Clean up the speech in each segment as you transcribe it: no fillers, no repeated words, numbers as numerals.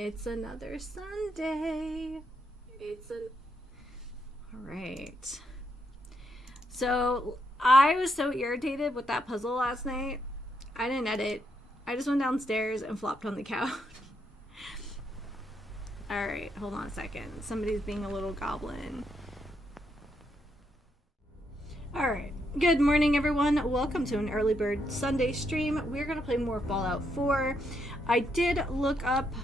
It's another Sunday. All right. So I was so irritated with that puzzle last night. I didn't edit. I just went downstairs and flopped on the couch. All right, hold on a second. Somebody's being a little goblin. All right. Good morning, everyone. Welcome to an early bird Sunday stream. We're going to play more Fallout 4. I did look up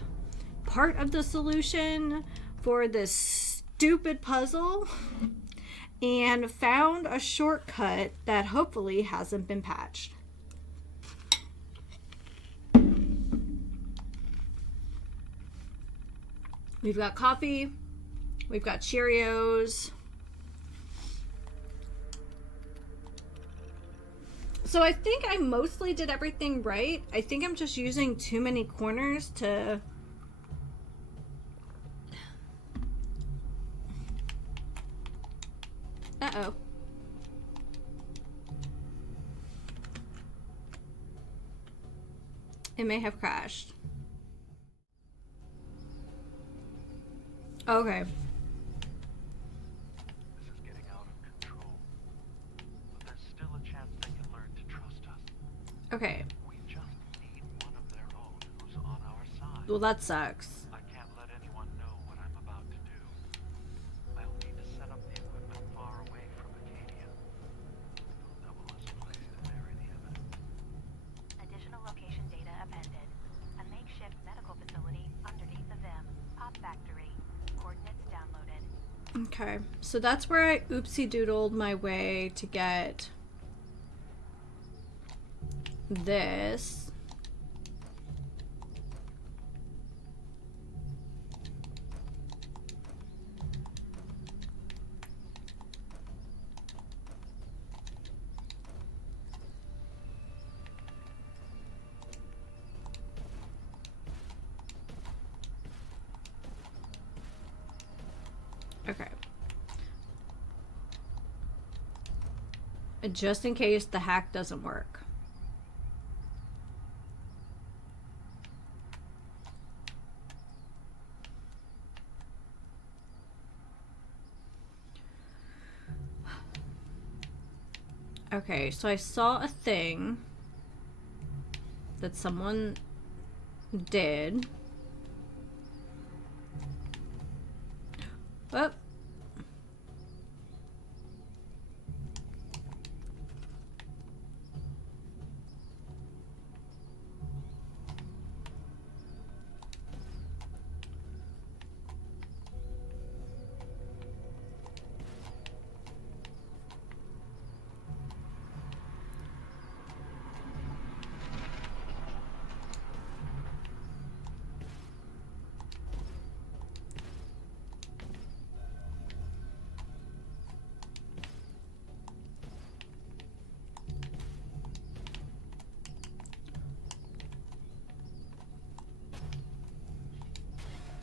part of the solution for this stupid puzzle and found a shortcut that hopefully hasn't been patched. We've got coffee. We've got Cheerios. So I think I mostly did everything right. I think I'm just using too many corners to... Uh-oh. It may have crashed. Okay. This is getting out of control. But there's still a chance they can learn to trust us. Okay. We just need one of their own who's on our side. Well, that sucks. I can't let anyone know what I'm about to do. I'll need to set up the equipment far away from Acadia. It'll double as a place to bury the evidence. Additional location data appended. A makeshift medical facility underneath the VIM. Pop factory. Coordinates downloaded. Okay. So that's where I oopsie-doodled my way to get this. Okay. Just in case the hack doesn't work. Okay, so I saw a thing that someone did. Oh.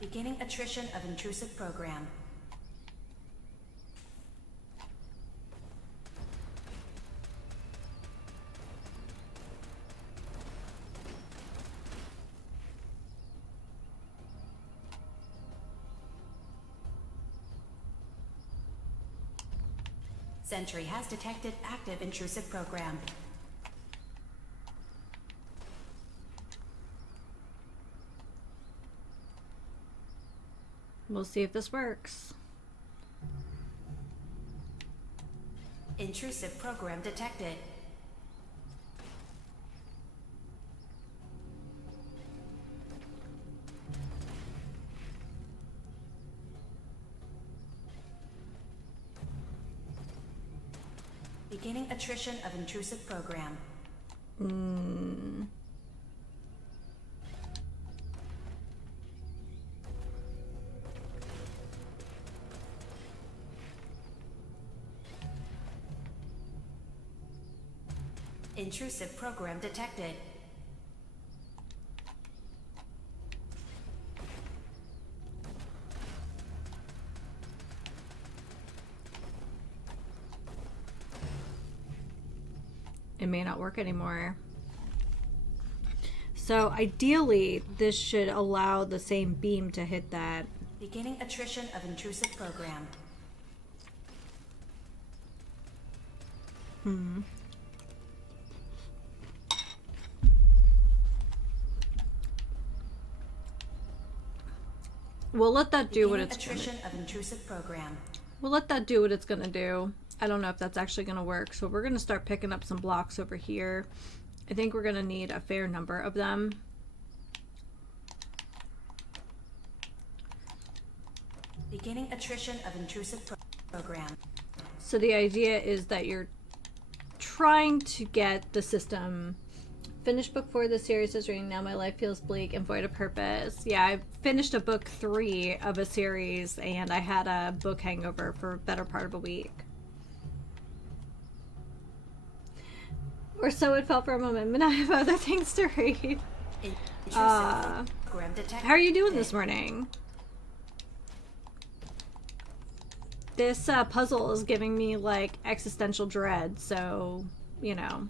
Beginning attrition of intrusive program. Sentry has detected active intrusive program. We'll see if this works. Intrusive program detected. Beginning attrition of intrusive program. Intrusive program detected. It may not work anymore. So ideally, this should allow the same beam to hit that. Beginning attrition of intrusive program. We'll let that do what Beginning it's gonna attrition of intrusive program. We'll let that do what it's gonna do. I don't know if that's actually gonna work. So we're gonna start picking up some blocks over here. I think we're gonna need a fair number of them. Beginning attrition of intrusive program. So the idea is that you're trying to get the system finished. Book 4 of the series is reading Now My Life Feels Bleak and Void of Purpose. Yeah, I finished a book 3 of a series and I had a book hangover for a better part of a week. Or so it felt for a moment, but I have other things to read. Intrusive program detected. How are you doing this morning? This puzzle is giving me like existential dread, so, you know.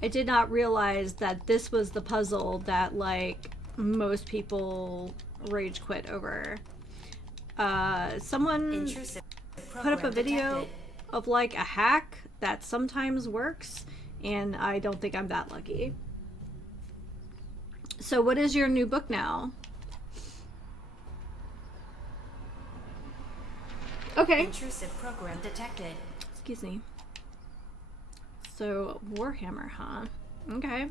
I did not realize that this was the puzzle that like most people rage quit over. Someone Intrusive put up a program video detected. of like a hack that sometimes works, and I don't think I'm that lucky. So what is your new book now? Okay. Intrusive program detected. Excuse me. So, Warhammer, huh? Okay.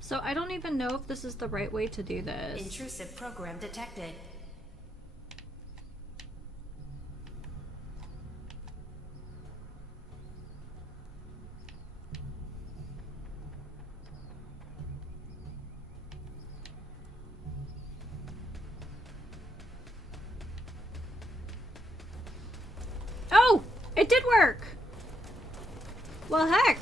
So, I don't even know if this is the right way to do this. Intrusive program detected. Oh! It did work! Well, heck!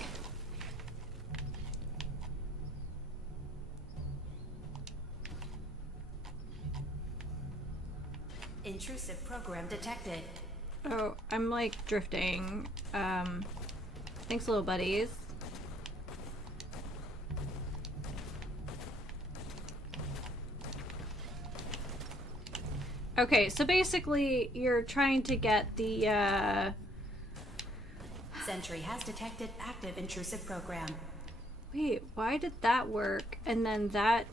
Intrusive program detected. Oh, I'm like drifting. Thanks, little buddies. Okay, so basically you're trying to get the, Sentry has detected active intrusive program. wait, why did that work? And then that...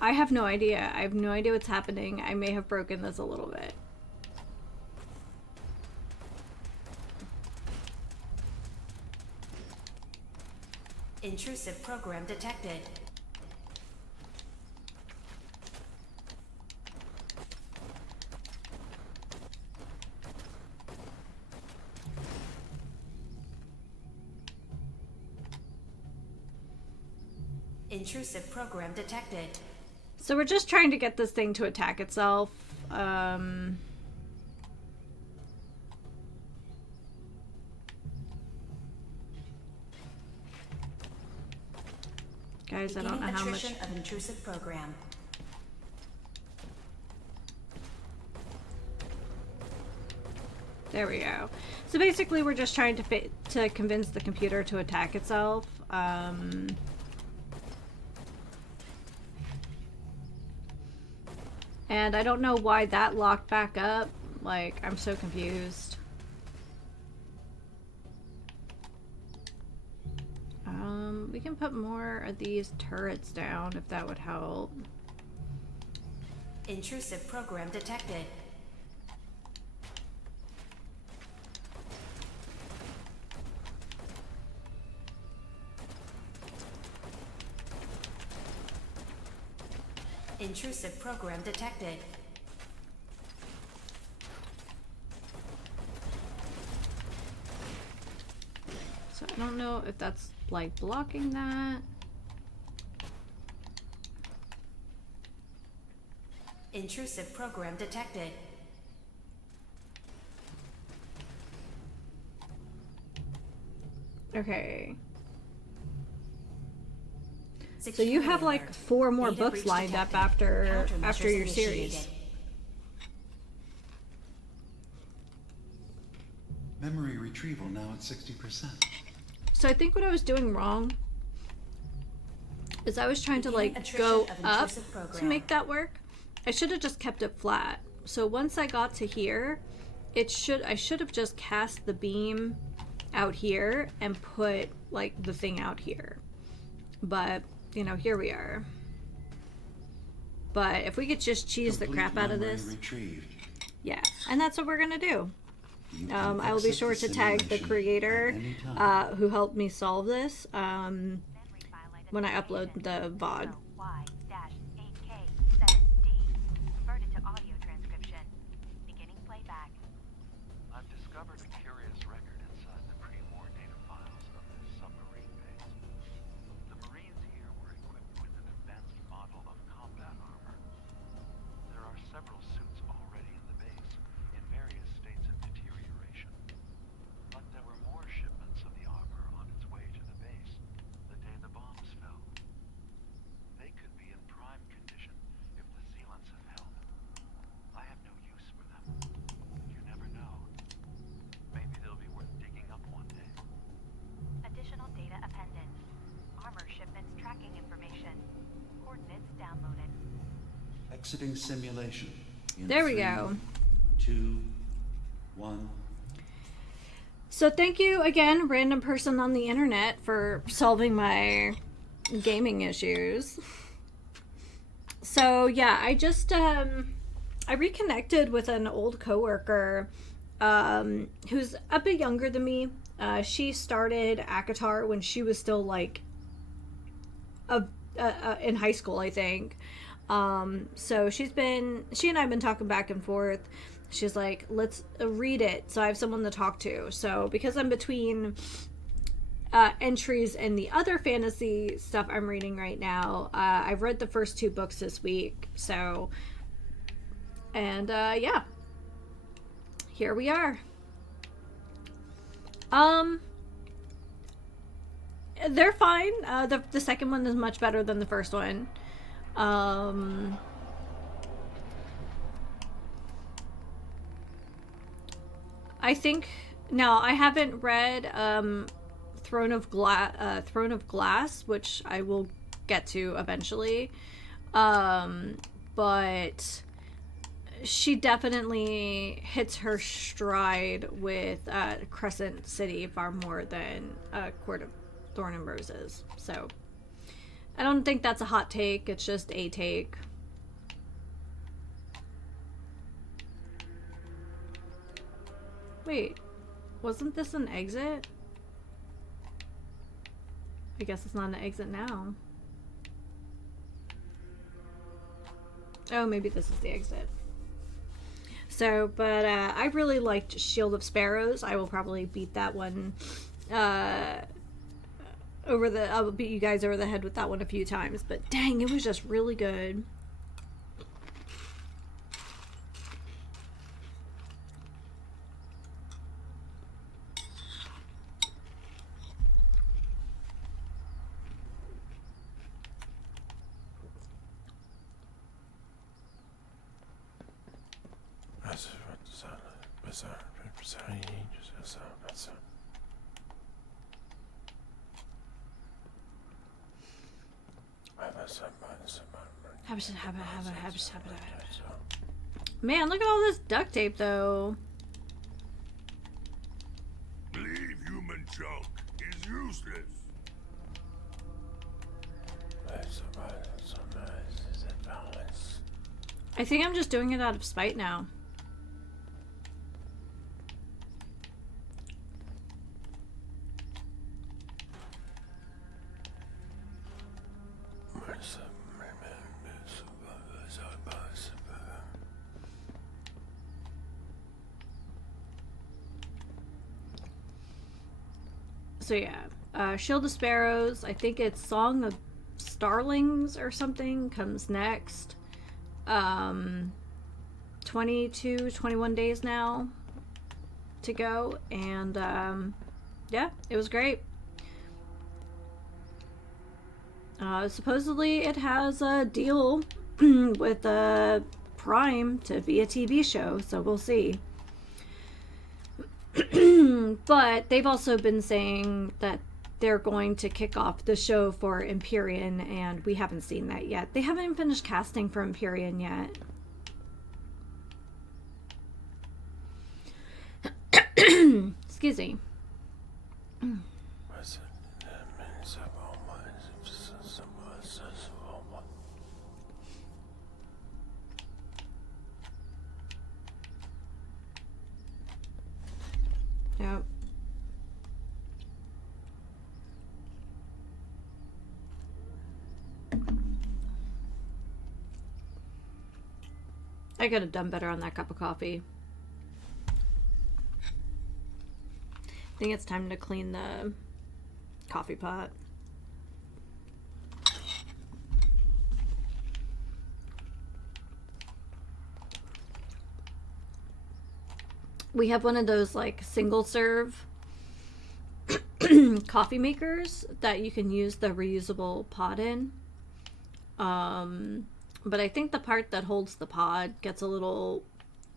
I have no idea. I have no idea what's happening. I may have broken this a little bit. Intrusive program detected. Intrusive program detected. So we're just trying to get this thing to attack itself. Guys, I don't know Beginning how much... attrition of intrusive program. There we go. So basically we're just trying to convince the computer to attack itself. And I don't know why that locked back up. Like, I'm so confused. We can put more of these turrets down if that would help. Intrusive program detected. Intrusive program detected. So I don't know if that's like blocking that. Intrusive program detected. Okay. So you have like 4 more Data books breach lined up detected. after Countermeasures your series. initiated. Memory retrieval now at 60%. So I think what I was doing wrong is I was trying to Beginning like attrition go of up intrusive to program. make that work. I should have just kept it flat. So once I got to here, I should have just cast the beam out here and put like the thing out here. But, you know, here we are. But if we could just cheese the Complete crap out of memory this, retrieved. yeah, and that's what we're gonna do. You can I will be exit sure the to tag the simulation creator at any time. who helped me solve this Memory file when I upload identification. the VOD. Y-8K7D. Converted to audio transcription. Beginning playback. I've discovered a curious record inside the pre-war data files of this submarine base. The Marines here were equipped with an advanced model of combat armor. There are several suits already in the base, in various states of deterioration. But there were more shipments of the armor on its way to the base the day the bombs fell. They could be in prime condition if the sealants have held. I have no use for them. You never know. Maybe they'll be worth digging up one day. Additional data appended. Armor shipments tracking information. Coordinates downloaded. Exiting simulation. In There we 3, go. 2, 1. So thank you again, random person on the internet, for solving my gaming issues. So yeah, I just I reconnected with an old coworker who's a bit younger than me. She started ACOTAR when she was still like in high school, I think. So she and I have been talking back and forth. She's like, let's read it so I have someone to talk to. So because I'm between entries and the other fantasy stuff I'm reading right now, I've read the first 2 books this week. So, and yeah, here we are. They're fine. The second one is much better than the first one. I think now I haven't read Throne of Glass, which I will get to eventually. But she definitely hits her stride with Crescent City far more than Court of Thorn and Roses. So I don't think that's a hot take. It's just a take. Wait, wasn't this an exit? I guess it's not an exit now. Oh, maybe this is the exit. So, but I really liked Shield of Sparrows. I will probably beat that one I'll beat you guys over the head with that one a few times, but dang, it was just really good. Man, look at all this duct tape, though. Leave human junk is useless. I think I'm just doing it out of spite now. So yeah, Shield of Sparrows, I think it's Song of Starlings or something, comes next. 21 days now to go, and yeah, it was great. Supposedly it has a deal with Prime to be a TV show, so we'll see. But they've also been saying that they're going to kick off the show for Empyrean, and we haven't seen that yet. They haven't even finished casting for Empyrean yet. Excuse me. Yep. I could have done better on that cup of coffee. I think it's time to clean the coffee pot. We have one of those like single serve coffee makers that you can use the reusable pod in. But I think the part that holds the pod gets a little,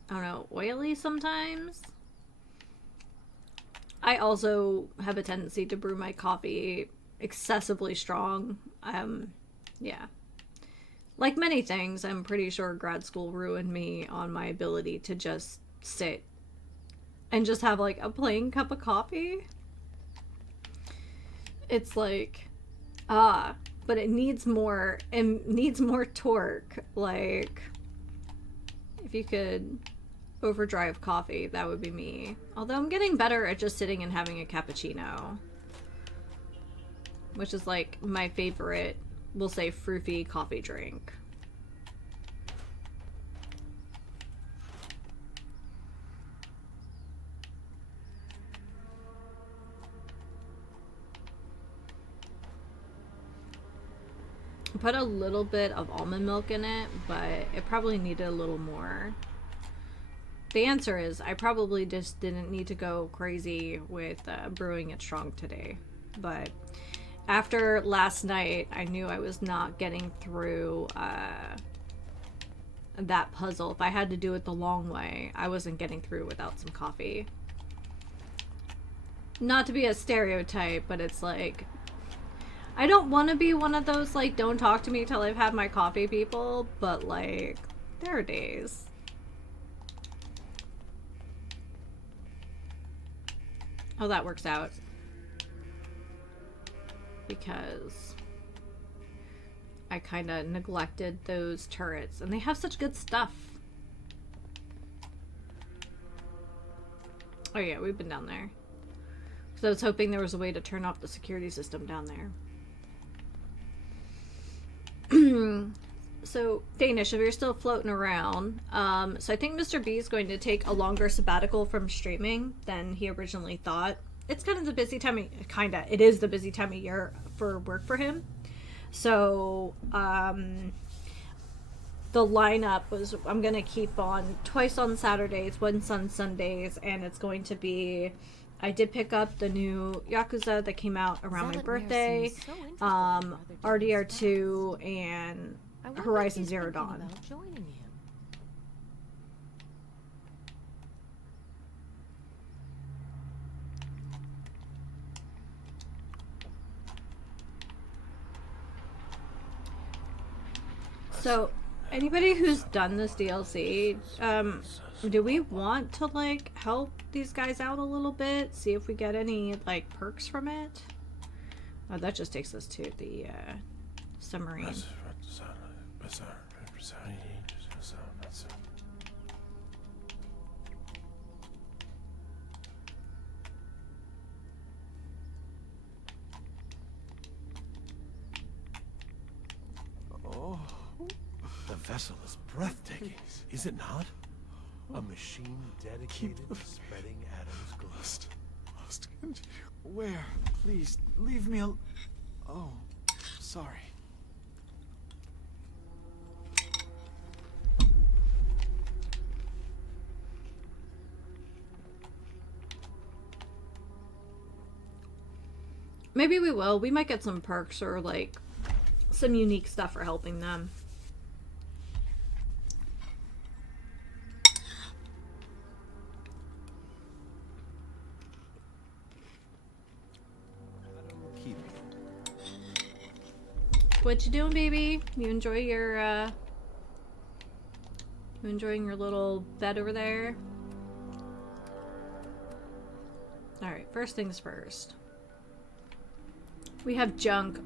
I don't know, oily sometimes. I also have a tendency to brew my coffee excessively strong. Yeah. Like many things, I'm pretty sure grad school ruined me on my ability to just sit and just have like a plain cup of coffee. It's like, but it needs more torque. Like, if you could overdrive coffee, that would be me. Although I'm getting better at just sitting and having a cappuccino, which is like my favorite, we'll say, fruity coffee drink. Put a little bit of almond milk in it, but it probably needed a little more. The answer is I probably just didn't need to go crazy with brewing it strong today. But after last night, I knew I was not getting through that puzzle. If I had to do it the long way, I wasn't getting through without some coffee. Not to be a stereotype, but it's like, I don't want to be one of those, like, don't talk to me till I've had my coffee people, but, like, there are days. Oh, that works out. Because I kind of neglected those turrets, and they have such good stuff. Oh yeah, we've been down there. So I was hoping there was a way to turn off the security system down there. So, Danish, if you're still floating around, so I think Mr. B is going to take a longer sabbatical from streaming than he originally thought. It's kind of the busy time of, it is the busy time of year for work for him. So, the lineup was, I'm going to keep on twice on Saturdays, once on Sundays, and it's going to be, I did pick up the new Yakuza that came out around my birthday, RDR2, and Horizon Zero Dawn. So, anybody who's done this DLC, do we want to, like, help these guys out a little bit? See if we get any, like, perks from it? Oh, that just takes us to the, submarine. Oh, the vessel is breathtaking, is it not? A machine dedicated to spreading Adam's glow. Must continue. Where? Please, leave me al- Oh, sorry. Maybe we will. We might get some perks or, like, some unique stuff for helping them. Keep What you doing, baby? You enjoy your you enjoying your little bed over there? Alright, first things first. We have junk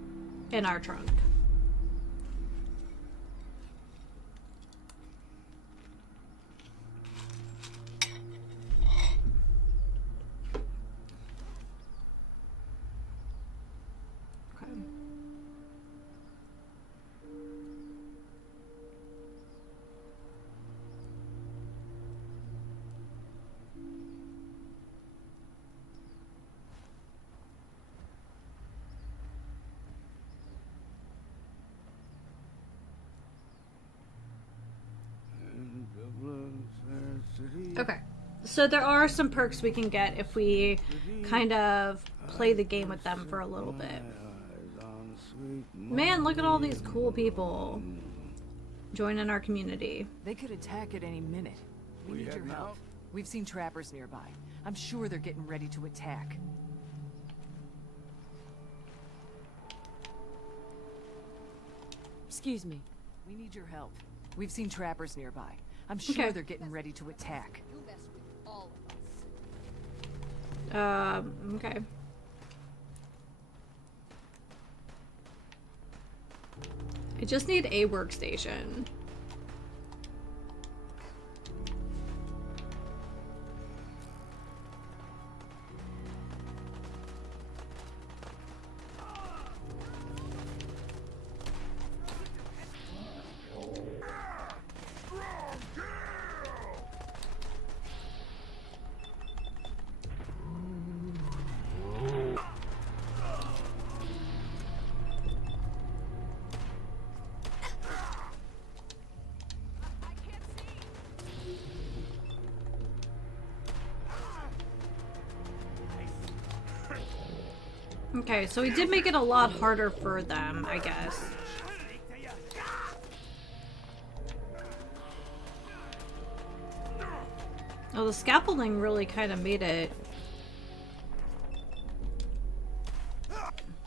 in our trunk. Okay. Okay, so there are some perks we can get if we kind of play the game with them for a little bit. Man, look at all these cool people joining our community. They could attack at any minute. We need your help. We've seen trappers nearby. I'm sure they're getting ready to attack. Excuse me. We need your help. We've seen trappers nearby. I'm sure Okay. they're getting ready to attack. Okay. I just need a workstation. Okay, so we did make it a lot harder for them, I guess. Oh, the scaffolding really kind of made it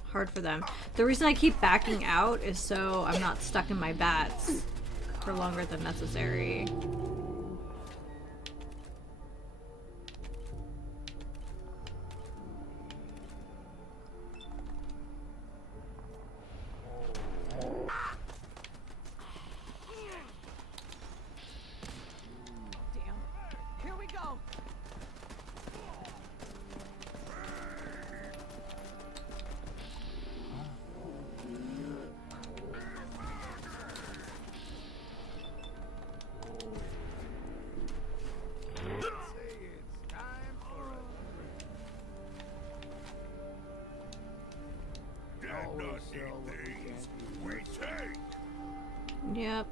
hard for them. The reason I keep backing out is so I'm not stuck in my bats for longer than necessary. Here we go. Yep.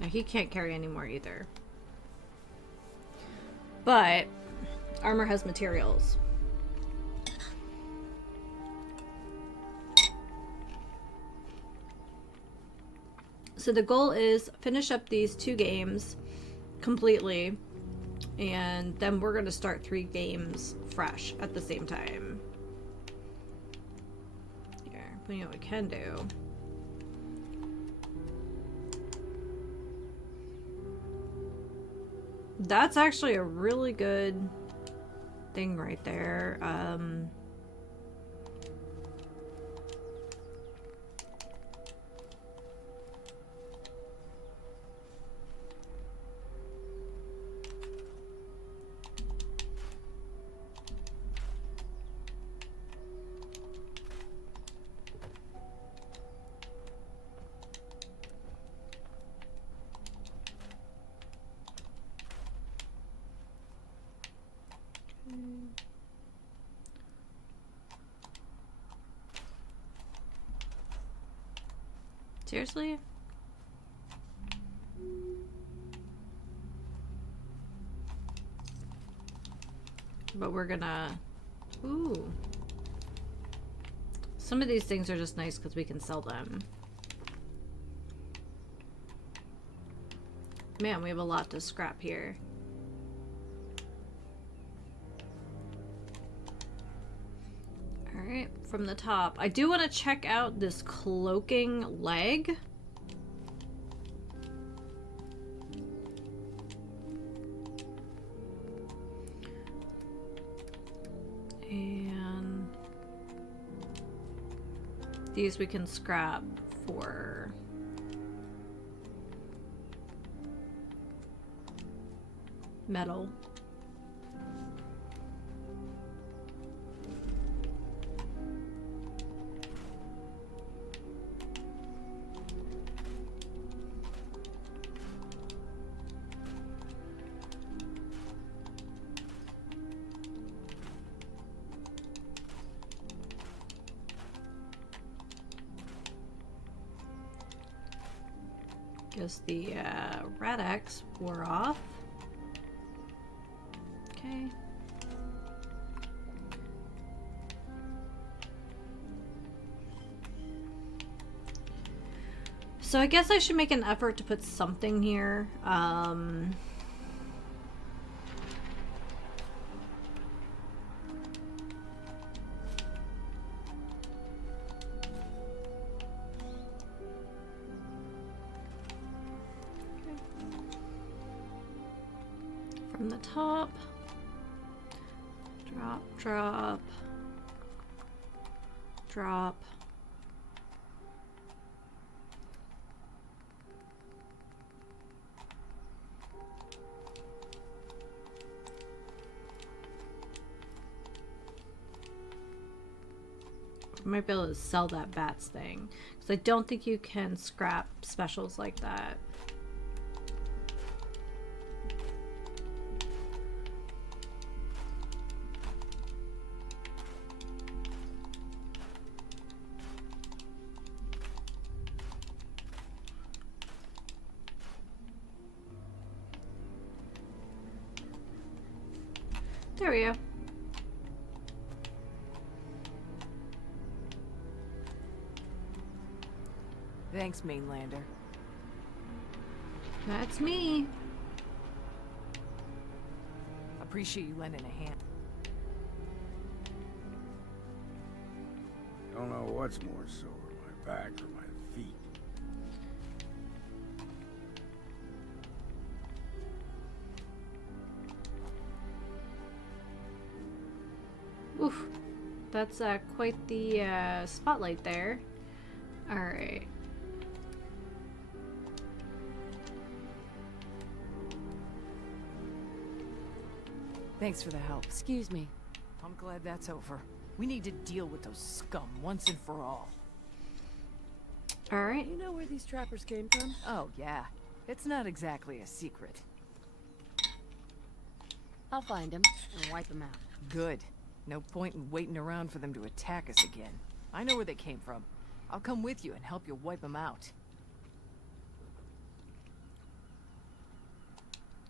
Now, he can't carry anymore either. But armor has materials. So the goal is finish up these 2 games completely, and then we're going to start 3 games fresh at the same time. Here, we know what we can do. That's actually a really good thing right there. Seriously? But we're gonna... Ooh. Some of these things are just nice because we can sell them. Man, we have a lot to scrap here. Alright, from the top. I do want to check out this cloaking leg. And these we can scrap for metal. Guess the Rad-X wore off. Okay. So I guess I should make an effort to put something here. From the top. Drop, drop, drop. I might be able to sell that bats thing, because I don't think you can scrap specials like that. There we go. Thanks, Mainlander. That's me. Appreciate you lending a hand. Don't know what's more sore, my back or my feet. Oof. That's quite the spotlight there. Alright. Thanks for the help. Excuse me. I'm glad that's over. We need to deal with those scum once and for all. Alright. You know where these trappers came from? Oh, yeah. It's not exactly a secret. I'll find them and wipe them out. Good. No point in waiting around for them to attack us again. I know where they came from. I'll come with you and help you wipe them out.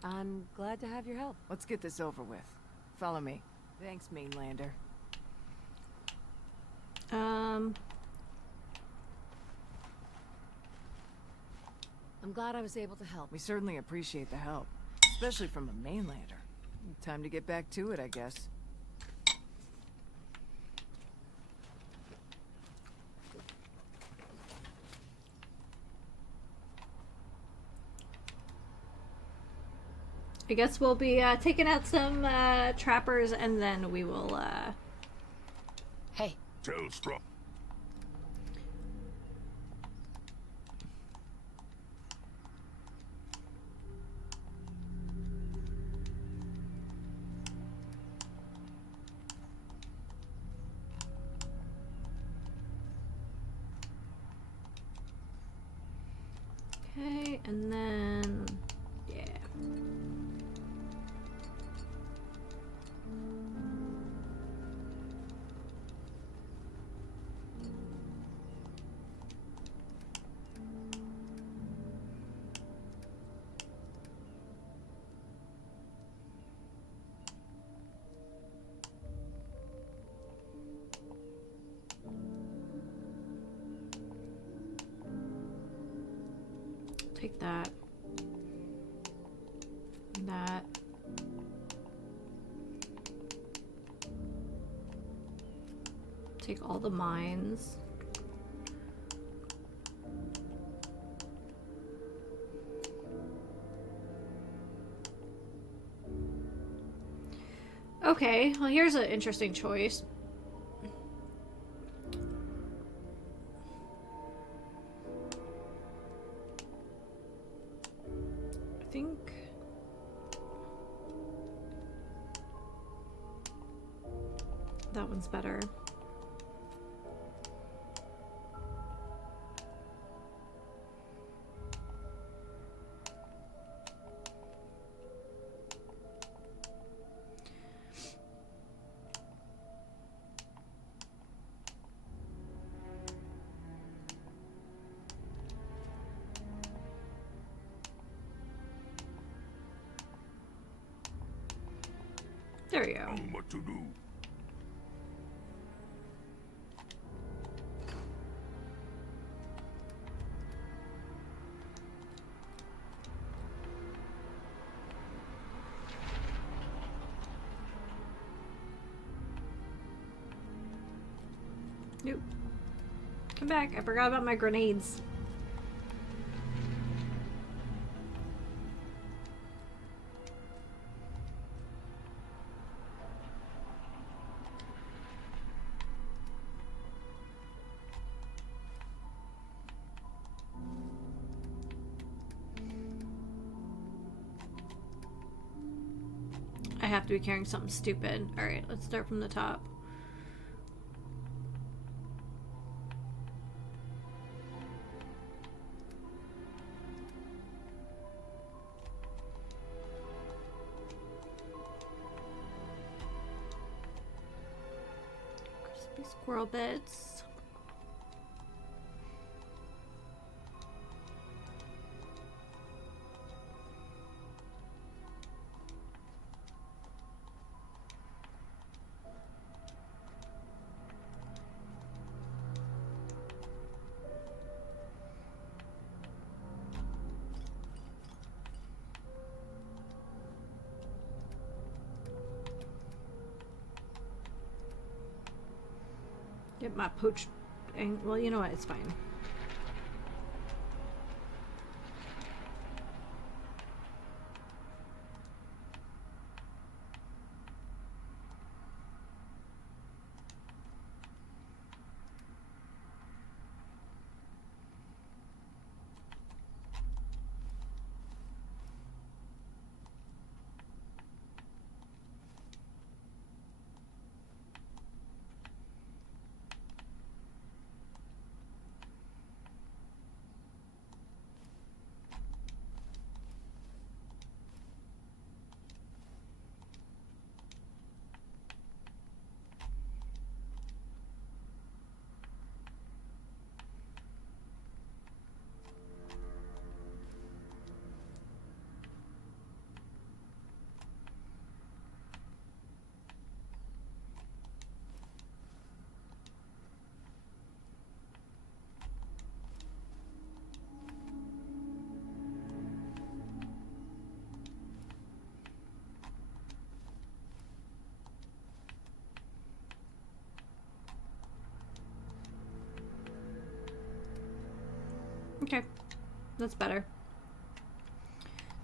I'm glad to have your help. Let's get this over with. Follow me. Thanks, Mainlander. I'm glad I was able to help. We certainly appreciate the help. Especially from a Mainlander. Time to get back to it, I guess. I guess we'll be taking out some trappers, and then we will Hey. Telstra. okay, and then yeah. take that. That. Take all the mines. Okay, well here's an interesting choice. I think that one's better. There you go. What to do? Nope. Come back. I forgot about my grenades. I have to be carrying something stupid. Alright, let's start from the top. Crispy squirrel bits. Get my poached. Well, you know what? It's fine. Okay, that's better.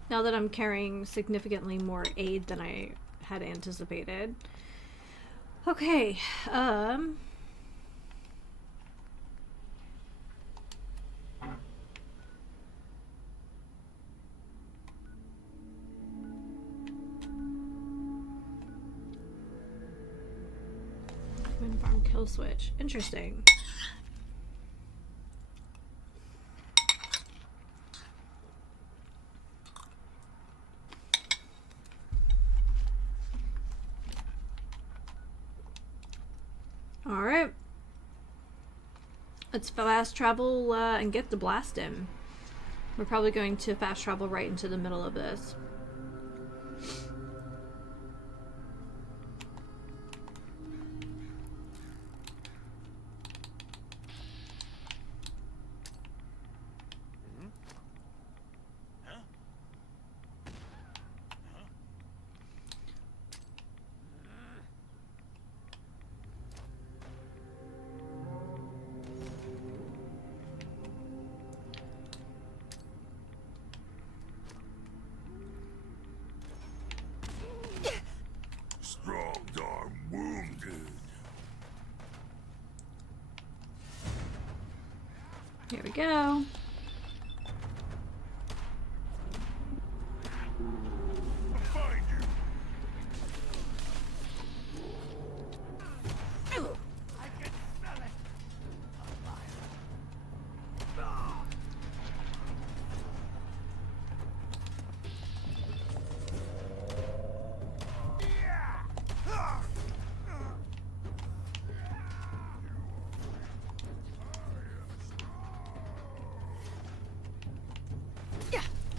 Now that I'm carrying significantly more aid than I had anticipated. Okay, wind farm kill switch. Interesting. Alright. Let's fast travel and get the blast in. We're probably going to fast travel right into the middle of this. Here we go. Find you.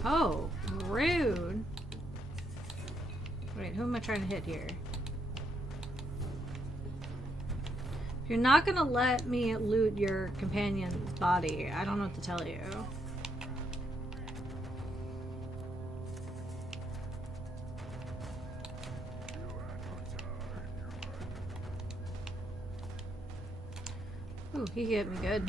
Oh, rude. Wait, who am I trying to hit here? If you're not gonna let me loot your companion's body, I don't know what to tell you. Ooh, he hit me good.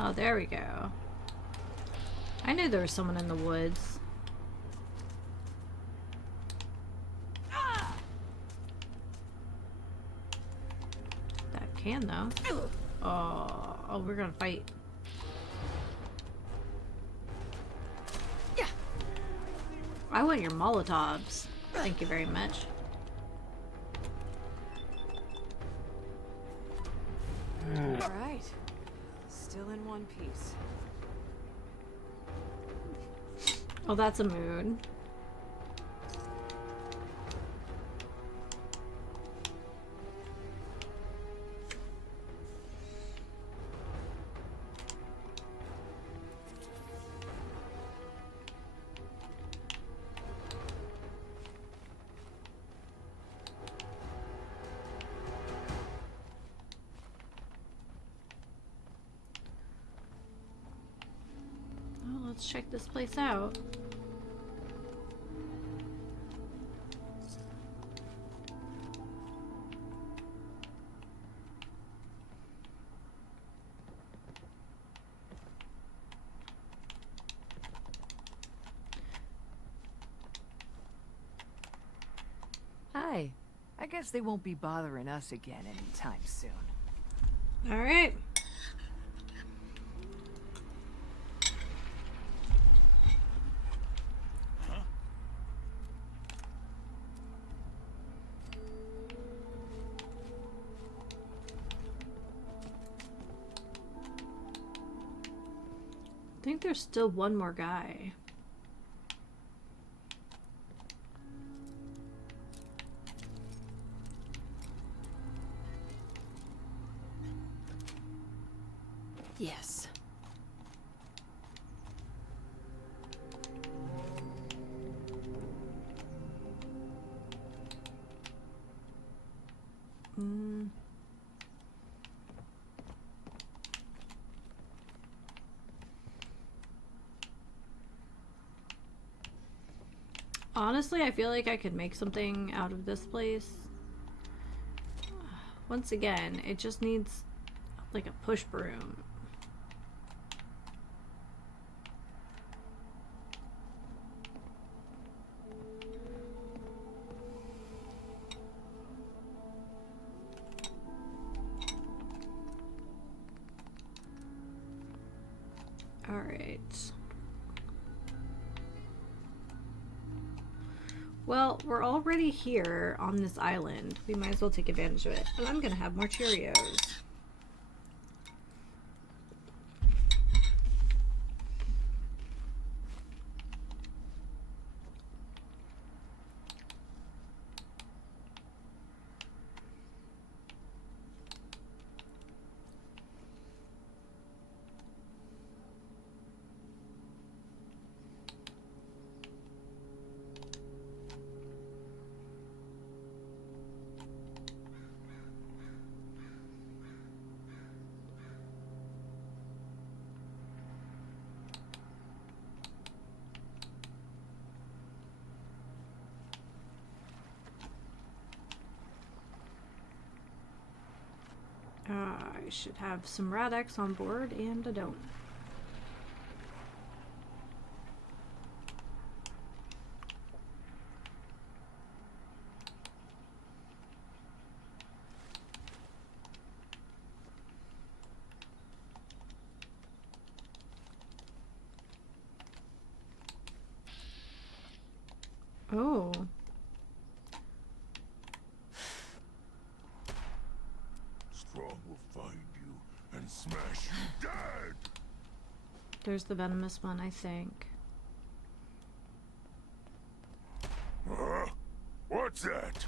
Oh, there we go. I knew there was someone in the woods. That can, though. Oh, we're gonna fight. I want your Molotovs. Thank you very much. All right. Still in one piece. Oh, that's a mood. Let's check this place out. Hi. I guess they won't be bothering us again anytime soon. All right. I think there's still one more guy. Yes. Honestly, I feel like I could make something out of this place. Once again, it just needs like a push broom. All right. Well, we're already here on this island. We might as well take advantage of it. And I'm gonna have more Cheerios. I should have some Rad-X on board, and I don't. Oh. Strong will find you and smash you dead. There's the venomous one, I think. Huh? What's that?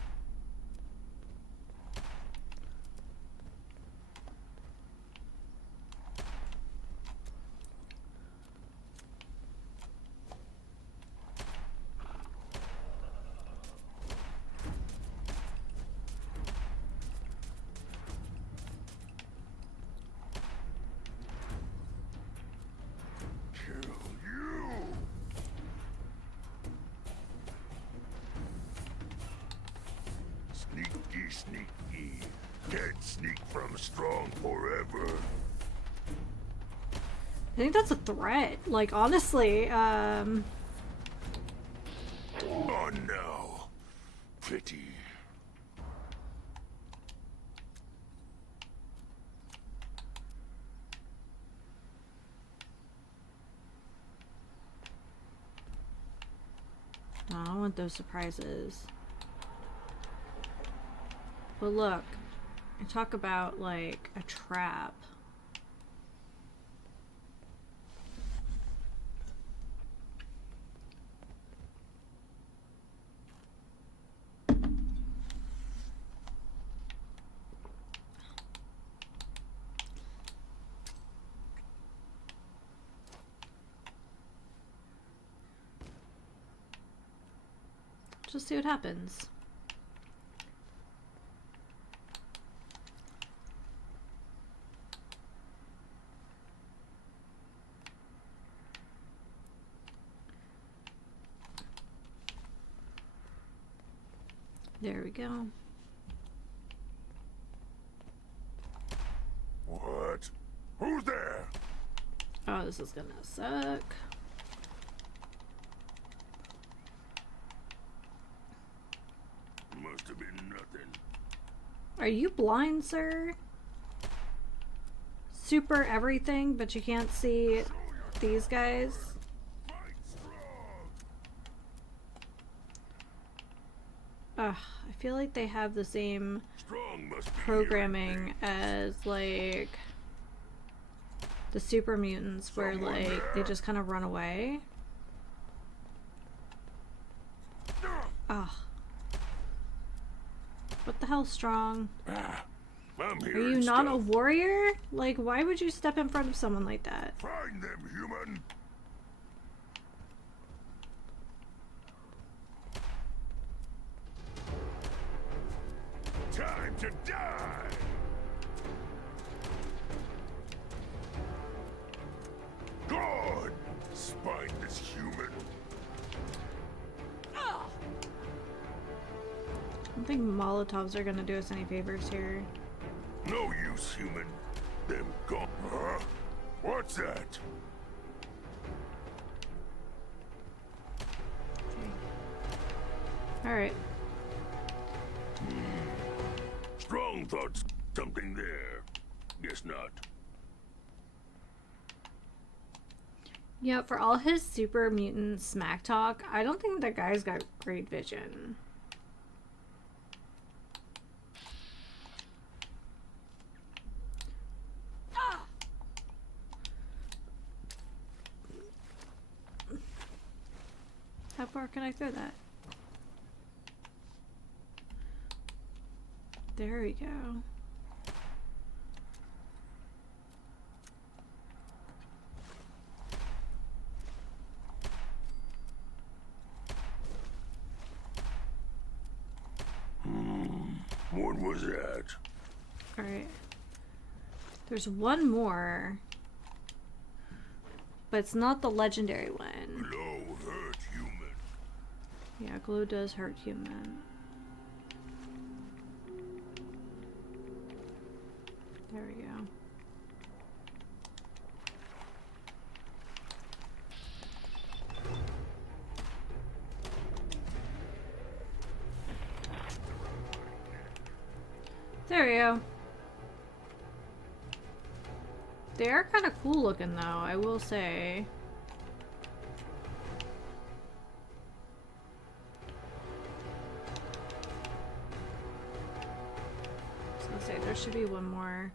Kill you! Sneaky, sneaky. Can't sneak from strong forever. I think that's a threat. Like, honestly, Oh no. Pity. I don't want those surprises. But look, I talk about, like, a trap. Just see what happens. There we go. What? Who's there? Oh, this is gonna suck. Must have been nothing. Are you blind, sir? Super everything, but you can't see these guys? Fight strong. Ugh, I feel like they have the same Strong must be programming as, like, the super mutants, where, like, they just kind of run away. Ugh. What the hell, Strong? I'm here. Are you not a warrior? Like, why would you step in front of someone like that? Find them, human. Time to die. Good. Spineless human. I don't think Molotovs are gonna do us any favors here. No use, human. Them gone. Huh? What's that? Alright. Strong thought something there. Guess not. Yeah, for all his super mutant smack talk, I don't think that guy's got great vision. How far can I throw that? There we go. What was that? Alright. There's one more. But it's not the legendary one. Glow hurt human. Yeah, glow does hurt human. There we go. There we go. They are kind of cool looking though, I will say. There should be one more.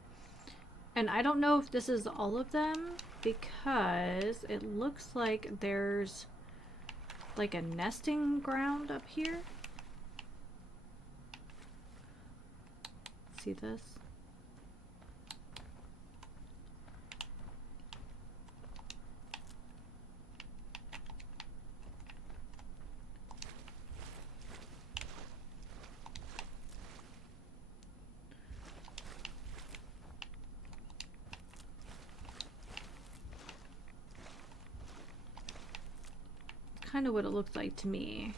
And I don't know if this is all of them because it looks like there's like a nesting ground up here. See this? Kind of what it looks like to me.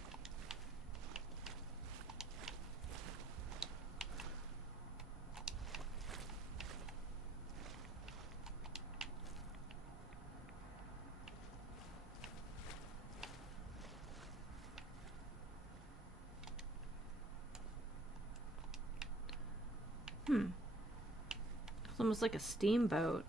It's almost like a steamboat.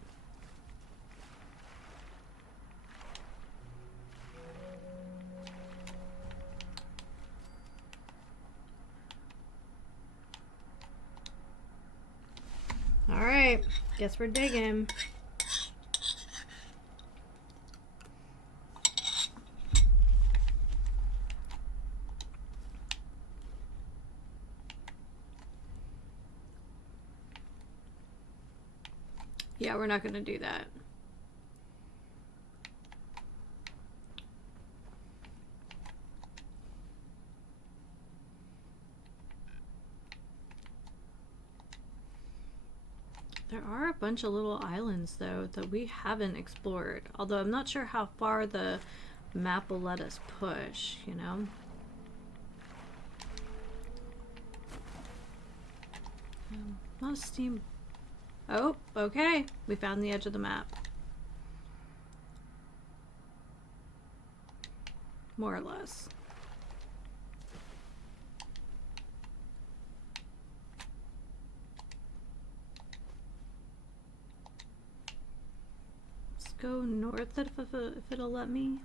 Alright, guess we're digging. Yeah, we're not gonna do that. There are a bunch of little islands though that we haven't explored, although I'm not sure how far the map will let us push, you know? Not a steam. Oh, okay. We found the edge of the map. More or less. Let's go north if it'll let me.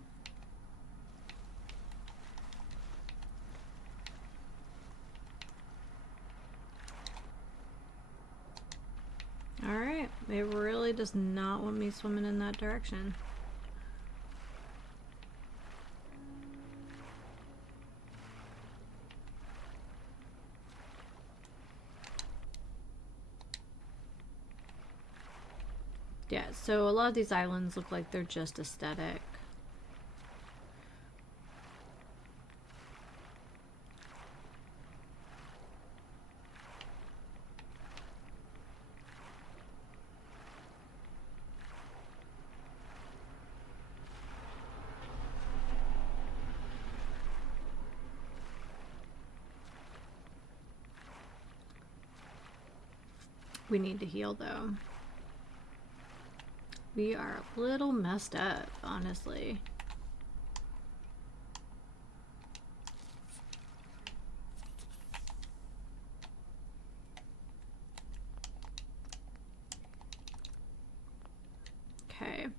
Alright, it really does not want me swimming in that direction. Yeah, so a lot of these islands look like they're just aesthetic. We need to heal though. We are a little messed up, honestly. Okay.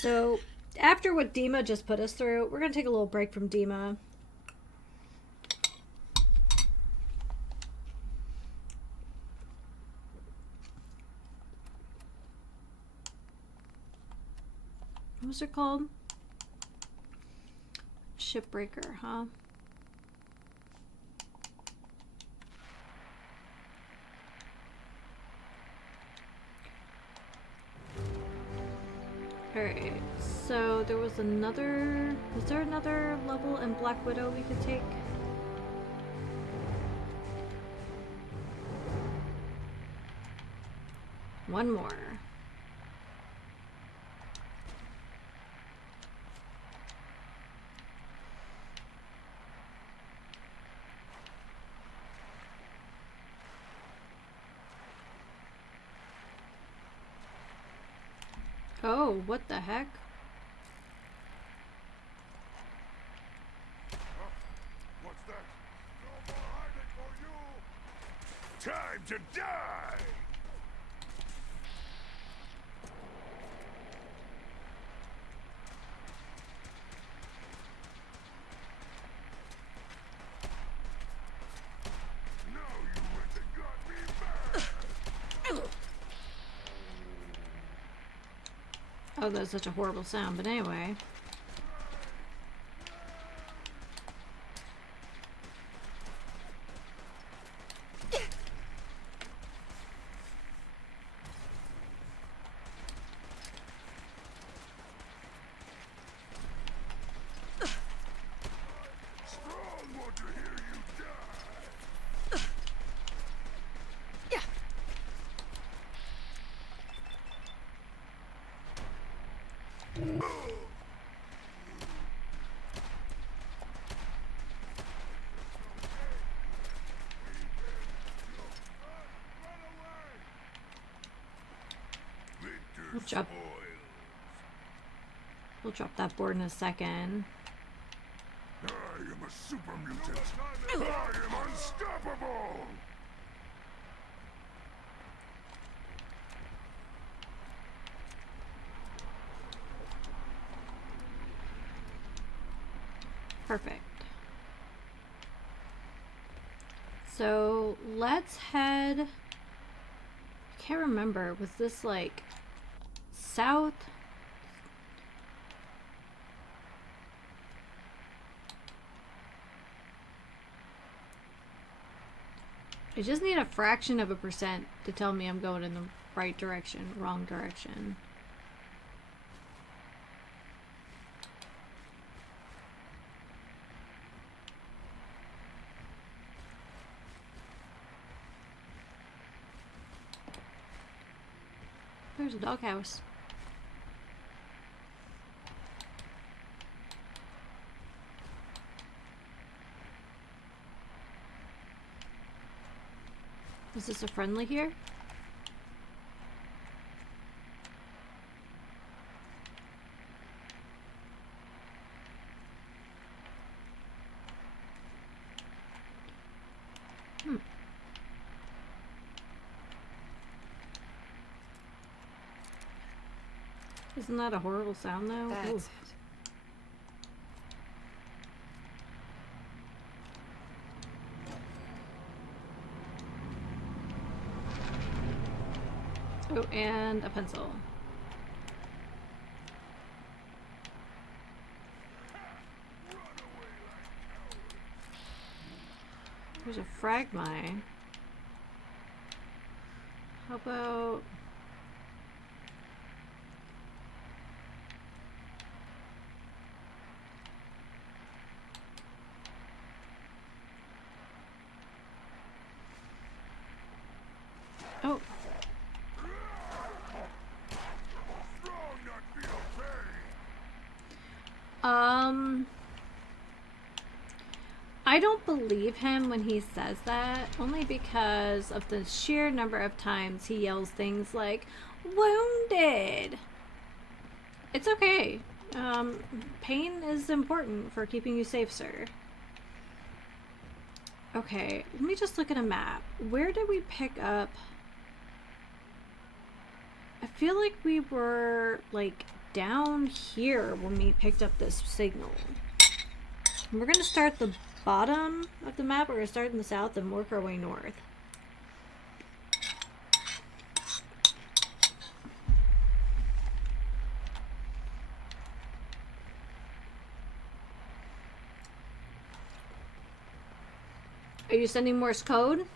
So, after what DiMA just put us through, we're going to take a little break from DiMA. What was it called? Shipbreaker, huh? Alright, so there was another... Was there another level in Black Widow we could take? One more. Oh, what the heck? What's that? No more hiding for you! Time to die! Now you went and got me back! Oh, that's such a horrible sound, but anyway. Strong want to hear you die! We'll drop, we'll drop that board in a second. I am a super mutant. I am unstoppable. Perfect. So let's head. I can't remember. Was this like south? I just need a fraction of a percent to tell me I'm going in the right direction, wrong direction. There's a doghouse. Is this a friendly here? Isn't that a horrible sound though? That's Ooh. it. Oh, and a pencil. There's a frag mine. How about... Oh. I don't believe him when he says that, only because of the sheer number of times he yells things like, wounded! It's okay. Pain is important for keeping you safe, sir. Okay, let me just look at a map. Where did we pick up... I feel like we were, like, down here when we picked up this signal. We're gonna start the bottom of the map. We're gonna start in the south and work our way north. Are you sending Morse code?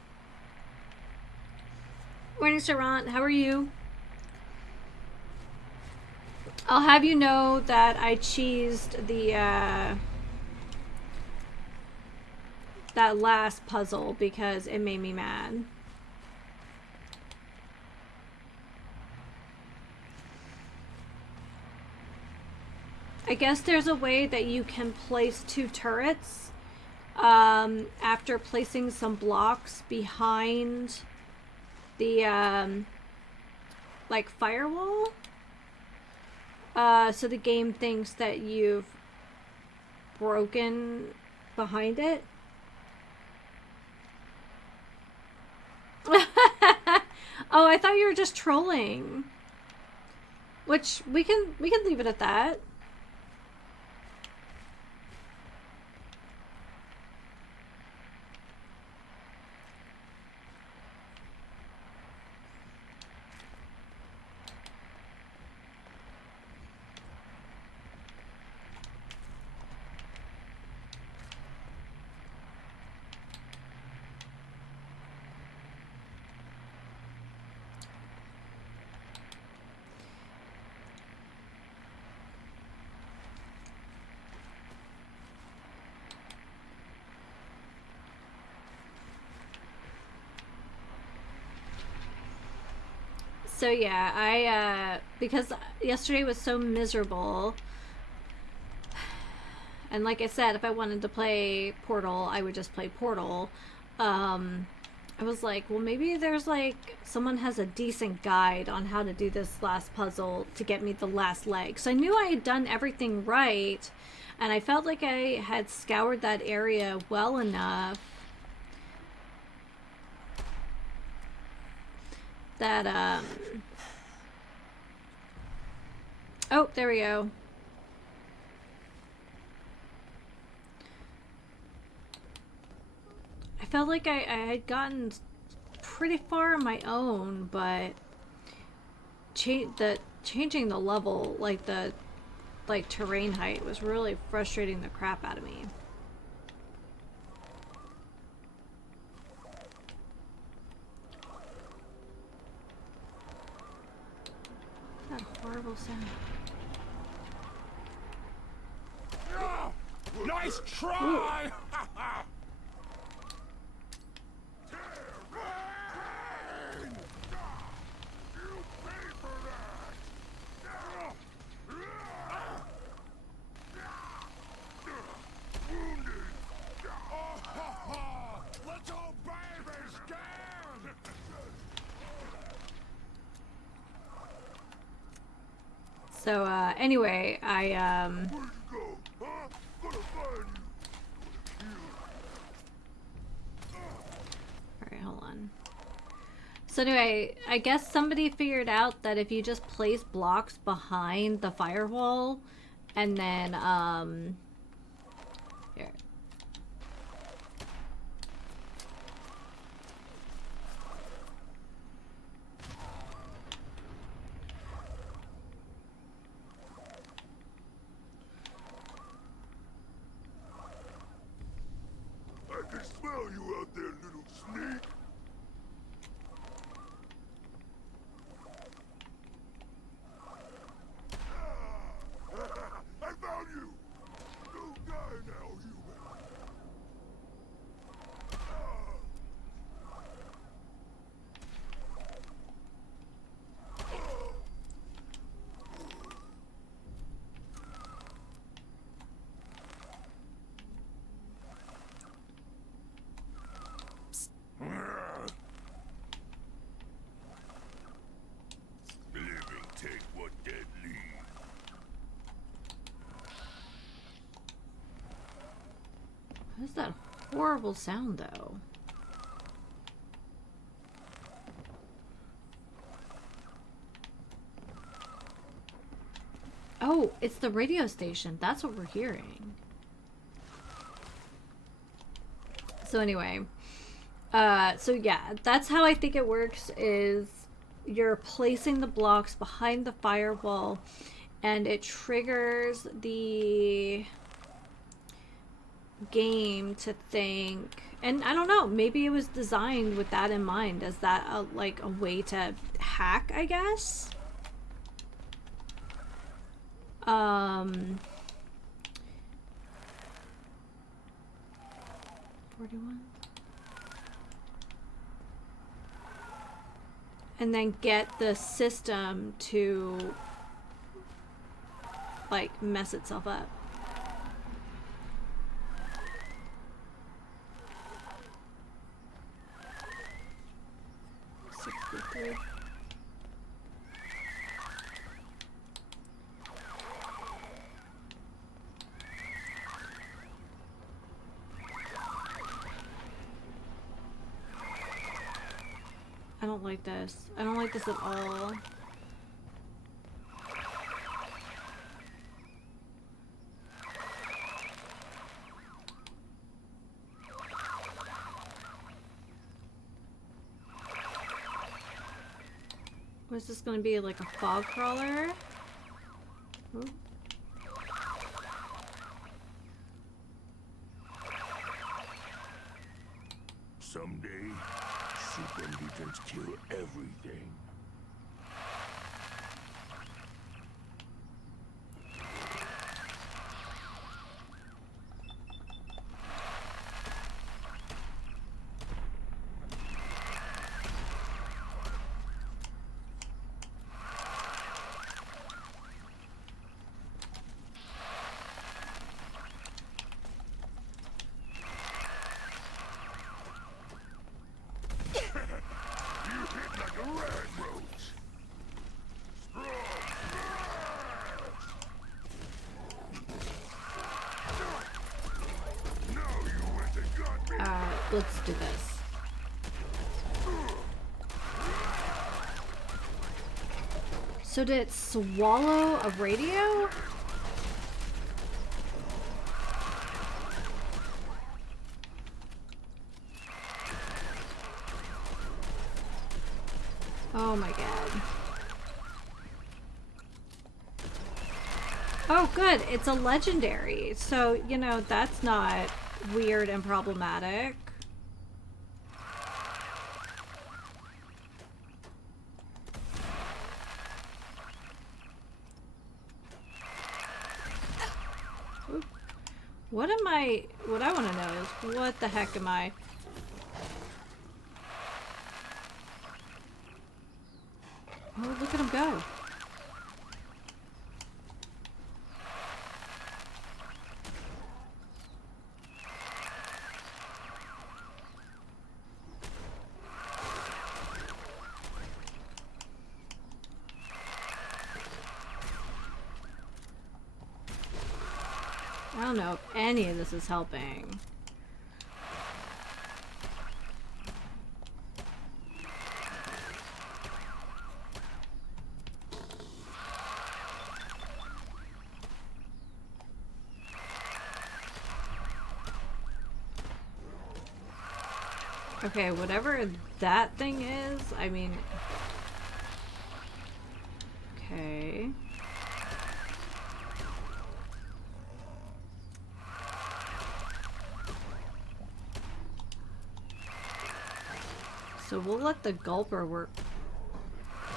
Morning, Sarant. How are you? I'll have you know that I cheesed the, that last puzzle because it made me mad. I guess there's a way that you can place 2 turrets after placing some blocks behind the like firewall. So the game thinks that you've broken behind it. Oh, I thought you were just trolling. Which we can leave it at that. So yeah, I because yesterday was so miserable, and like I said, if I wanted to play Portal, I would just play Portal. I was like, well, maybe there's like someone has a decent guide on how to do this last puzzle to get me the last leg. So I knew I had done everything right, and I felt like I had scoured that area well enough that oh, there we go. I felt like I had gotten pretty far on my own, but changing the level, like the terrain height, was really frustrating the crap out of me. That horrible sound. Nice try! Little baby scared! So anyway, I Alright, hold on. So anyway, I guess somebody figured out that if you just place blocks behind the firewall and then here. I can smell you out there, little sneak. I found you. Don't die now, human. Living take what dead leave. What's that horrible sound though? Oh, it's the radio station. That's what we're hearing. So anyway, so yeah, that's how I think it works, is you're placing the blocks behind the firewall and it triggers the game to think, and I don't know, maybe it was designed with that in mind, as that like a way to hack, I guess. 41. And then get the system to like mess itself up. I don't like this. I don't like this at all. Was this gonna be like a fog crawler? Ooh. Someday, super mutants kill everything. Let's do this. So did it swallow a radio? Oh my god. Oh good, it's a legendary. So, you know, that's not weird and problematic. What I want to know is, what the heck am I? Oh, look at him go. I don't know if any of this is helping. Okay, whatever that thing is, I mean... Okay... So we'll let the gulper work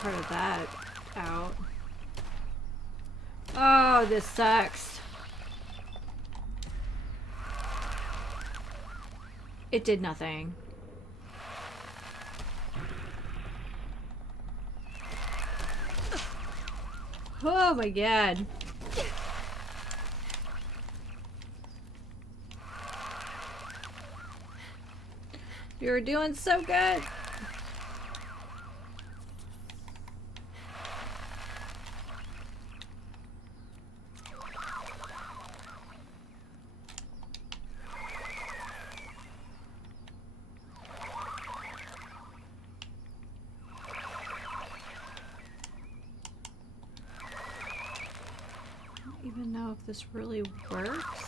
part of that out. Oh, this sucks. It did nothing. Oh my god. You're doing so good. I don't even know if this really works.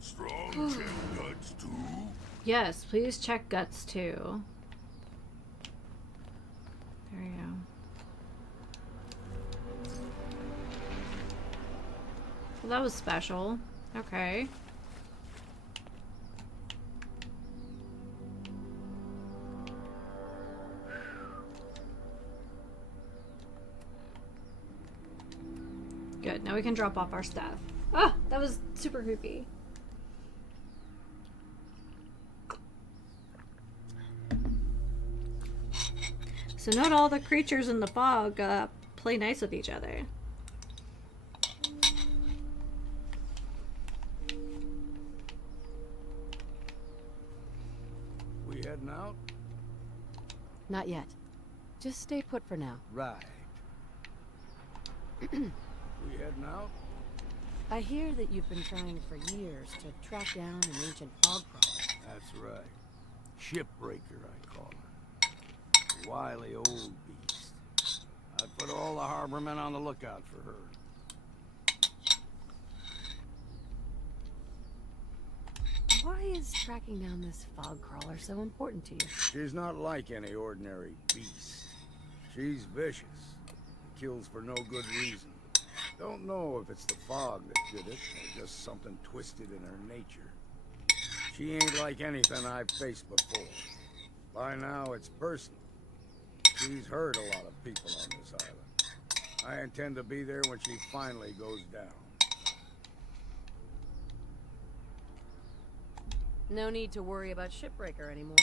Strong check guts too. Yes, please check guts too. There you go. Well, that was special. Okay. Good, now we can drop off our stuff. Ah, that was super creepy. So not all the creatures in the fog play nice with each other. We heading out? Not yet. Just stay put for now. Right. We heading out? I hear that you've been trying for years to track down an ancient fog crawler. That's right. Shipbreaker, I call her. Wily old beast. I put all the harbormen on the lookout for her. Why is tracking down this fog crawler so important to you? She's not like any ordinary beast. She's vicious. Kills for no good reason. Don't know if it's the fog that did it, or just something twisted in her nature. She ain't like anything I've faced before. By now, it's personal. She's hurt a lot of people on this island. I intend to be there when she finally goes down. No need to worry about Shipbreaker anymore.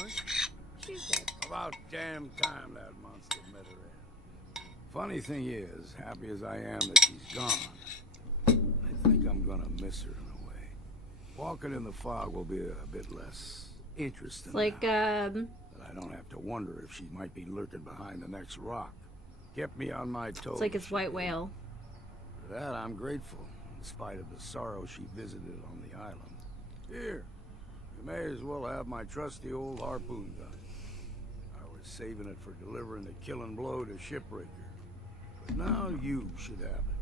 She's dead. About damn time that monster met her end. Funny thing is, happy as I am that she's gone, I think I'm gonna miss her in a way. Walking in the fog will be a bit less interesting. Like, now, but I don't have to wonder if she might be lurking behind the next rock. Kept me on my toes. it's like his white whale. For that, I'm grateful, in spite of the sorrow she visited on the island. Here, you may as well have my trusty old harpoon gun. I was saving it for delivering the killing blow to Shipbreaker. But now you should have it.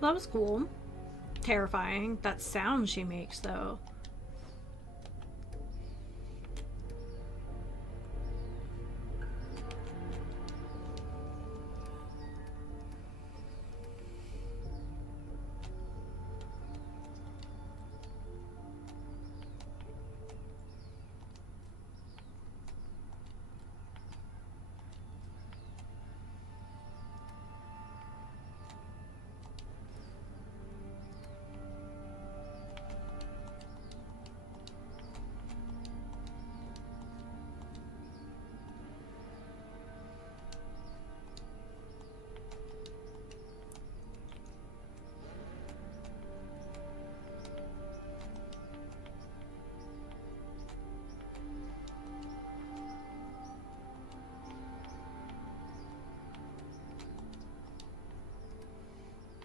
That was cool. Terrifying. That sound she makes, though.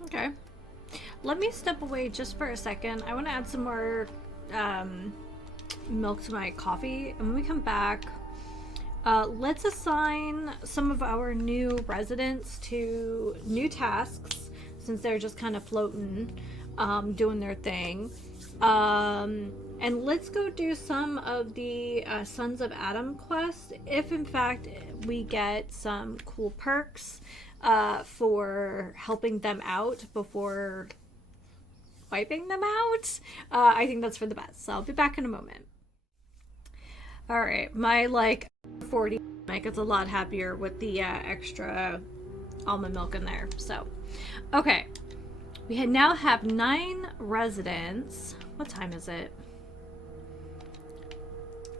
Okay. Let me step away just for a second. I want to add some more milk to my coffee. And when we come back, let's assign some of our new residents to new tasks, since they're just kind of floating, doing their thing. And let's go do some of the Sons of Adam quests, if in fact we get some cool perks for helping them out before wiping them out. I think that's for the best. So I'll be back in a moment. Alright, my like 40 mic is a lot happier with the extra almond milk in there. So, okay. We now have 9 residents. What time is it?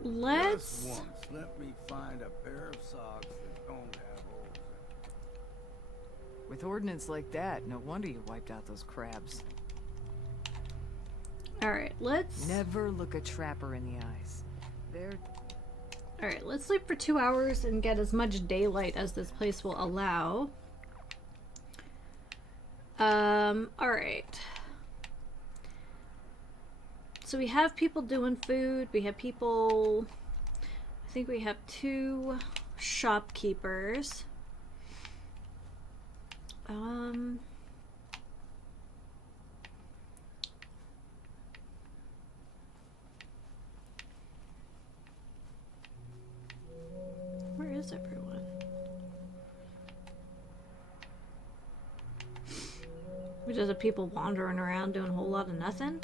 Let's... Just once, let me find a pair of socks that don't have holes in them. With ordnance like that, no wonder you wiped out those crabs. Alright, let's... Never look a trapper in the eyes. They're... Alright, let's sleep for 2 hours and get as much daylight as this place will allow. Alright. So we have people doing food, we have people... I think we have 2 shopkeepers. Where is everyone? We just have people wandering around doing a whole lot of nothing.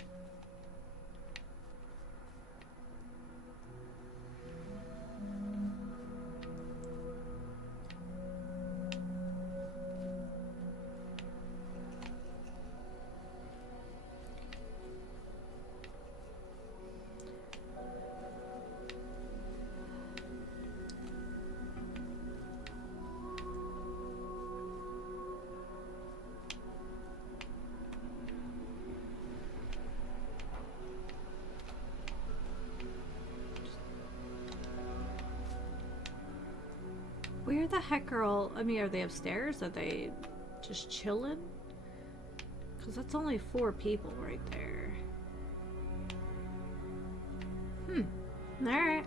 Where the heck are all... I mean, are they upstairs? Are they just chilling? Because that's only 4 people right there. Alright.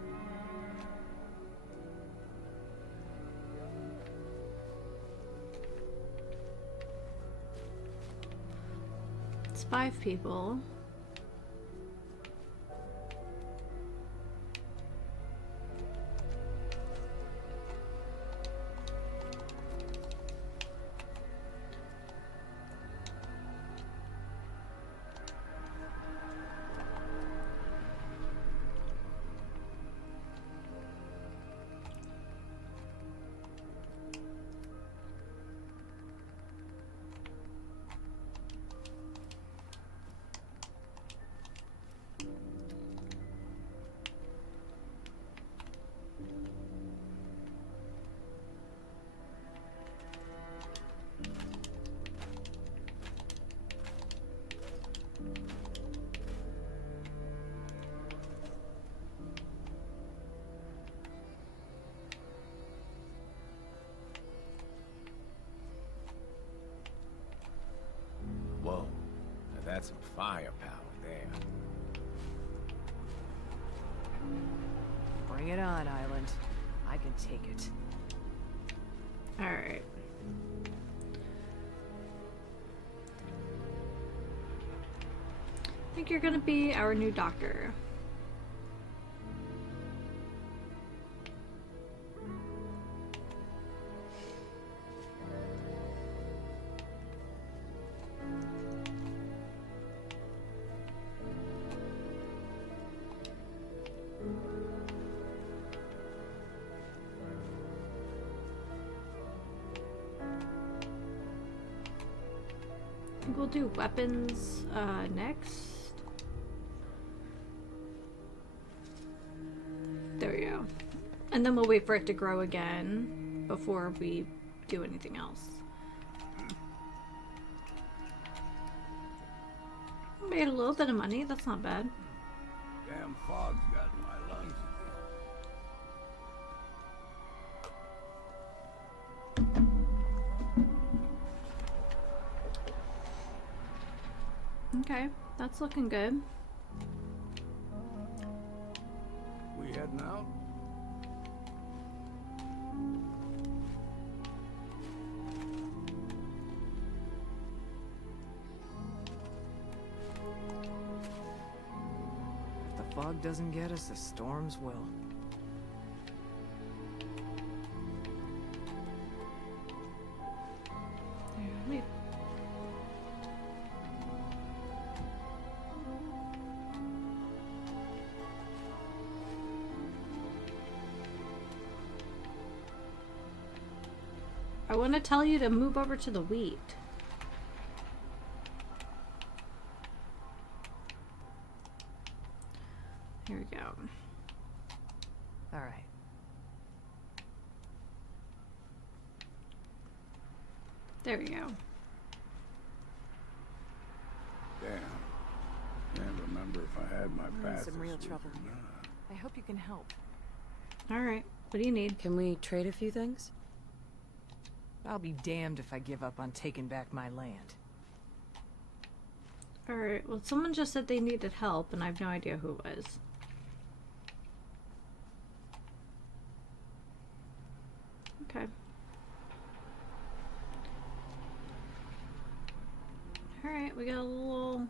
It's 5 people. Whoa, now that's some firepower there. Bring it on, Island. I can take it. Alright. I think you're gonna be our new doctor. I think we'll do weapons next. There we go. And then we'll wait for it to grow again before we do anything else. Made a little bit of money, that's not bad. Damn fog's got in my lungs again. Okay, that's looking good. We heading out? If the fog doesn't get us, the storms will. I want to tell you to move over to the wheat. Here we go. All right. There we go. Damn. Can't remember if I had my I'm in pass. some real trouble here. I hope you can help. Alright, what do you need? Can we trade a few things? I'll be damned if I give up on taking back my land. Alright, well someone just said they needed help and I have no idea who it was. Okay. Alright, we got a little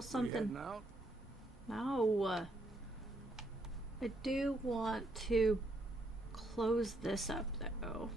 something. heading out? No. I do want to close this up though.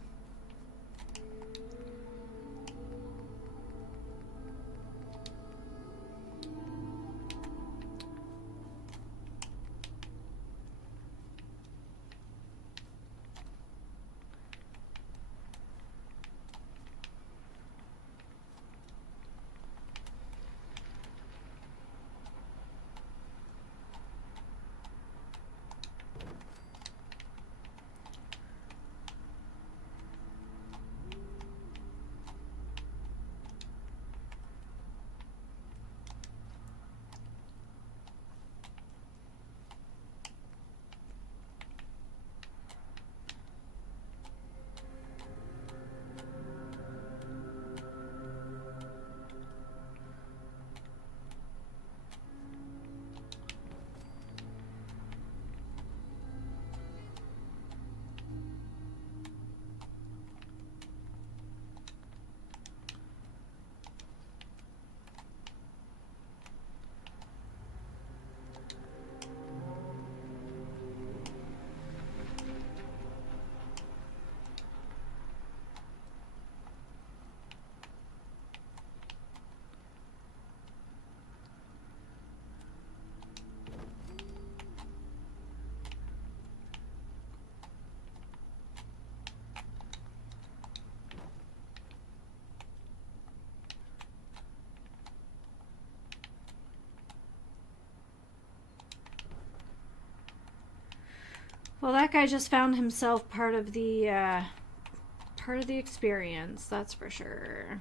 Well, that guy just found himself part of the experience, that's for sure.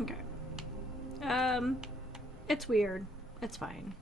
Okay. It's weird. It's fine.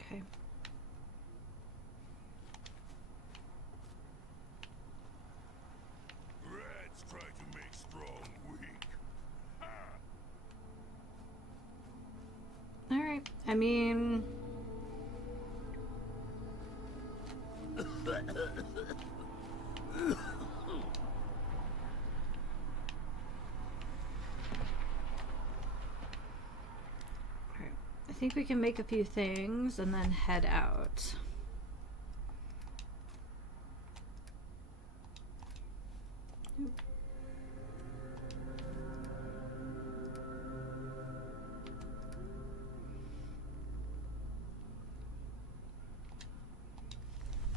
Okay. Rats try to make strong weak. Ha! All right. I mean, alright. I think we can make a few things and then head out.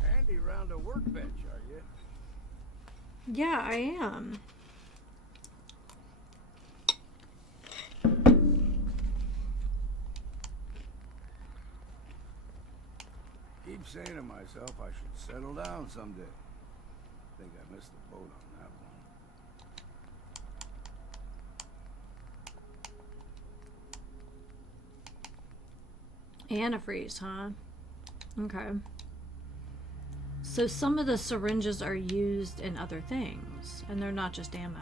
Handy round a workbench, are you? Yeah, I am. Keep saying to myself I should settle down someday. Think I missed the boat on that one. Antifreeze, huh? Okay. So some of the syringes are used in other things, and they're not just ammo.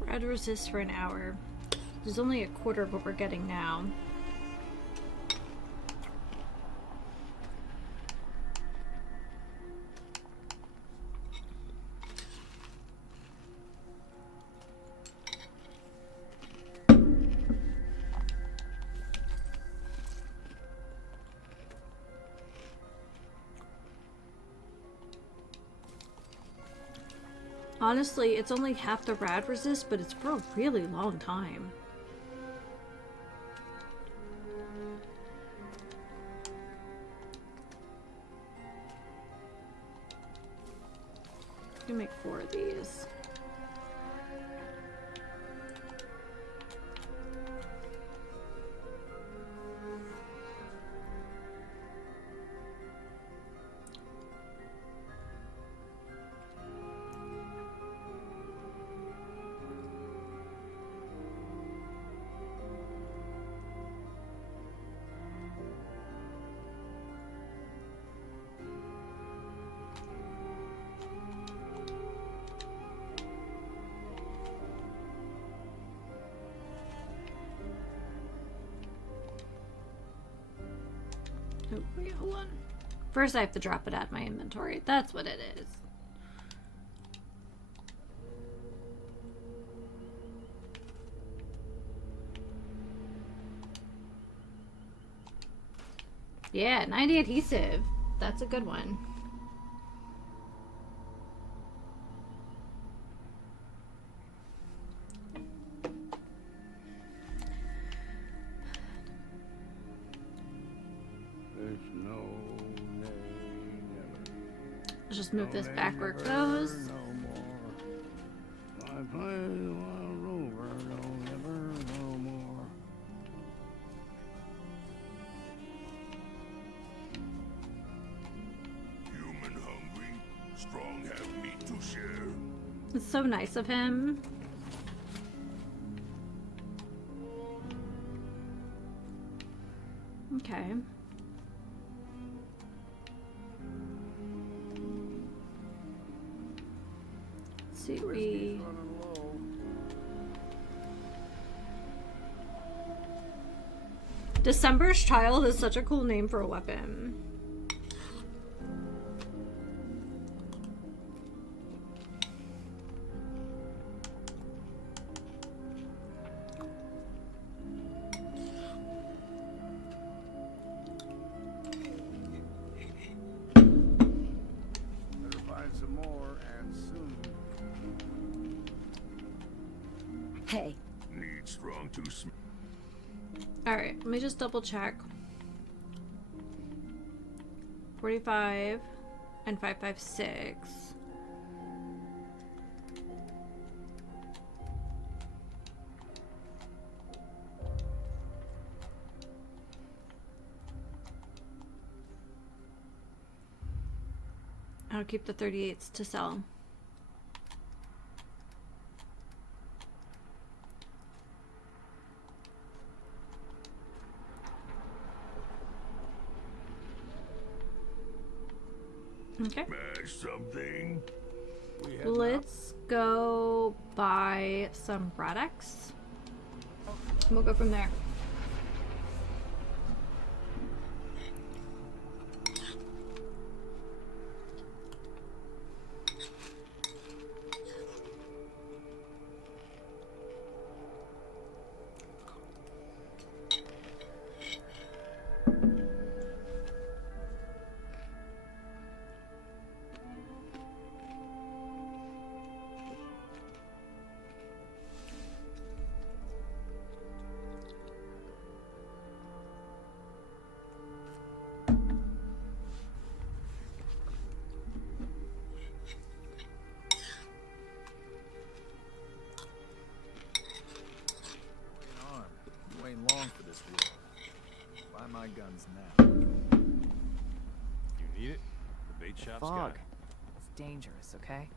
Red resist for an hour. There's only a quarter of what we're getting now. Honestly, it's only half the rad resist, but it's for a really long time. I'm gonna make 4 of these. Oh, wait, hold on. First I have to drop it out of my inventory. That's what it is. Yeah, 90 adhesive. That's a good one. There's no nay, never. Let's just move this No back nay, where it never, goes. no more. I play the wild rover, no never, no more. Human hungry, strong have meat to share. It's so nice of him. Okay. Let's see, Whiskey's running low. December's Child is such a cool name for a weapon. Better find some more, and soon. Hey, Need strong to sm. Alright, let me just double check. 45 and 556. I'll keep the 38s to sell. Okay. Smash something. We have Let's go buy some products. And we'll go from there. my guns now. You need it? The bait shop's got Fog. it. It's dangerous, okay?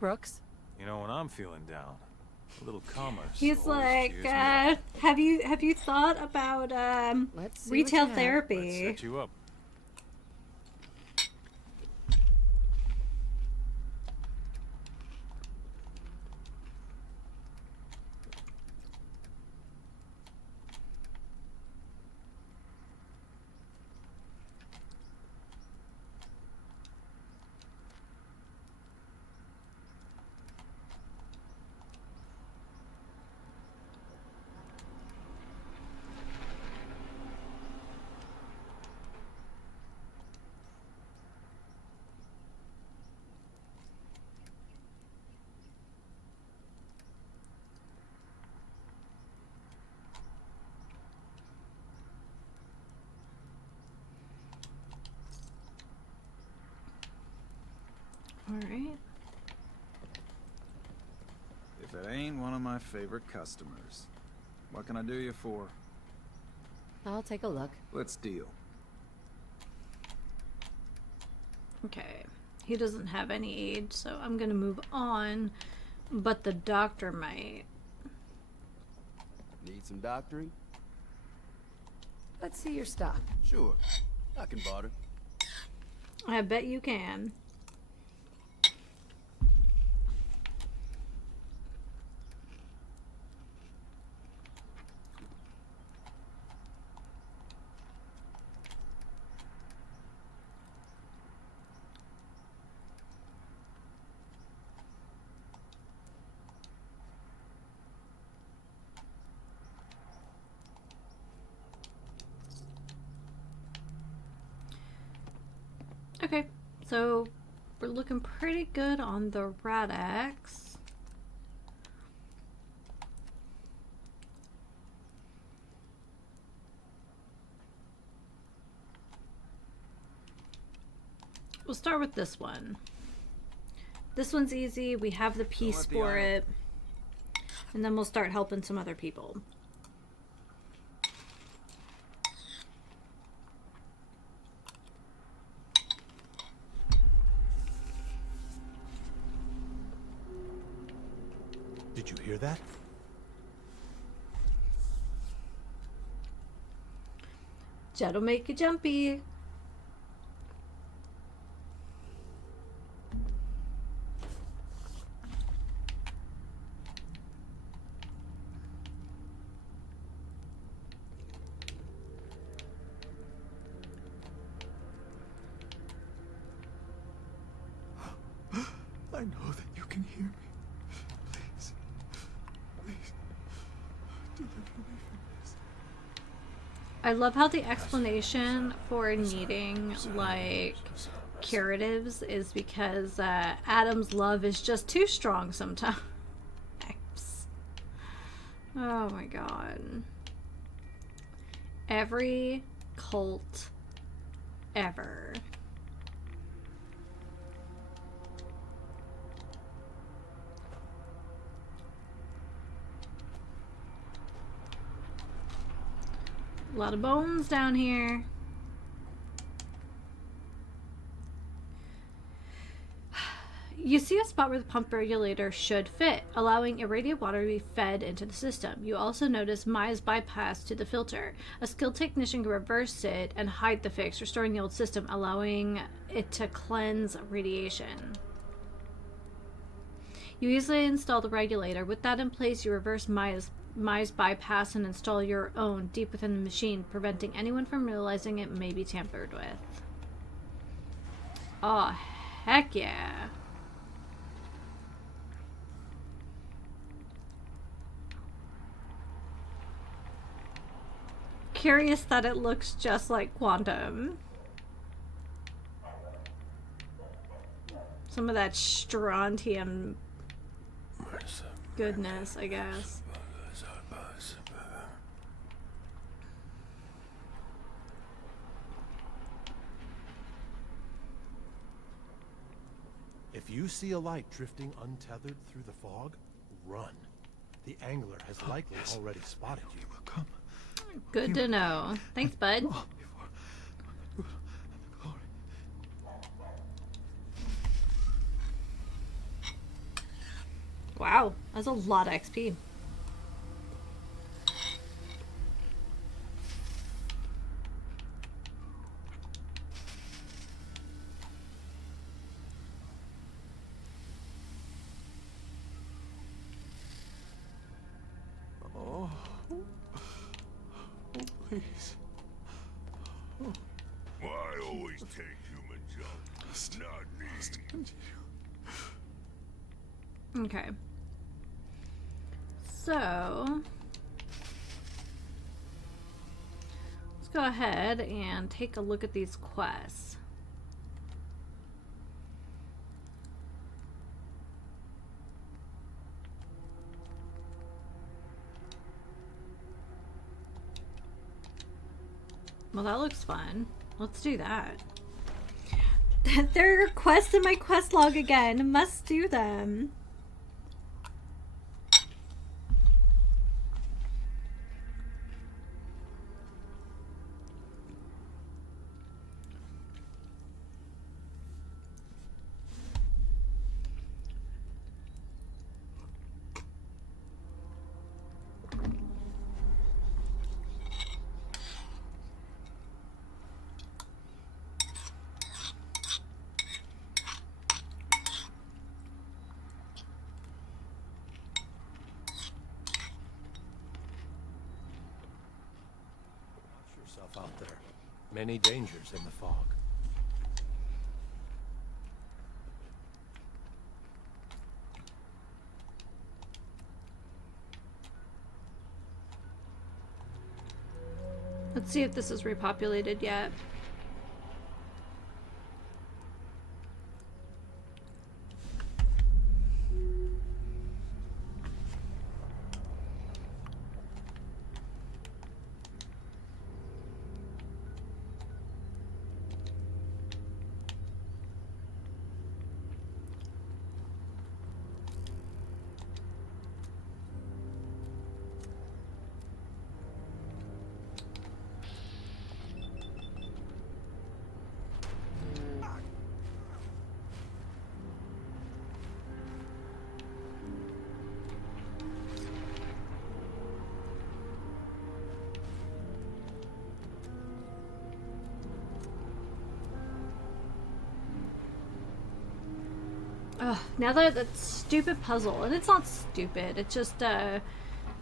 Brooks? You know, when I'm feeling down, a little commerce. He's always like, cheers me up. have you thought about Let's see retail what you have. Let's therapy? set you up. All right. If it ain't one of my favorite customers. What can I do you for? I'll take a look. Let's deal. Okay. He doesn't have any age, so I'm gonna move on. But the doctor might. Need some doctoring? Let's see your stock. Sure. I can barter. I bet you can. Okay, so we're looking pretty good on the Rad-X. We'll start with this one. This one's easy. We have the piece for it. And then we'll start helping some other people. Did you hear that? Jet'll make you jumpy. I know that you can hear me. Please. Please. Deliver me from this. I love how the explanation for needing, like, curatives is because Adam's love is just too strong sometimes. Oh my god. Every cult ever. A lot of bones down here. You see a spot where the pump regulator should fit, allowing irradiated water to be fed into the system. You also notice Maya's bypass to the filter. A skilled technician can reverse it and hide the fix, restoring the old system, allowing it to cleanse radiation. You easily install the regulator. With that in place, you reverse Maya's bypass and install your own deep within the machine, preventing anyone from realizing it may be tampered with. Oh, heck yeah. Curious that it looks just like Quantum. Some of that strontium goodness, I guess. If you see a light drifting untethered through the fog, run. The angler has likely already spotted you. He will come. Good to know. Thanks, bud. All before the good and the glory. Wow, that's a lot of XP. Oh, please. Why always take human junk? Not me. Must continue. Okay. So, let's go ahead and take a look at these quests. Well, that looks fun. Let's do that. There are quests in my quest log again. Must do them. Watch yourself out there. Many dangers in the fog. Let's see if this is repopulated yet. Ugh, now that stupid puzzle, and it's not stupid, it's just, yeah,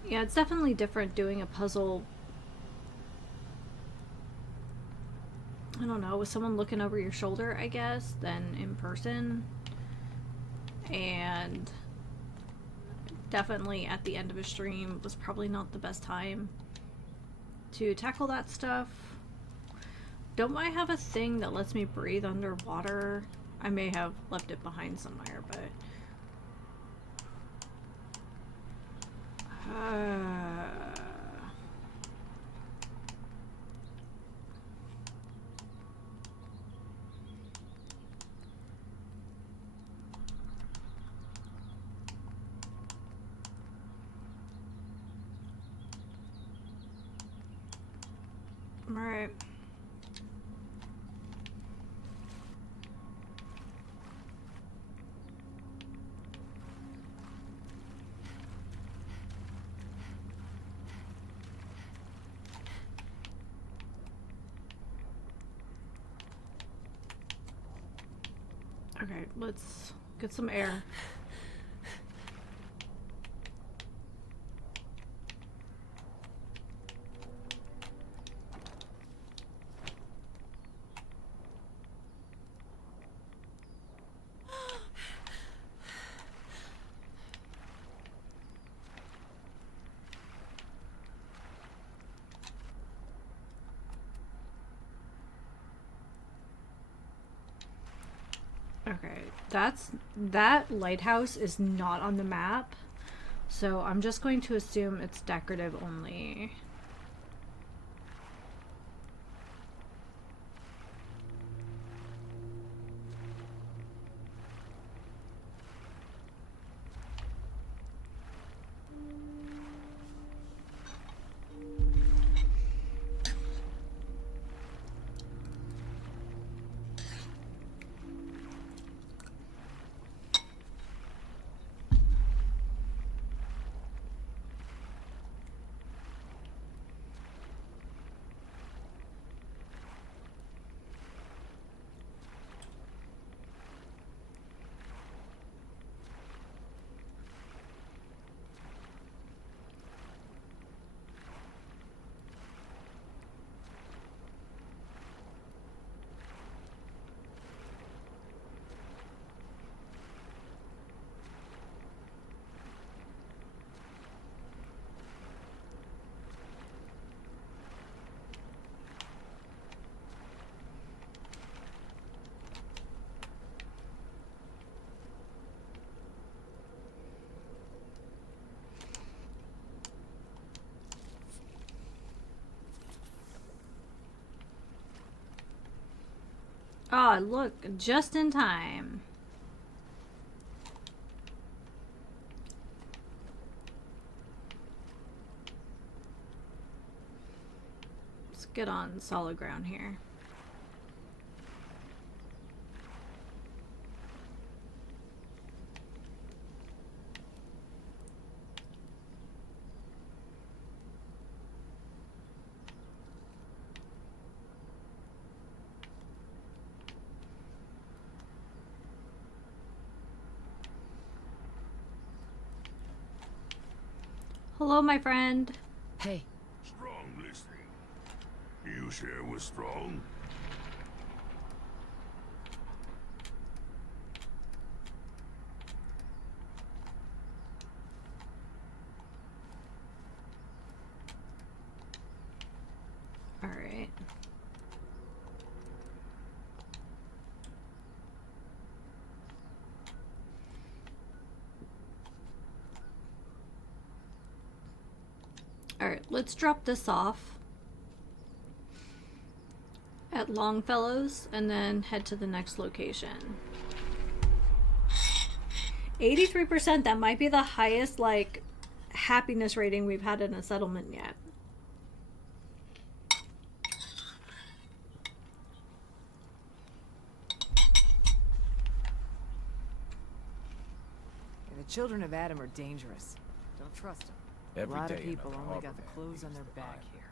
it's definitely different doing a puzzle, I don't know, with someone looking over your shoulder, I guess, than in person. And definitely at the end of a stream was probably not the best time to tackle that stuff. Don't I have a thing that lets me breathe underwater? I may have left it behind somewhere, but... Alright. Okay, let's get some air. Okay, that lighthouse is not on the map, so I'm just going to assume it's decorative only. Oh, look, just in time. Let's get on solid ground here. Hello, my friend. Hey. Strong listening. You share with Strong? All right. All right, let's drop this off at Longfellows and then head to the next location. 83%, that might be the highest, like, happiness rating we've had in a settlement yet. The children of Adam are dangerous. Don't trust them. Every A lot of day people another only got the Harbor man clothes on leaves their the back island. here.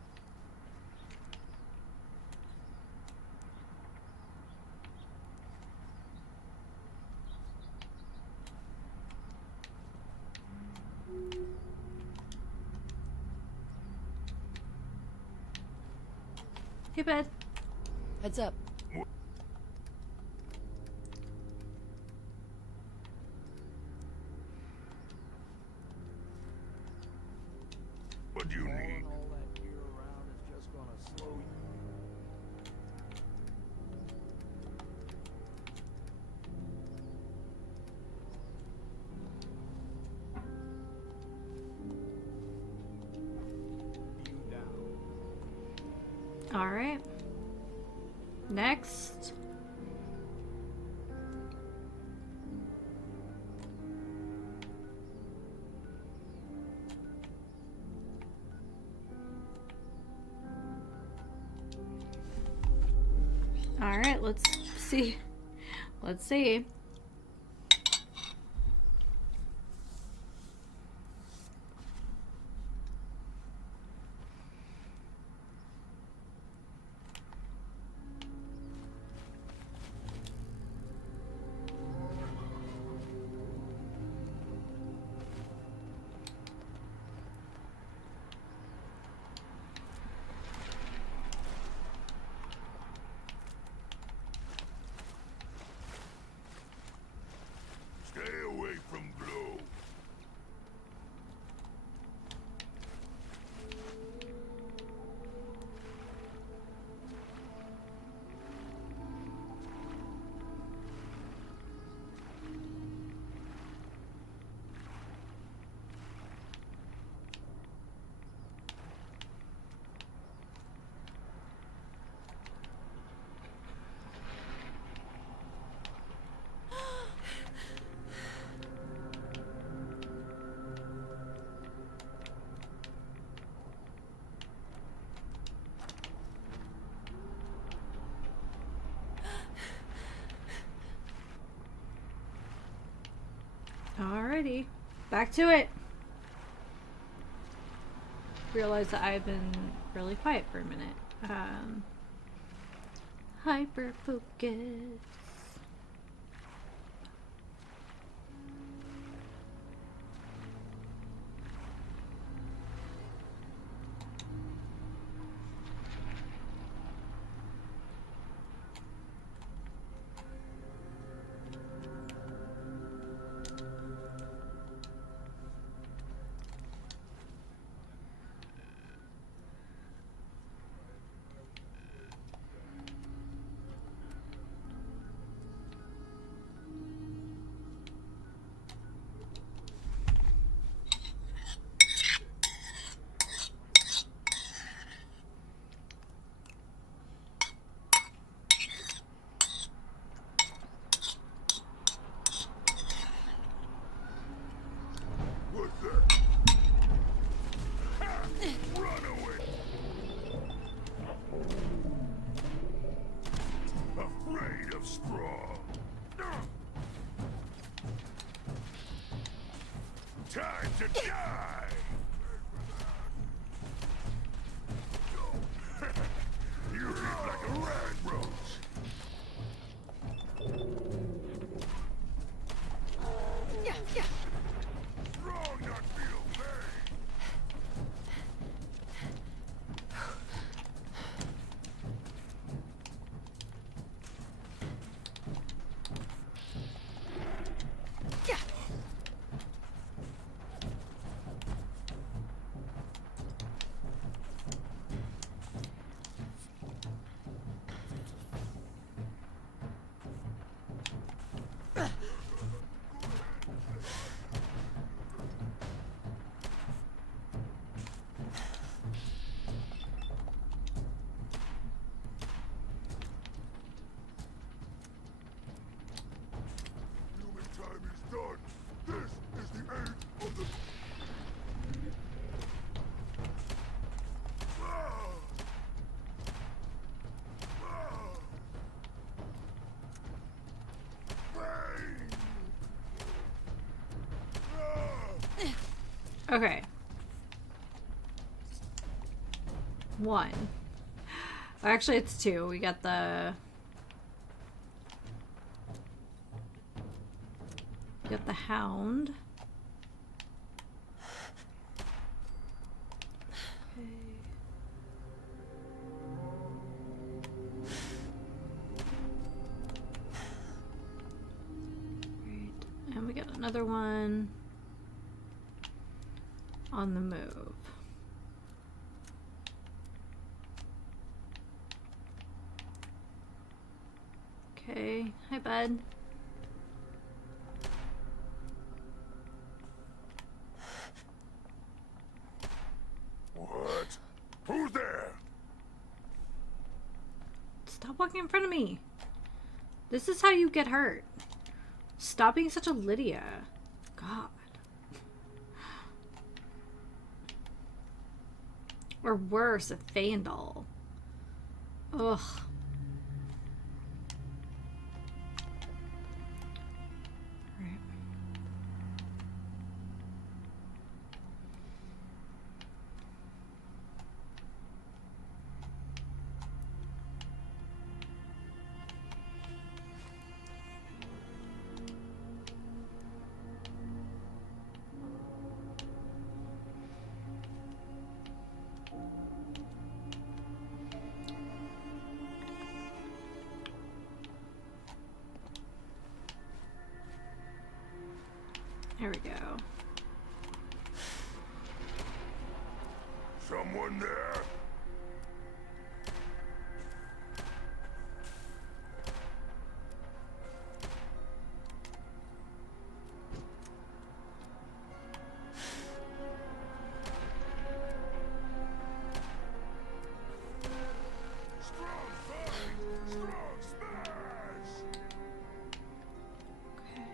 Hey, bud. Heads up. What do you need? Hauling all that gear around is just gonna slow you down. All right. Next. All right, let's see. Let's see. Stay away from Glow. Alrighty, back to it. Realize that I've been really quiet for a minute. Hyper focus. Time to die! You hit like a rag roach. Wrong not feel pain. Human time is done. This is the end of the... Ah! Ah! Pain! Ah! Okay. 1. Actually, it's 2. We got the hound. Okay. Right. And we got another one on the move. Okay. Hi, bud. What? Who's there? Stop walking in front of me. This is how you get hurt. Stop being such a Lydia. God. Or worse, a Fandal. Ugh. Right. There we go. Someone there? Strong fight! Strong smash! Okay.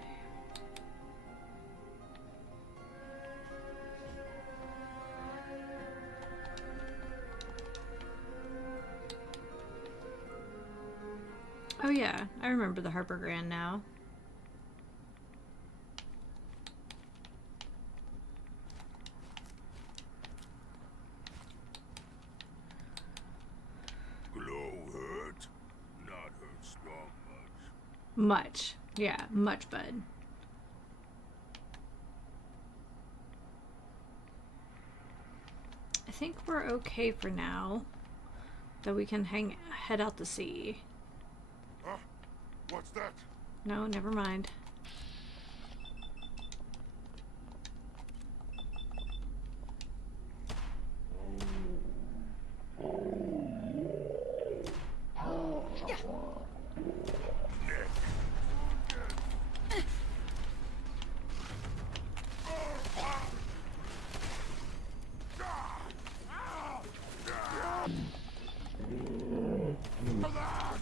Oh yeah, I remember the Harper Grand now. Glow hurt? Not hurt strong much. Much. Yeah, much, bud. I think we're okay for now. That we can head out to sea. Huh? What's that? No, never mind.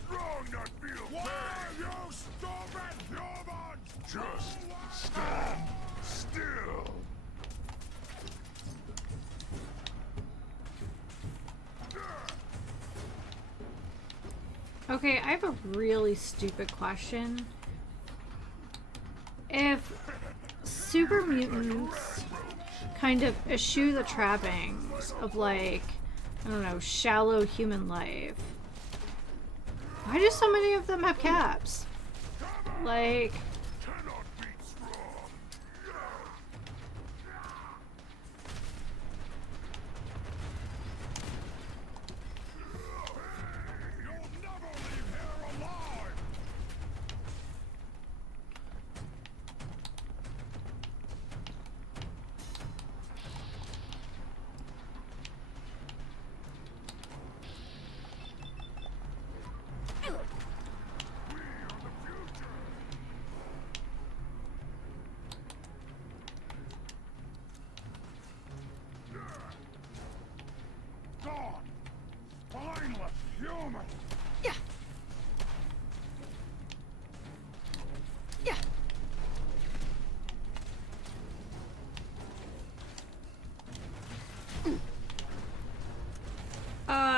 Strong not feel pain. Why you stupid humans? Just stand still. Okay, I have a really stupid question. If super mutants kind of eschew the trappings of, like, I don't know, shallow human life. Why do so many of them have caps? Like...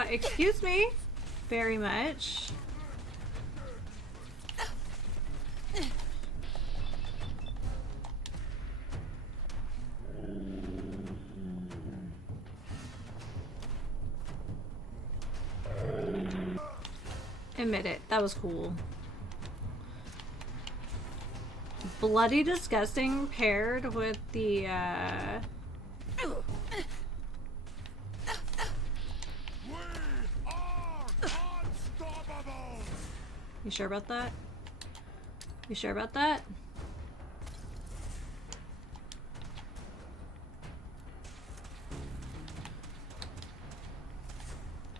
excuse me very much. Admit it, that was cool. Bloody disgusting paired with the You sure about that? You sure about that?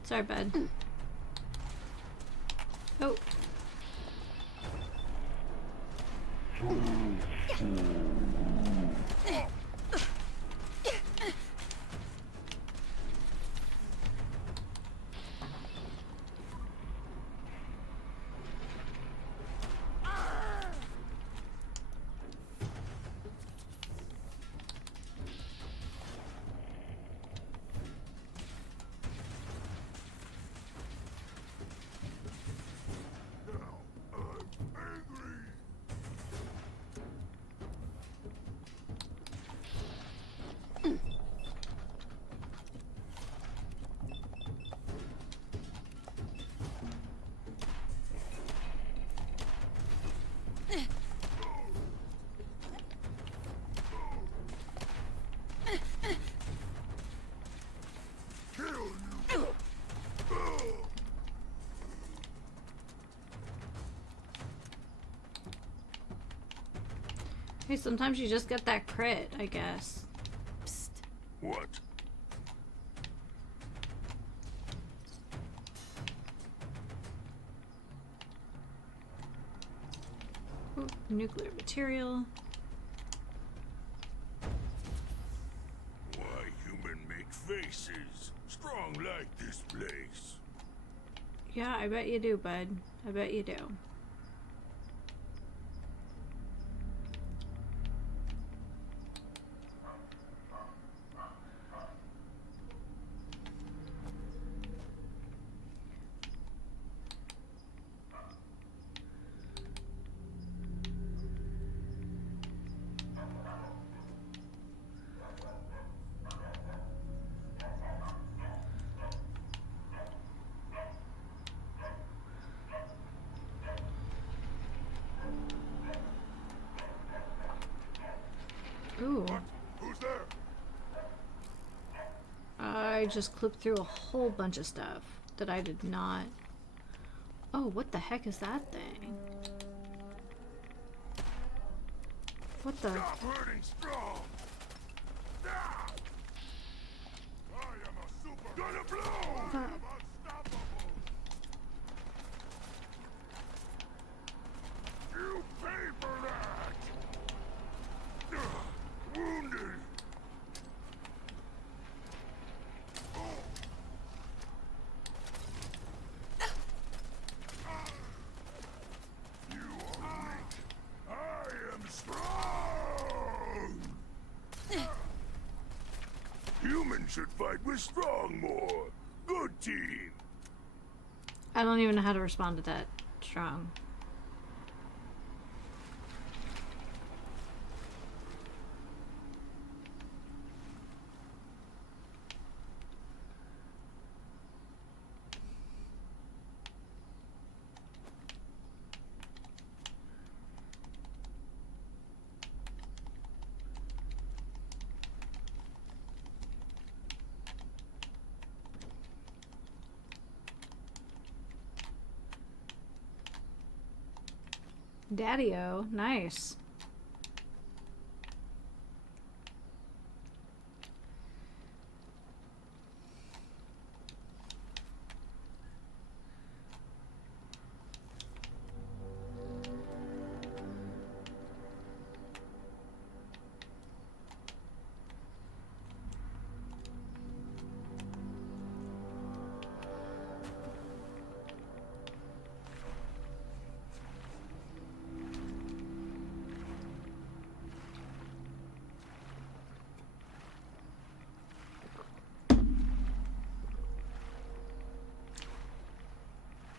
Sorry, bud. Oh. Hey, sometimes you just get that crit, I guess. Psst. What? Ooh, nuclear material. Why human make faces? Strong like this place. Yeah, I bet you do, bud. I bet you do. Ooh. What? Who's there? I just clipped through a whole bunch of stuff that I did not... Oh, what the heck is that thing? What the... Stop hurting strong! Ah! I am a super... Gonna blow! I am unstoppable! You pay for that! Wounded! You are weak. I am strong! Humans should fight with strong more. Good team. I don't even know how to respond to that. Strong. Daddy-o. Nice.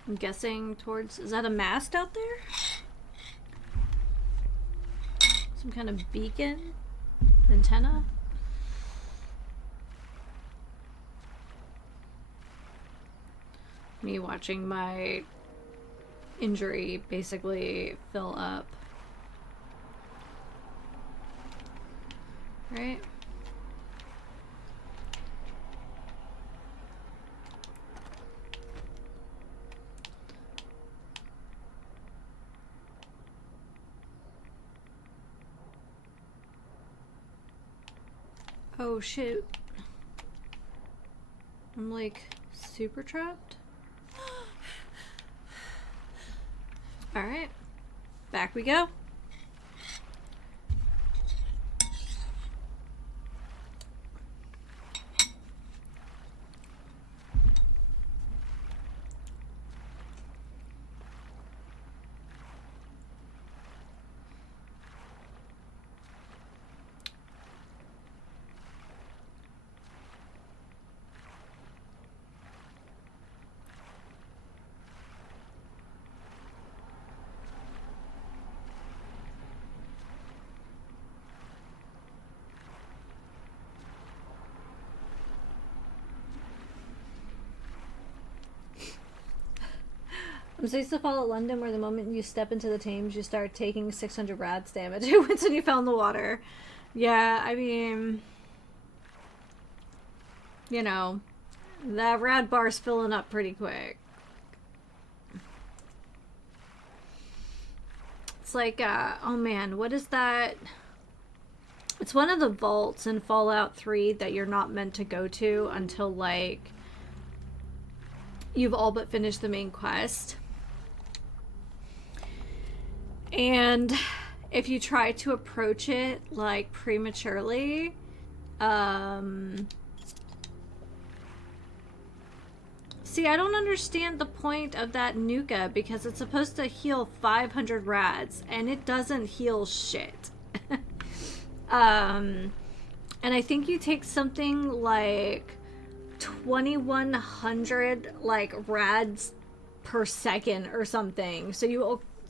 I'm guessing towards... Is that a mast out there? Some kind of beacon? Antenna? Me watching my injury basically fill up. Right? Oh shoot. I'm like super trapped. Alright. Back we go. I'm supposed to follow London, where the moment you step into the Thames, you start taking 600 rads damage when you fell in the water. Yeah, I mean, you know, that rad bar's filling up pretty quick. It's like, oh man, what is that? It's one of the vaults in Fallout 3 that you're not meant to go to until, like, you've all but finished the main quest. And if you try to approach it, like, prematurely, see, I don't understand the point of that Nuka, because it's supposed to heal 500 rads, and it doesn't heal shit. And I think you take something like 2100 like rads per second or something.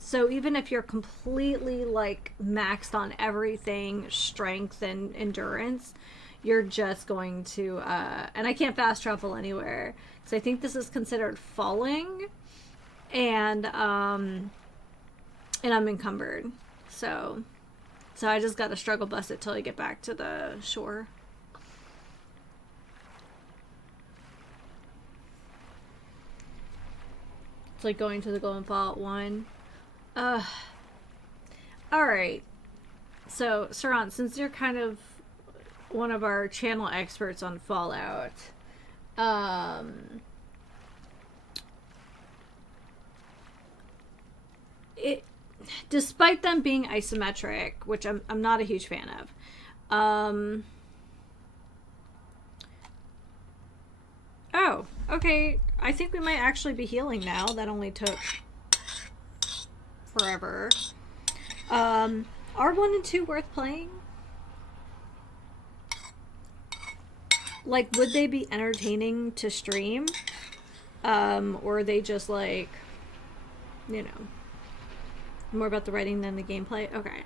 So even if you're completely like maxed on everything, strength and endurance, you're just going to and I can't fast travel anywhere, so I think this is considered falling, and I'm encumbered, so I just gotta struggle bust it till I get back to the shore. It's like going to the Golden Fallout 1. Alright. So, Saran, since you're kind of one of our channel experts on Fallout, despite them being isometric, which I'm not a huge fan of, oh, okay, I think we might actually be healing now. That only took forever. Are 1 and 2 worth playing? Like, would they be entertaining to stream? Or are they just like, you know, more about the writing than the gameplay? Okay.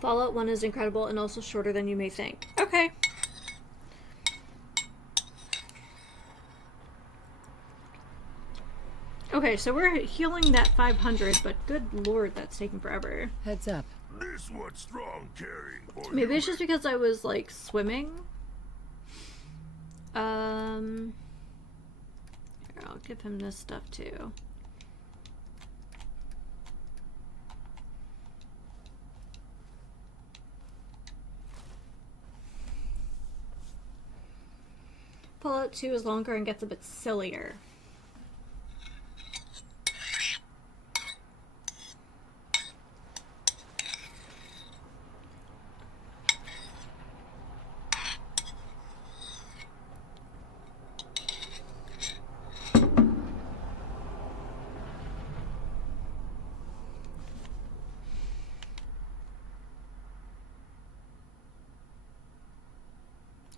Fallout 1 is incredible and also shorter than you may think. Okay. Okay, so we're healing that 500, but good lord, that's taking forever. Heads up. This what strong carrying for Maybe you. it's just because I was like swimming. Here, I'll give him this stuff too. Fallout 2 is longer and gets a bit sillier.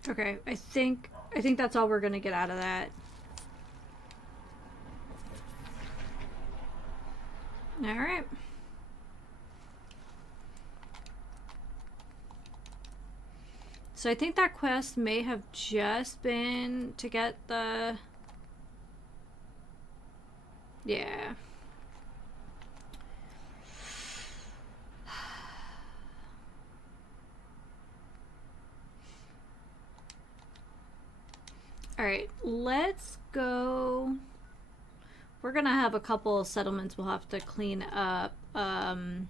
Okay, I think that's all we're gonna get out of that. All right. So I think that quest may have just been to get the... Yeah. Alright, let's go... We're gonna have a couple of settlements we'll have to clean up. The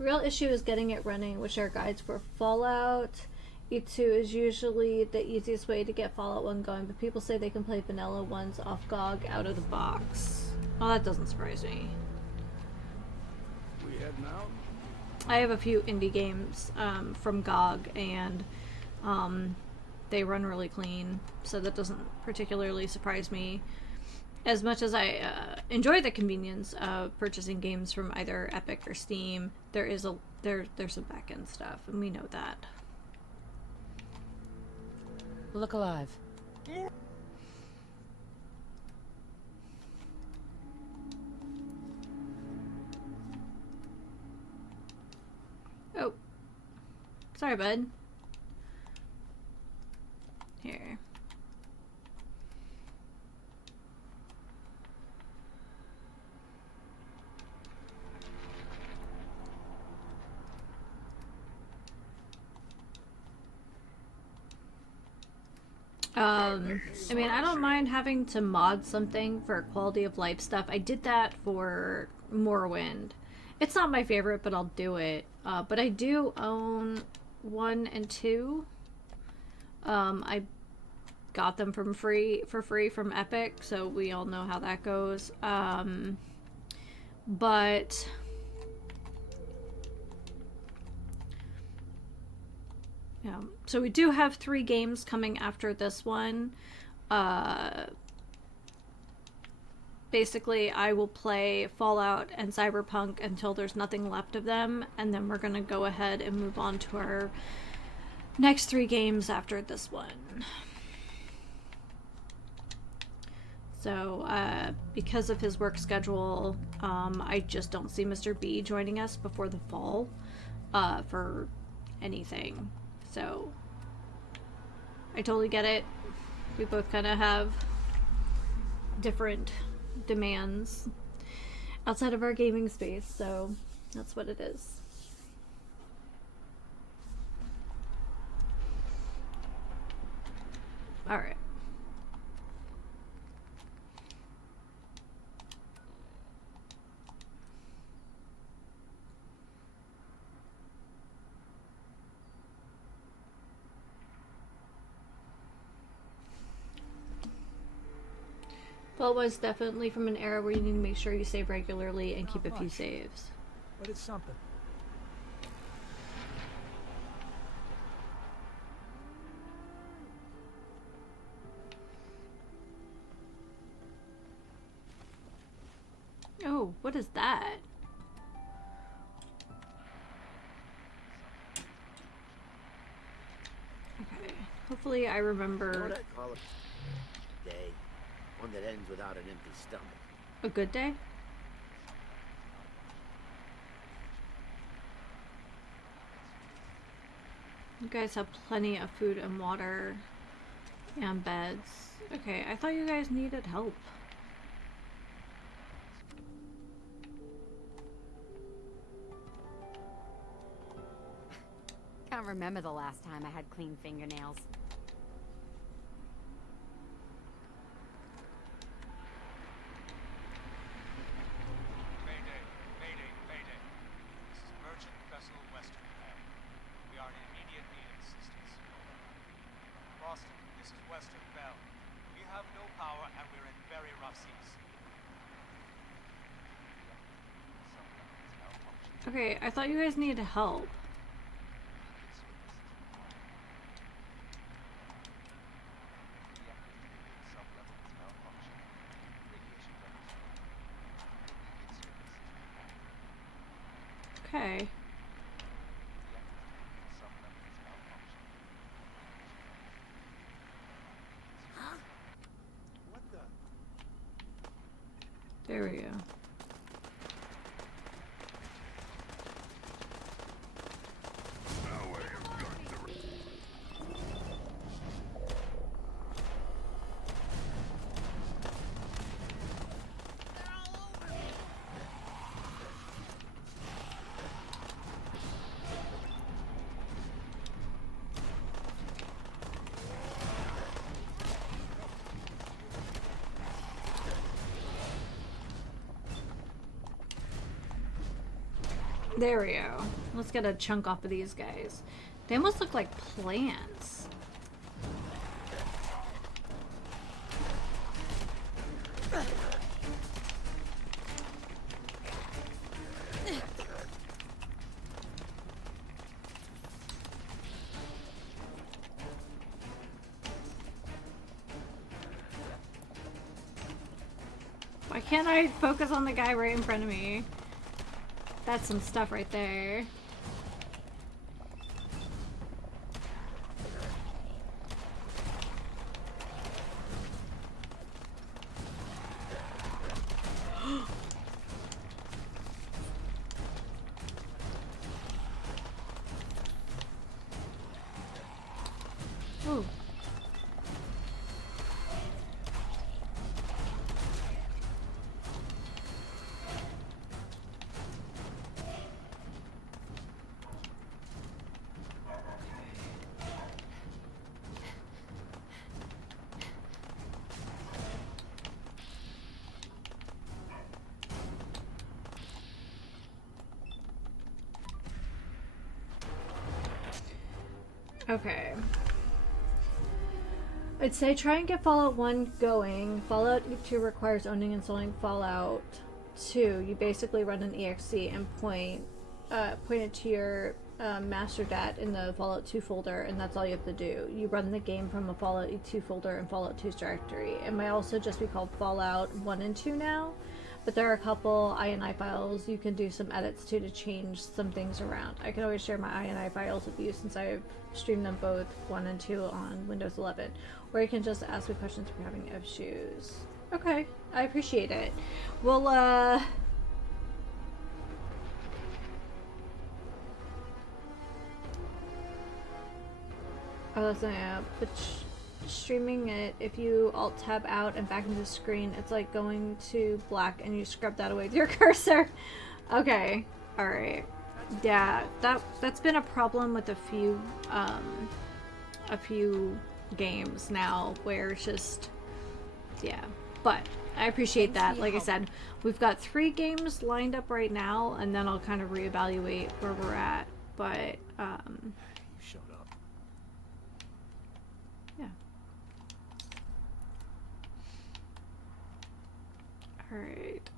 real issue is getting it running, which are guides for Fallout. E2 is usually the easiest way to get Fallout 1 going, but people say they can play vanilla ones off GOG out of the box. Well, that doesn't surprise me. We heading out? I have a few indie games from GOG, and they run really clean, so that doesn't particularly surprise me. As much as I enjoy the convenience of purchasing games from either Epic or Steam, there's some back-end stuff, and we know that. Look alive. Oh. Sorry, bud. Here. I mean, I don't mind having to mod something for quality of life stuff. I did that for Morrowind. It's not my favorite, but I'll do it. But I do own 1 and 2. I got them for free from Epic, so we all know how that goes. But yeah, so we do have 3 games coming after this one. Basically, I will play Fallout and Cyberpunk until there's nothing left of them, and then we're gonna go ahead and move on to our next 3 games after this one. So, because of his work schedule, I just don't see Mr. B joining us before the fall for anything. So, I totally get it. We both kind of have different demands outside of our gaming space, so that's what it is. Alright. Well, it was definitely from an era where you need to make sure you save regularly and keep a few saves. But it's something. Oh, what is that? Okay, hopefully I remember. What I call a day, one that ends without an empty stomach. A good day? You guys have plenty of food and water and beds. Okay, I thought you guys needed help. can't remember the last time I had clean fingernails. Mayday, mayday, mayday. This is merchant vessel Western Bell. We are in immediate need of assistance. Boston, this is Western Bell. We have no power and we're in very rough seas. Okay, I thought you guys needed help. Okay. There we go. There we go. Let's get a chunk off of these guys. They almost look like plants. Why can't I focus on the guy right in front of me? That's some stuff right there. Ooh. Okay. I'd say try and get Fallout 1 going. Fallout 2 requires owning and installing Fallout 2. You basically run an exe and point it to your master dat in the Fallout 2 folder, and that's all you have to do. You run the game from a Fallout 2 folder and Fallout 2's directory. It might also just be called Fallout 1 and 2 now, but there are a couple INI files you can do some edits to change some things around. I can always share my INI files with you since I've streamed them both 1 and 2 on Windows 11. Or you can just ask me questions if you're having issues. Okay, I appreciate it. Well, oh, that's not out. But streaming it, if you alt tab out and back into the screen, it's like going to black and you scrub that away with your cursor. Okay, alright. Yeah, that's been a problem with a few games now where it's just, yeah. But I appreciate that. Like I said, we've got 3 games lined up right now, and then I'll kind of reevaluate where we're at. But You showed up. yeah. Alright.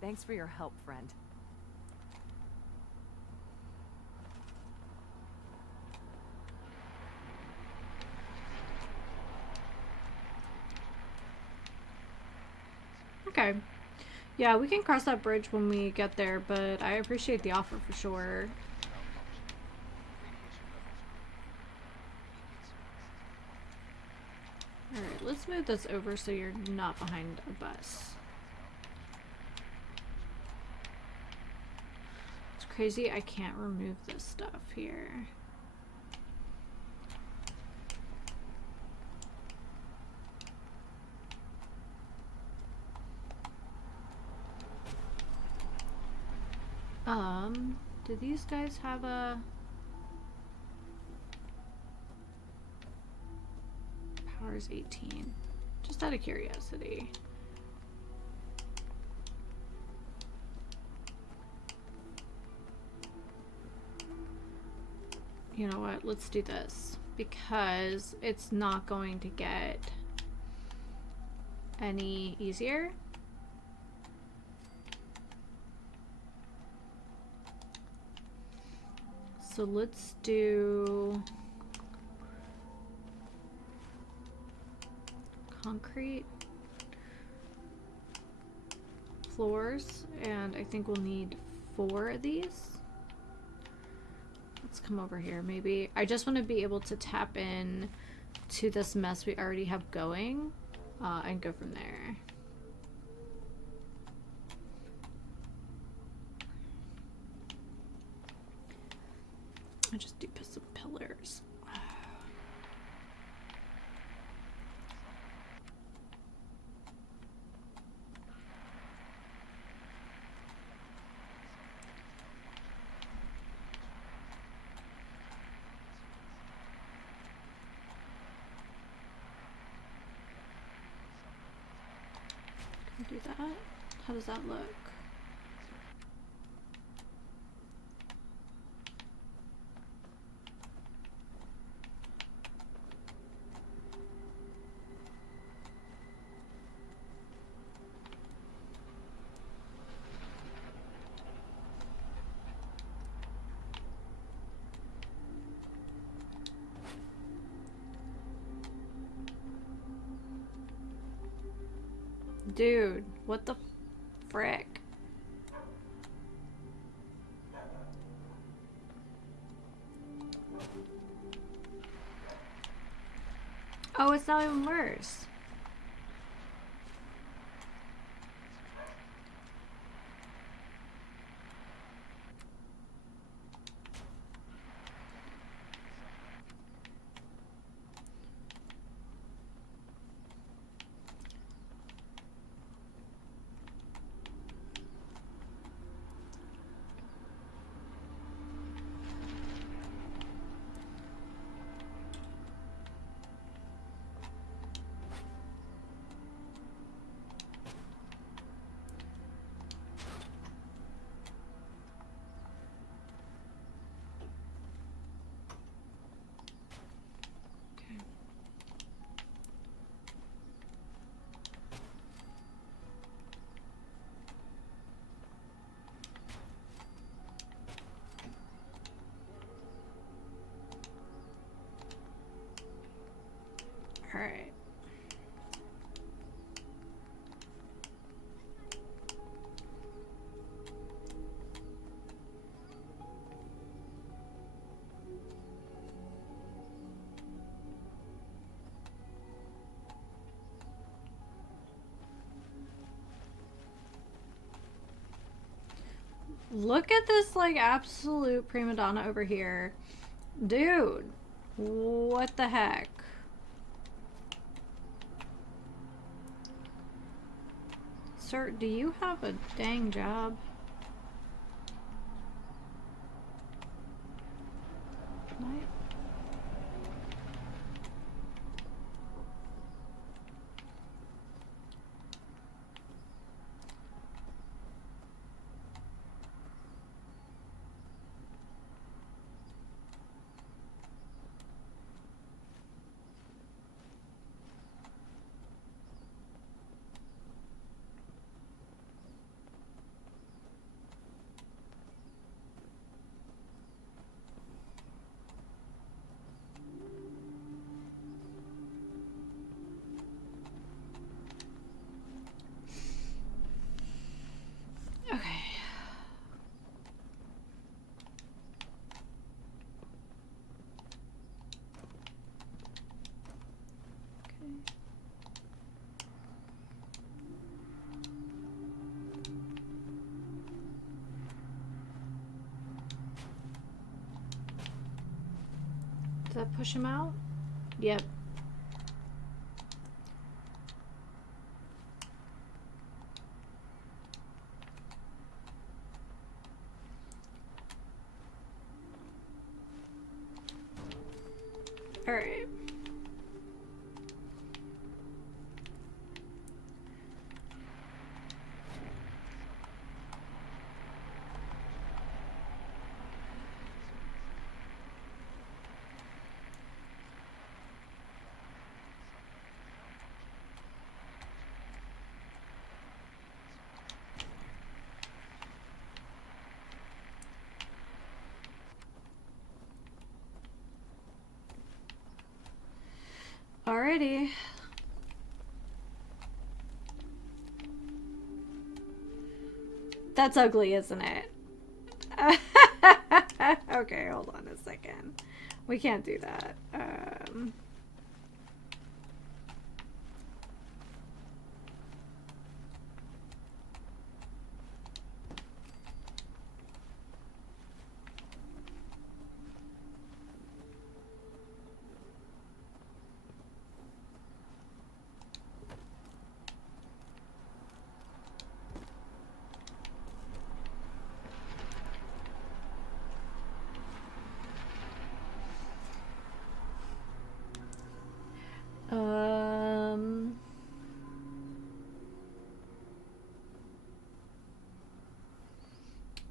Thanks for your help, friend. Okay. Yeah, we can cross that bridge when we get there, but I appreciate the offer for sure. Alright, let's move this over so you're not behind a bus. It's crazy I can't remove this stuff here. Do these guys have a... Power's 18. Just out of curiosity. You know what? Let's do this. Because it's not going to get any easier. So let's do concrete floors, and I think we'll need 4 of these. Let's come over here. Maybe I just want to be able to tap in to this mess we already have going, and go from there. I just do some pillars. Can we do that? How does that look? Dude, what the frick? Oh, it's not even worse. All right. Look at this, like, absolute prima donna over here. Dude, what the heck? Sir, do you have a dang job? What? Does that push him out? Yep. Alrighty. That's ugly, isn't it? Okay, hold on a second. We can't do that.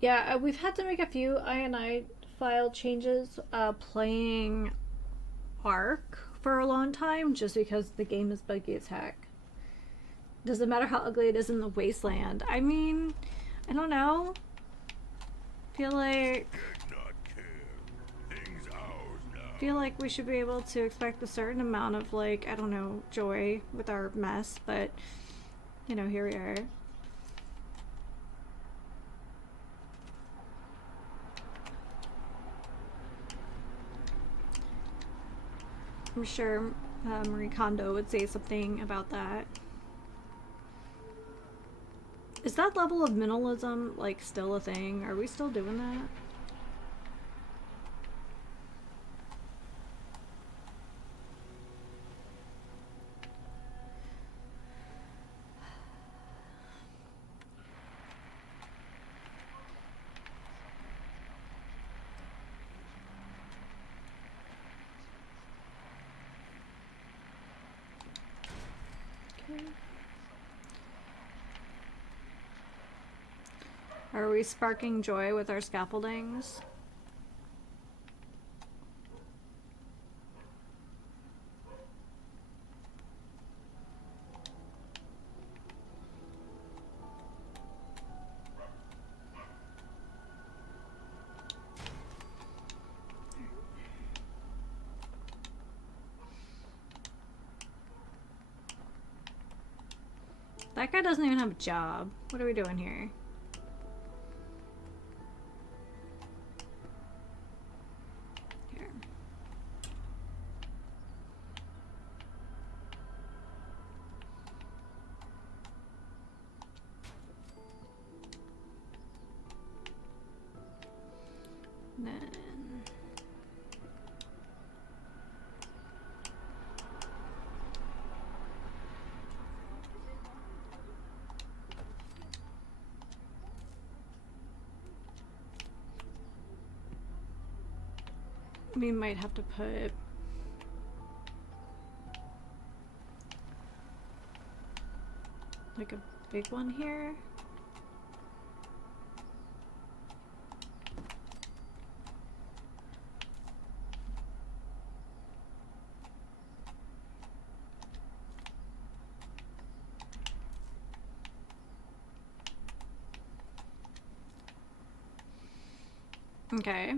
Yeah, we've had to make a few INI file changes playing Ark for a long time just because the game is buggy as heck. Doesn't matter how ugly it is in the wasteland. I mean, I don't know. Feel like we should be able to expect a certain amount of, like, I don't know, joy with our mess, but you know, here we are. I'm sure Marie Kondo would say something about that. Is that level of minimalism, like, still a thing? Are we still doing that? Are we sparking joy with our scaffoldings? That guy doesn't even have a job. What are we doing here? We might have to put like a big one here. Okay.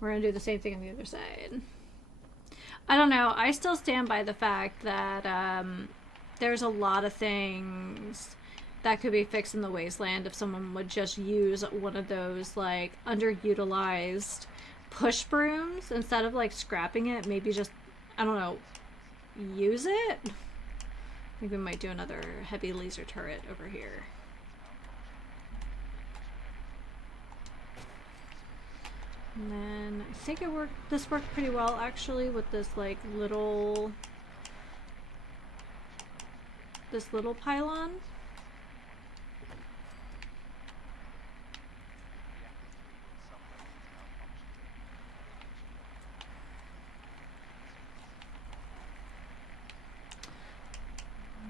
We're gonna do the same thing on the other side. I don't know. I still stand by the fact that there's a lot of things that could be fixed in the wasteland if someone would just use one of those, like, underutilized push brooms instead of, like, scrapping it. Maybe just, I don't know, use it? I think we might do another heavy laser turret over here. And then I think it worked. This worked pretty well actually with this, like, little pylon.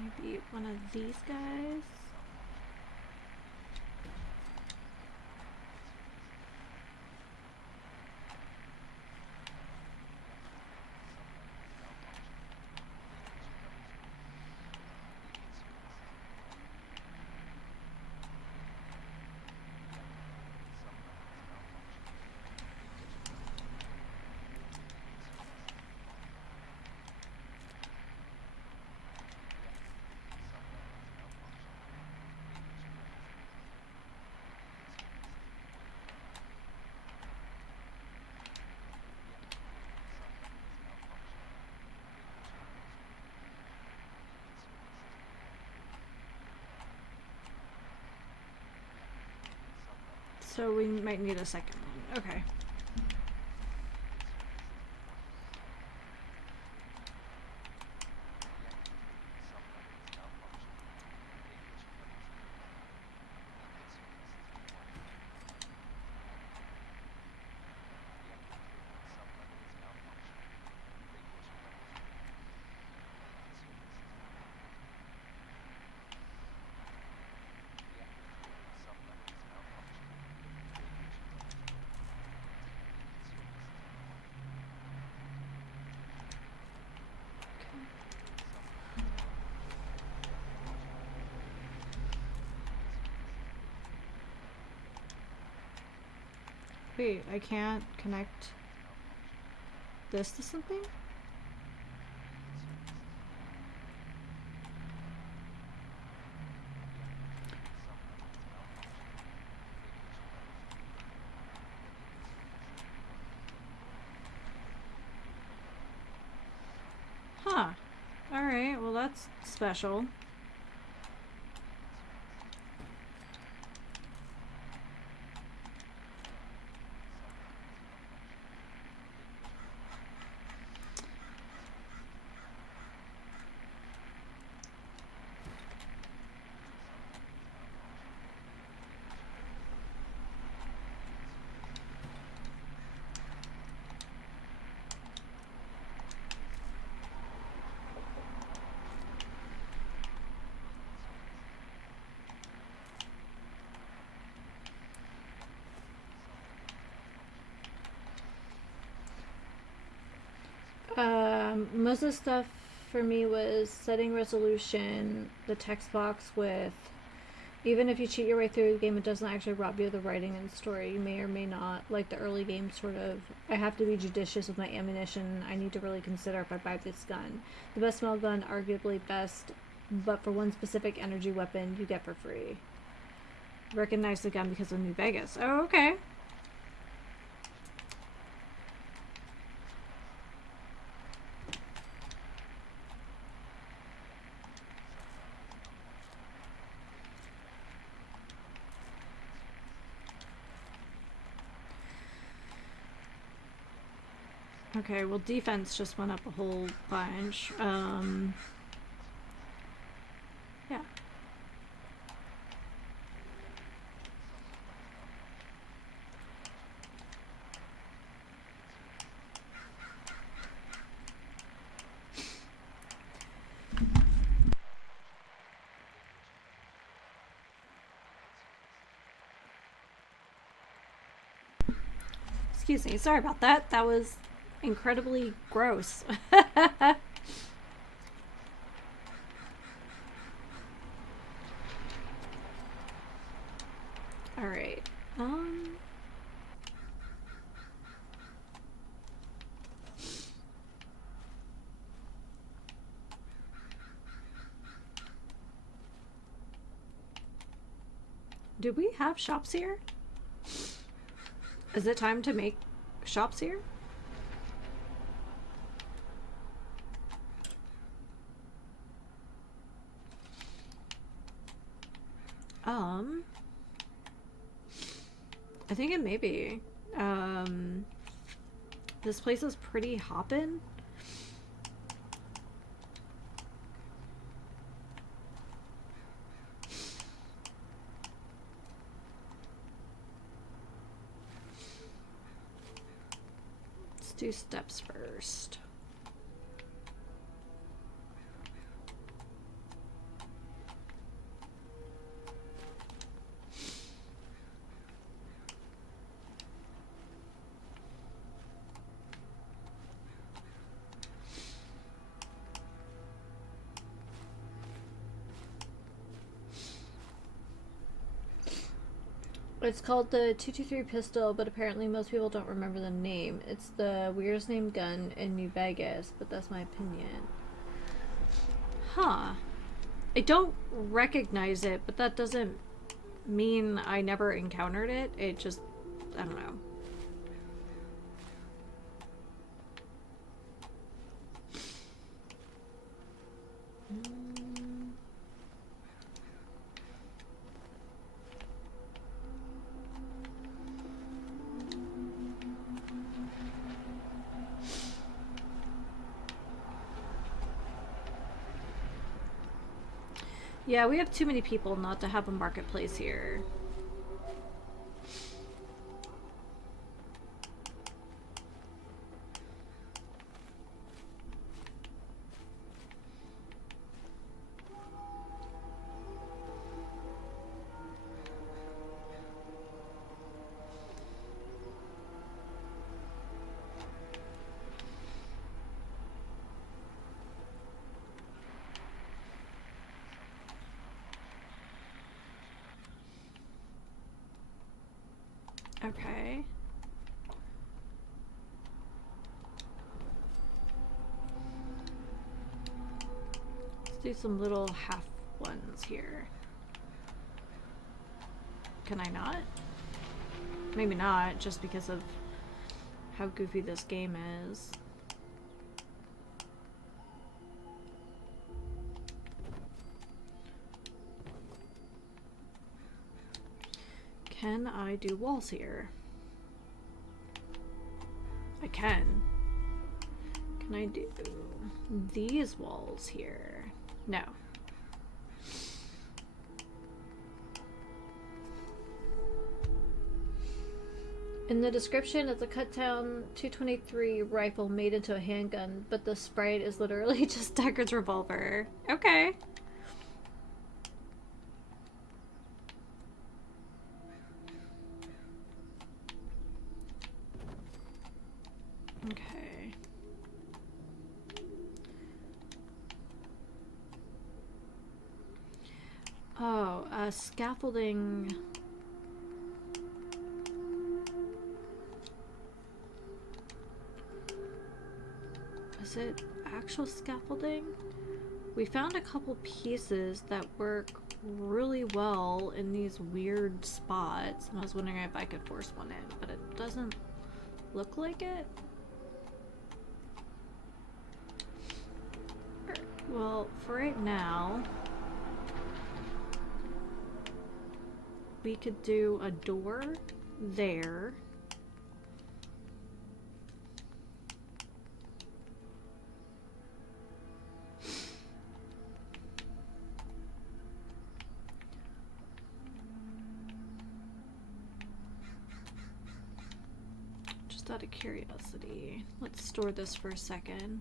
Maybe one of these guys. So we might need a second one. Okay. Wait, I can't connect this to something? Huh. Alright, well that's special. Most of the stuff for me was setting resolution, the text box with, even if you cheat your way through the game, it doesn't actually rob you of the writing and story. You may or may not, like the early game sort of, I have to be judicious with my ammunition. I need to really consider if I buy this gun. The best small gun, arguably best, but for one specific energy weapon you get for free. Recognize the gun because of New Vegas. Oh, okay. Okay, well defense just went up a whole bunch. Yeah. Excuse me, sorry about that. That was incredibly gross. All right. Do we have shops here? Is it time to make shops here? I think it may be. This place is pretty hoppin'. Let's do steps first. It's called the 223 pistol, but apparently most people don't remember the name. It's the weirdest named gun in New Vegas, but that's my opinion. Huh. I don't recognize it, but that doesn't mean I never encountered it. It just, I don't know. Yeah, we have too many people not to have a marketplace here. Okay. Let's do some little half ones here. Can I not? Maybe not, just because of how goofy this game is. Can I do walls here? I can. Can I do these walls here? No. In the description, it's a cut-down 223 rifle made into a handgun, but the sprite is literally just Deckard's revolver. Okay. Okay. Oh, scaffolding. Is it actual scaffolding? We found a couple pieces that work really well in these weird spots, and I was wondering if I could force one in, but it doesn't look like it. Well, for right now, we could do a door there. Just out of curiosity, let's store this for a second.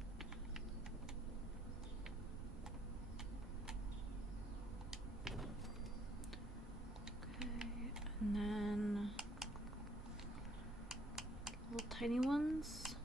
And then little tiny ones.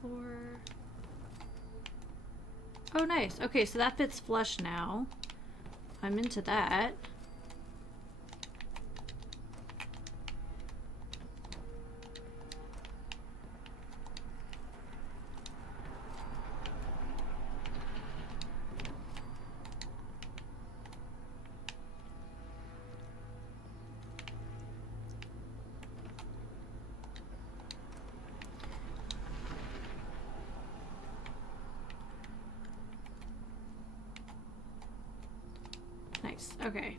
Floor. Oh, nice. Okay, so that fits flush now. I'm into that. Nice. Okay.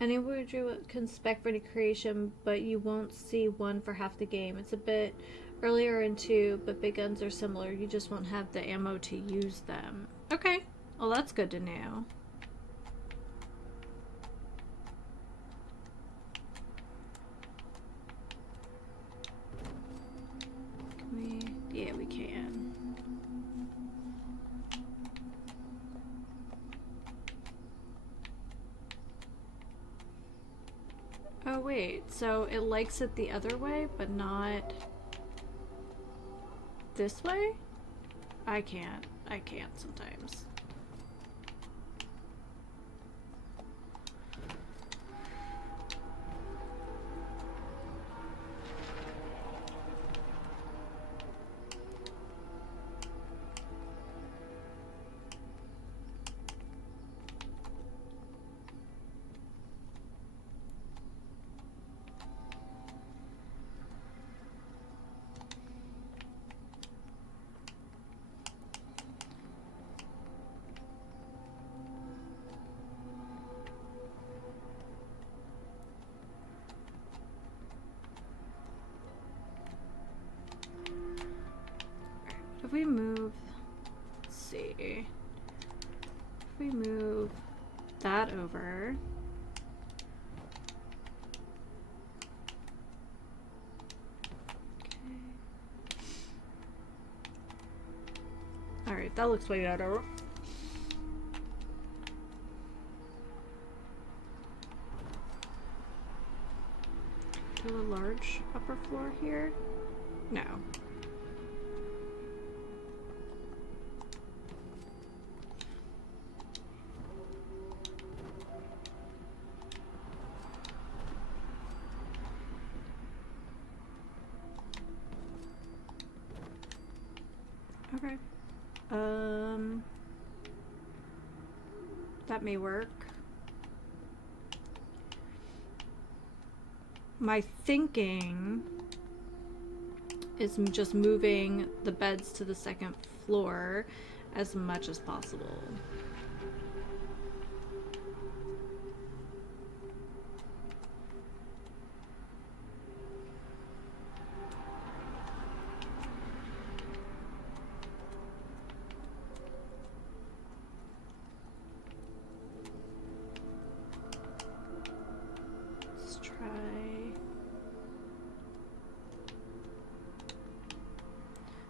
Anyone can spec for any creation, but you won't see one for half the game. It's a bit earlier in 2, but big guns are similar. You just won't have the ammo to use them. Okay. Well, that's good to know. Can we? Yeah, we can. Oh wait, so it likes it the other way, but not this way? I can't sometimes. see. If we move that over. Alright, that looks way better. Do a large upper floor here? No. Okay. That may work. My thinking is just moving the beds to the second floor as much as possible.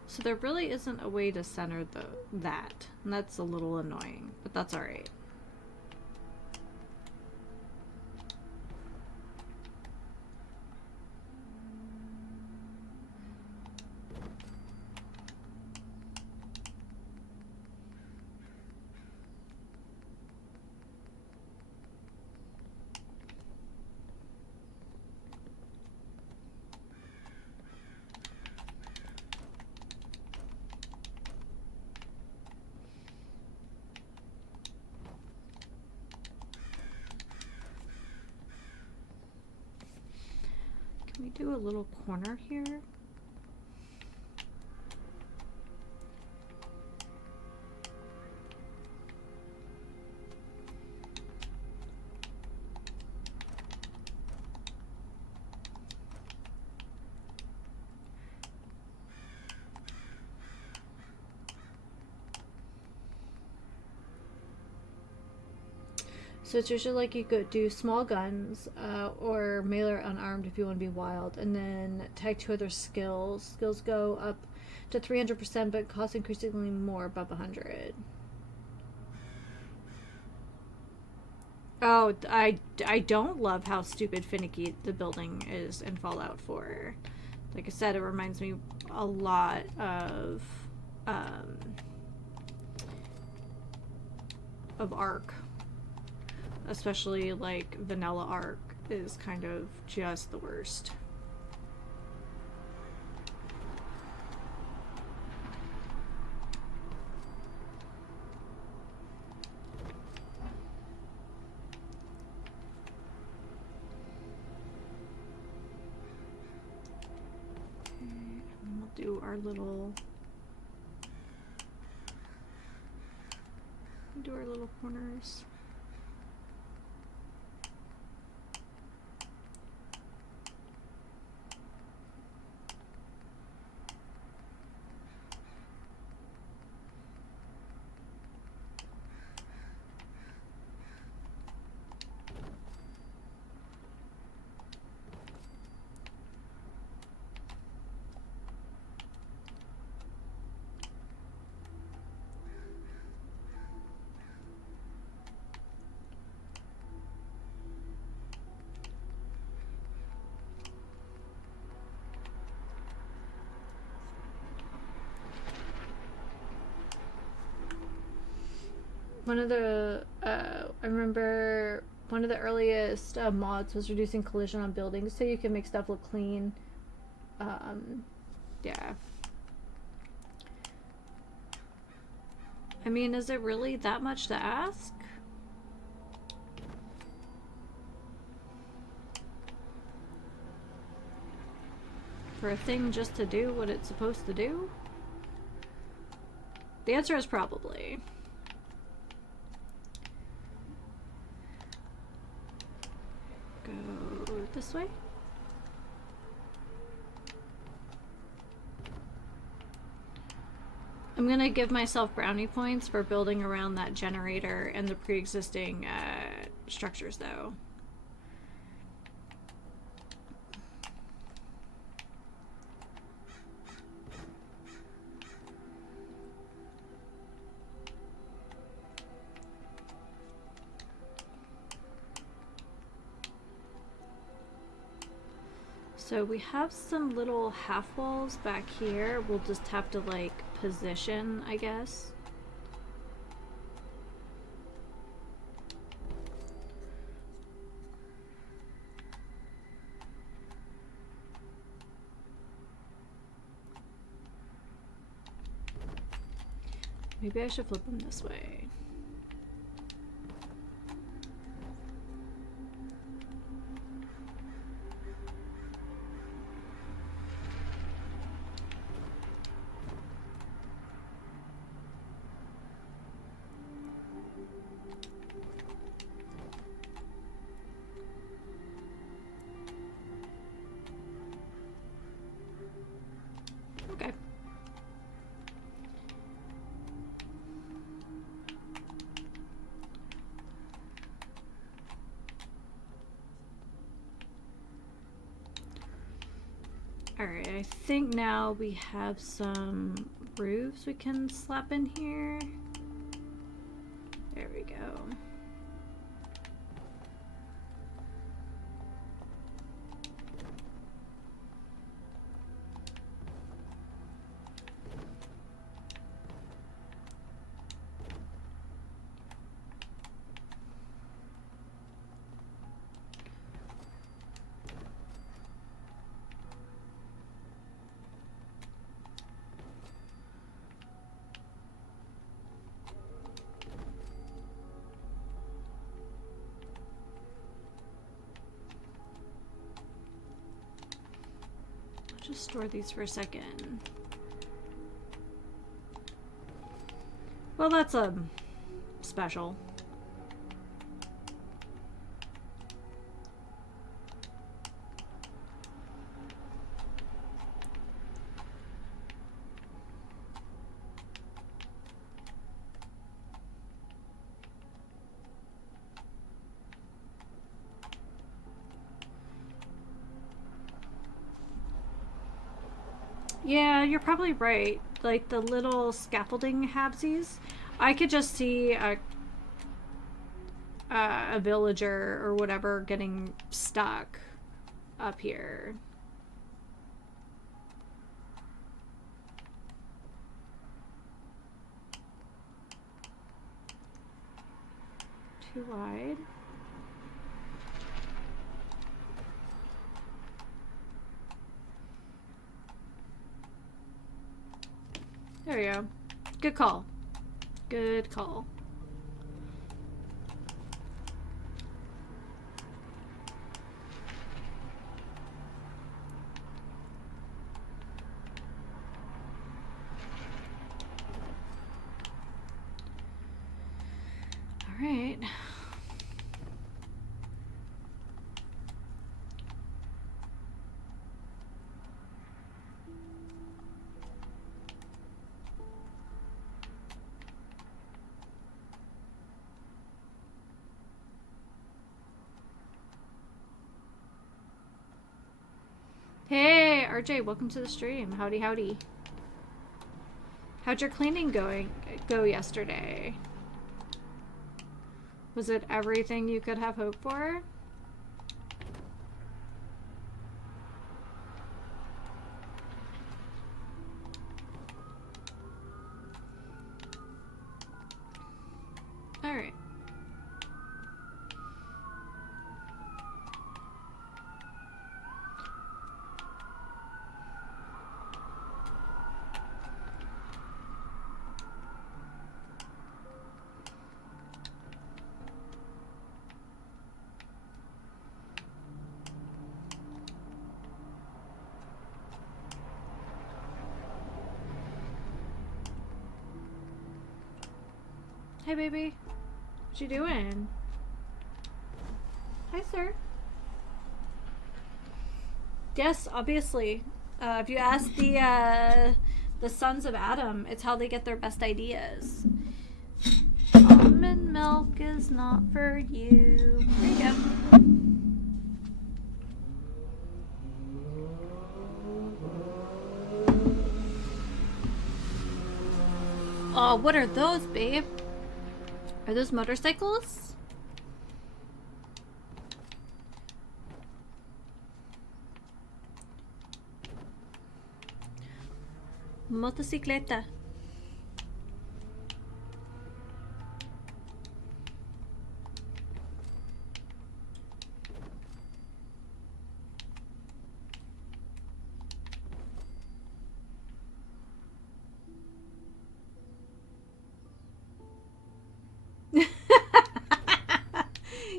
So there really isn't a way to center that, and that's a little annoying, but that's alright. Can we do a little corner here? So it's usually like you could do small guns or melee unarmed if you want to be wild, and then tag 2 other skills. Skills go up to 300% but cost increasingly more above 100. Oh, I don't love how stupid finicky the building is in Fallout 4. Like I said, it reminds me a lot of Ark. Especially like vanilla Ark is kind of just the worst. Okay, and we'll do our little corners. One of the, I remember one of the earliest mods was reducing collision on buildings so you can make stuff look clean. Yeah. I mean, is it really that much to ask? For a thing just to do what it's supposed to do? The answer is probably. Go this way. I'm gonna give myself brownie points for building around that generator and the pre-existing structures, though. So we have some little half walls back here. We'll just have to like position, I guess. Maybe I should flip them this way. Okay. Alright, I think now we have some roofs we can slap in here. There we go. Just store these for a second. Well, that's special. Yeah, you're probably right. Like the little scaffolding habsies, I could just see a villager or whatever getting stuck up here. Too wide. There we go. Good call. Good call. All right. Hey, RJ, welcome to the stream. Howdy, howdy. How'd your cleaning go yesterday? Was it everything you could have hoped for? All right. Hey, baby. What you doing? Hi, sir. Yes, obviously. If you ask the sons of Adam. It's how they get their best ideas. Almond milk is not for you. There you go. Oh, what are those, babe? Are those motorcycles? Motocicleta.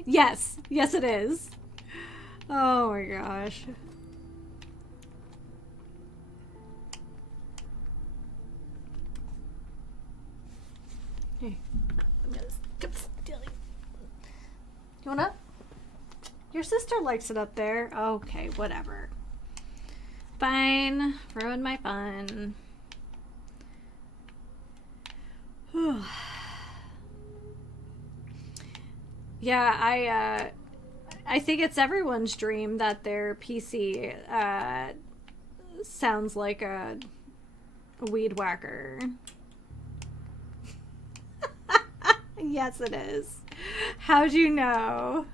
Yes. Yes, it is. Oh my gosh. Hey, I'm gonna keep stealing. You wanna? Your sister likes it up there. Okay, whatever. Fine. Ruin my fun. Whew. Yeah, I think it's everyone's dream that their PC sounds like a weed whacker. Yes, it is. How'd you know?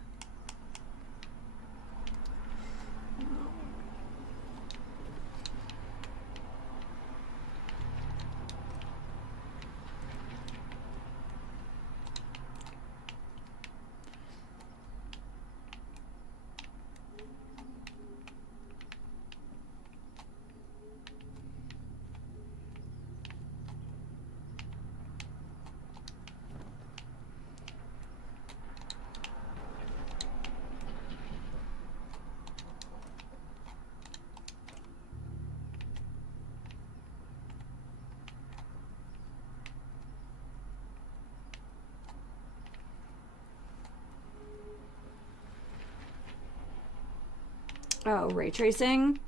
Oh, ray tracing.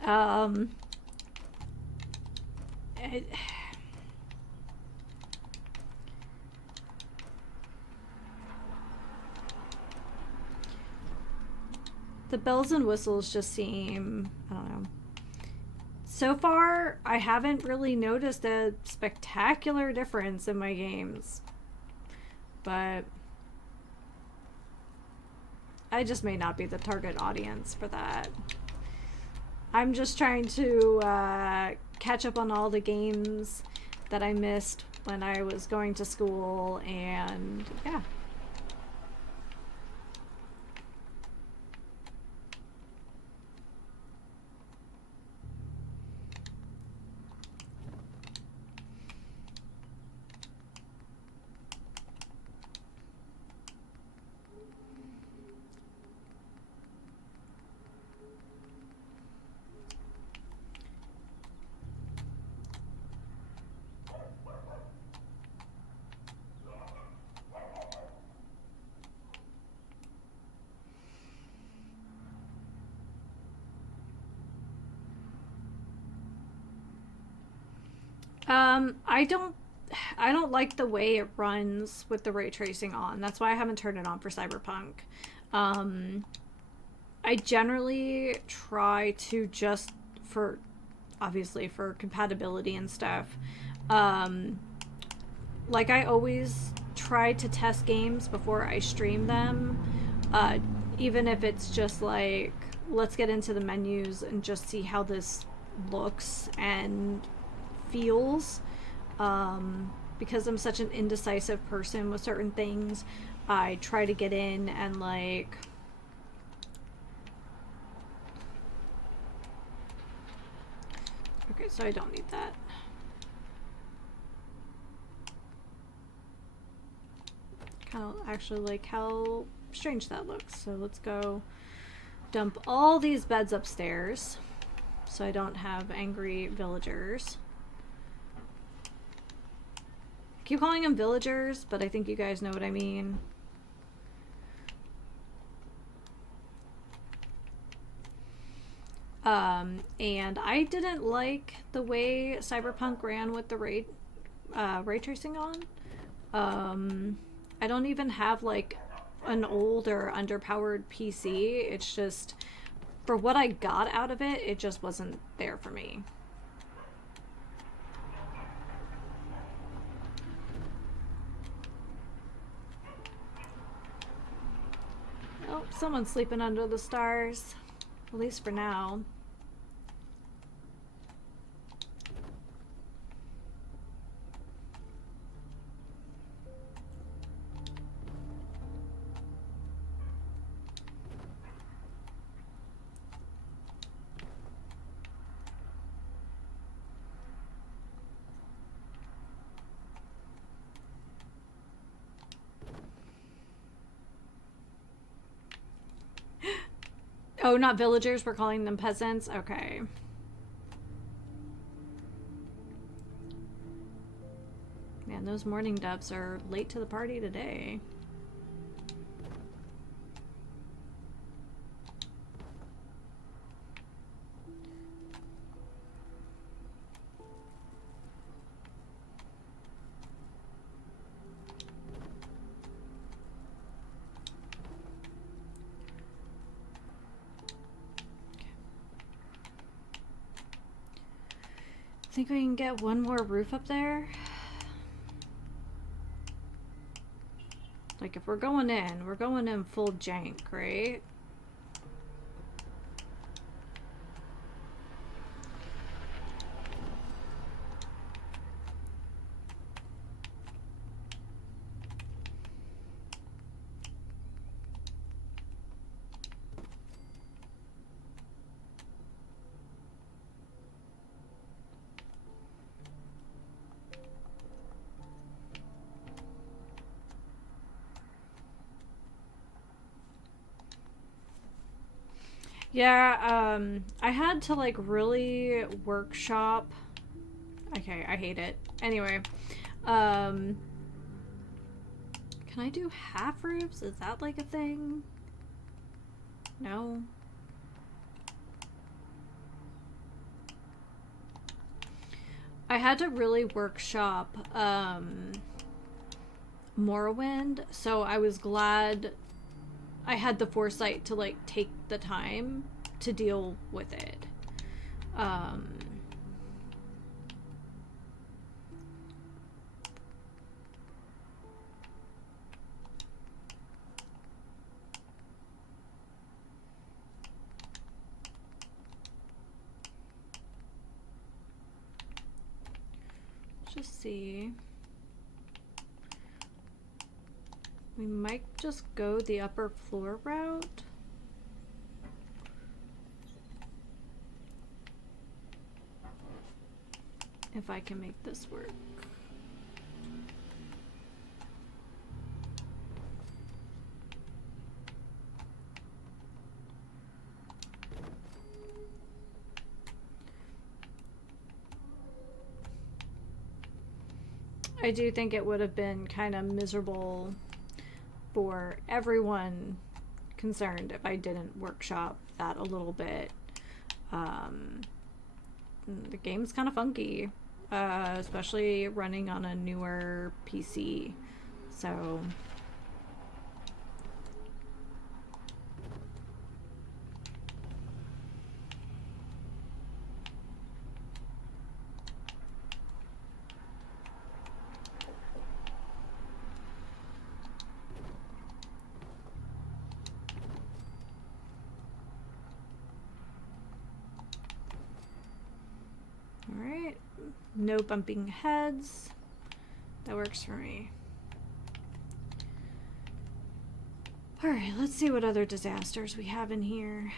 The bells and whistles just seem, I don't know. So far, I haven't really noticed a spectacular difference in my games. But I just may not be the target audience for that. I'm just trying to catch up on all the games that I missed when I was going to school, and yeah. I don't like the way it runs with the ray tracing on. That's why I haven't turned it on for Cyberpunk. I generally try to just obviously for compatibility and stuff. Like I always try to test games before I stream them. Even if it's just like, let's get into the menus and just see how this looks and feels. Because I'm such an indecisive person with certain things, I try to get in and like okay, so I don't need that. Kind of actually like how strange that looks. So let's go dump all these beds upstairs so I don't have angry villagers. Keep calling them villagers, but I think you guys know what I mean. And I didn't like the way Cyberpunk ran with the ray tracing on. I don't even have like an old or underpowered PC. It's just, for what I got out of it, it just wasn't there for me. Oh, someone's sleeping under the stars. At least for now. Oh, not villagers, we're calling them peasants? Okay. Man, those mourning doves are late to the party today. Think we can get one more roof up there? Like, if we're going in full jank, right? Yeah, I had to like really workshop. Okay, I hate it. Anyway, can I do half roofs? Is that like a thing? No. I had to really workshop Morrowind, so I was glad I had the foresight to like take the time to deal with it. Let's just see. We might just go the upper floor route. If I can make this work. I do think it would have been kind of miserable for everyone concerned if I didn't workshop that a little bit. The game's kind of funky, especially running on a newer PC. So alright, no bumping heads. That works for me. Alright, let's see what other disasters we have in here.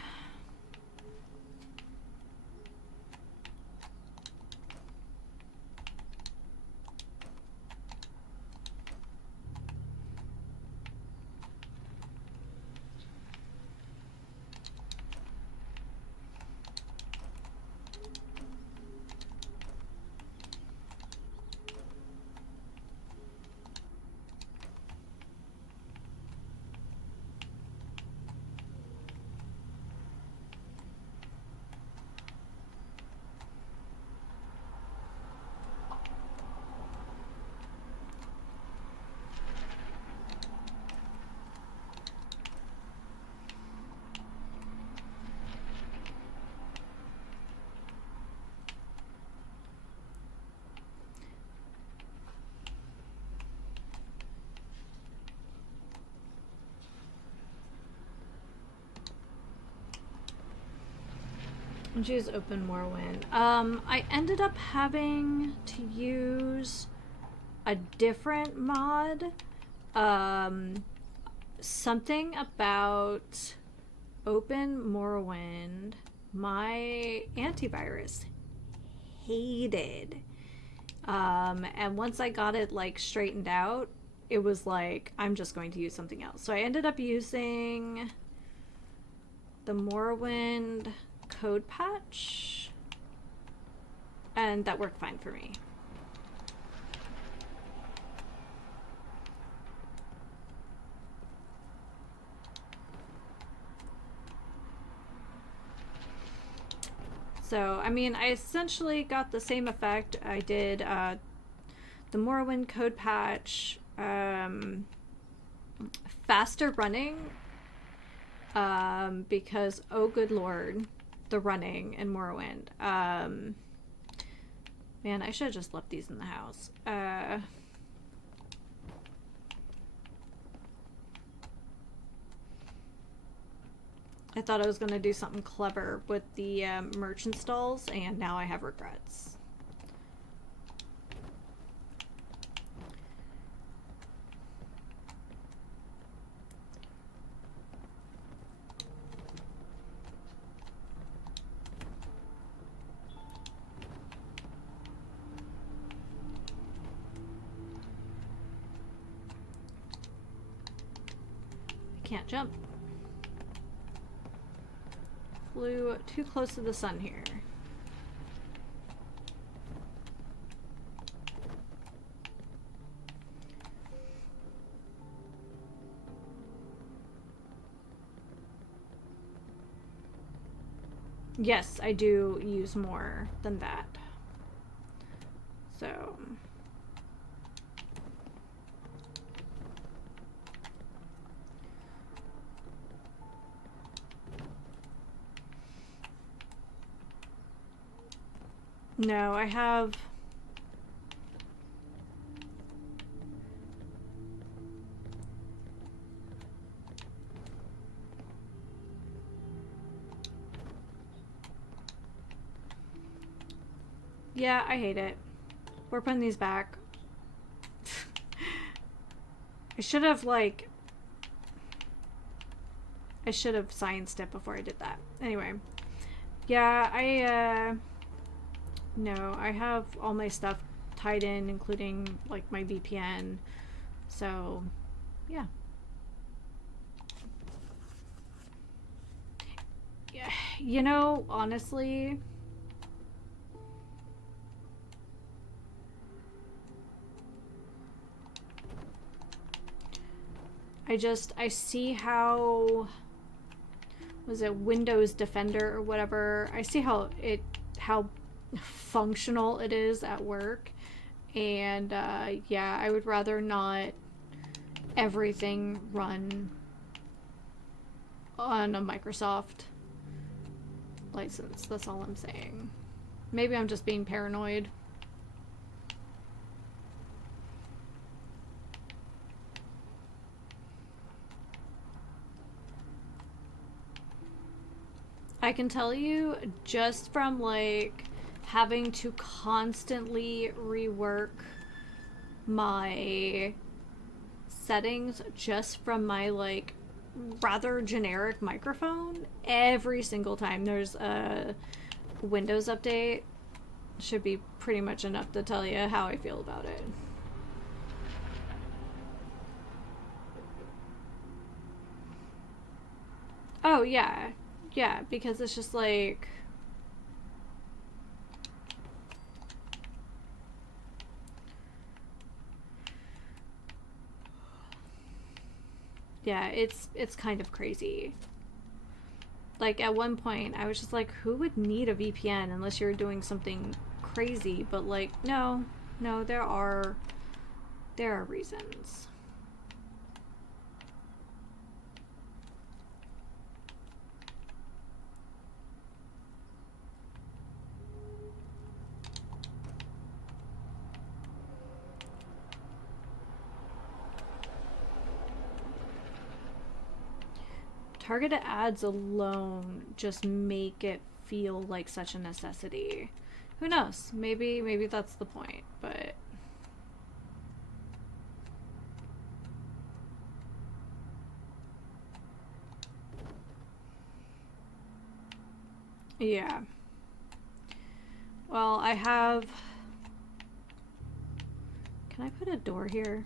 Use open Morrowind. I ended up having to use a different mod. Something about open Morrowind. My antivirus hated. And once I got it like straightened out, it was like, I'm just going to use something else. So I ended up using the Morrowind code patch, and that worked fine for me. So, I mean, I essentially got the same effect. I did the Morrowind code patch, faster running, because, oh good lord, the running in Morrowind. Man, I should have just left these in the house. I thought I was going to do something clever with the merchant stalls, and now I have regrets. I can't jump. Flew too close to the sun here. Yes, I do use more than that. So... No, I have... Yeah, I hate it. We're putting these back. I should have, like... I should have scienced it before I did that. Anyway. Yeah, No, I have all my stuff tied in, including, like, my VPN. So, yeah. Yeah, you know, honestly... I see how... Was it Windows Defender or whatever? I see how functional it is at work, and yeah, I would rather not everything run on a Microsoft license. That's all I'm saying. Maybe I'm just being paranoid. I can tell you just from like having to constantly rework my settings just from my like rather generic microphone every single time there's a Windows update should be pretty much enough to tell you how I feel about it. Oh yeah. Yeah, because it's just like... Yeah, it's kind of crazy. Like, at one point, I was just like, who would need a VPN unless you're doing something crazy? But, like, no, there are reasons. Targeted ads alone just make it feel like such a necessity. Who knows? Maybe that's the point, but yeah. Well, I have... Can I put a door here?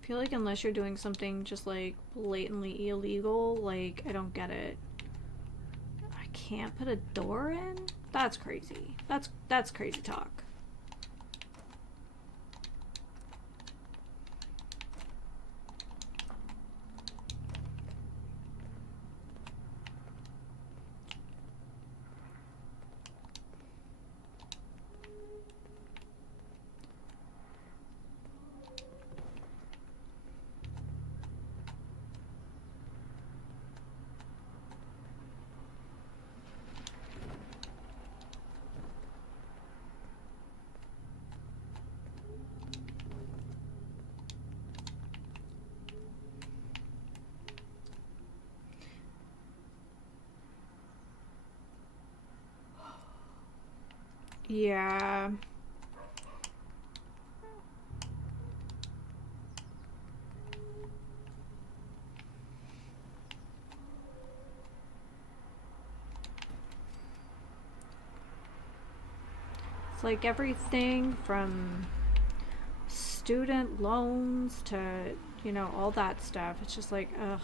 I feel like unless you're doing something just like blatantly illegal, like, I don't get it. I can't put a door in? That's crazy. That's crazy talk. Yeah. It's like everything from student loans to, you know, all that stuff. It's just like, ugh.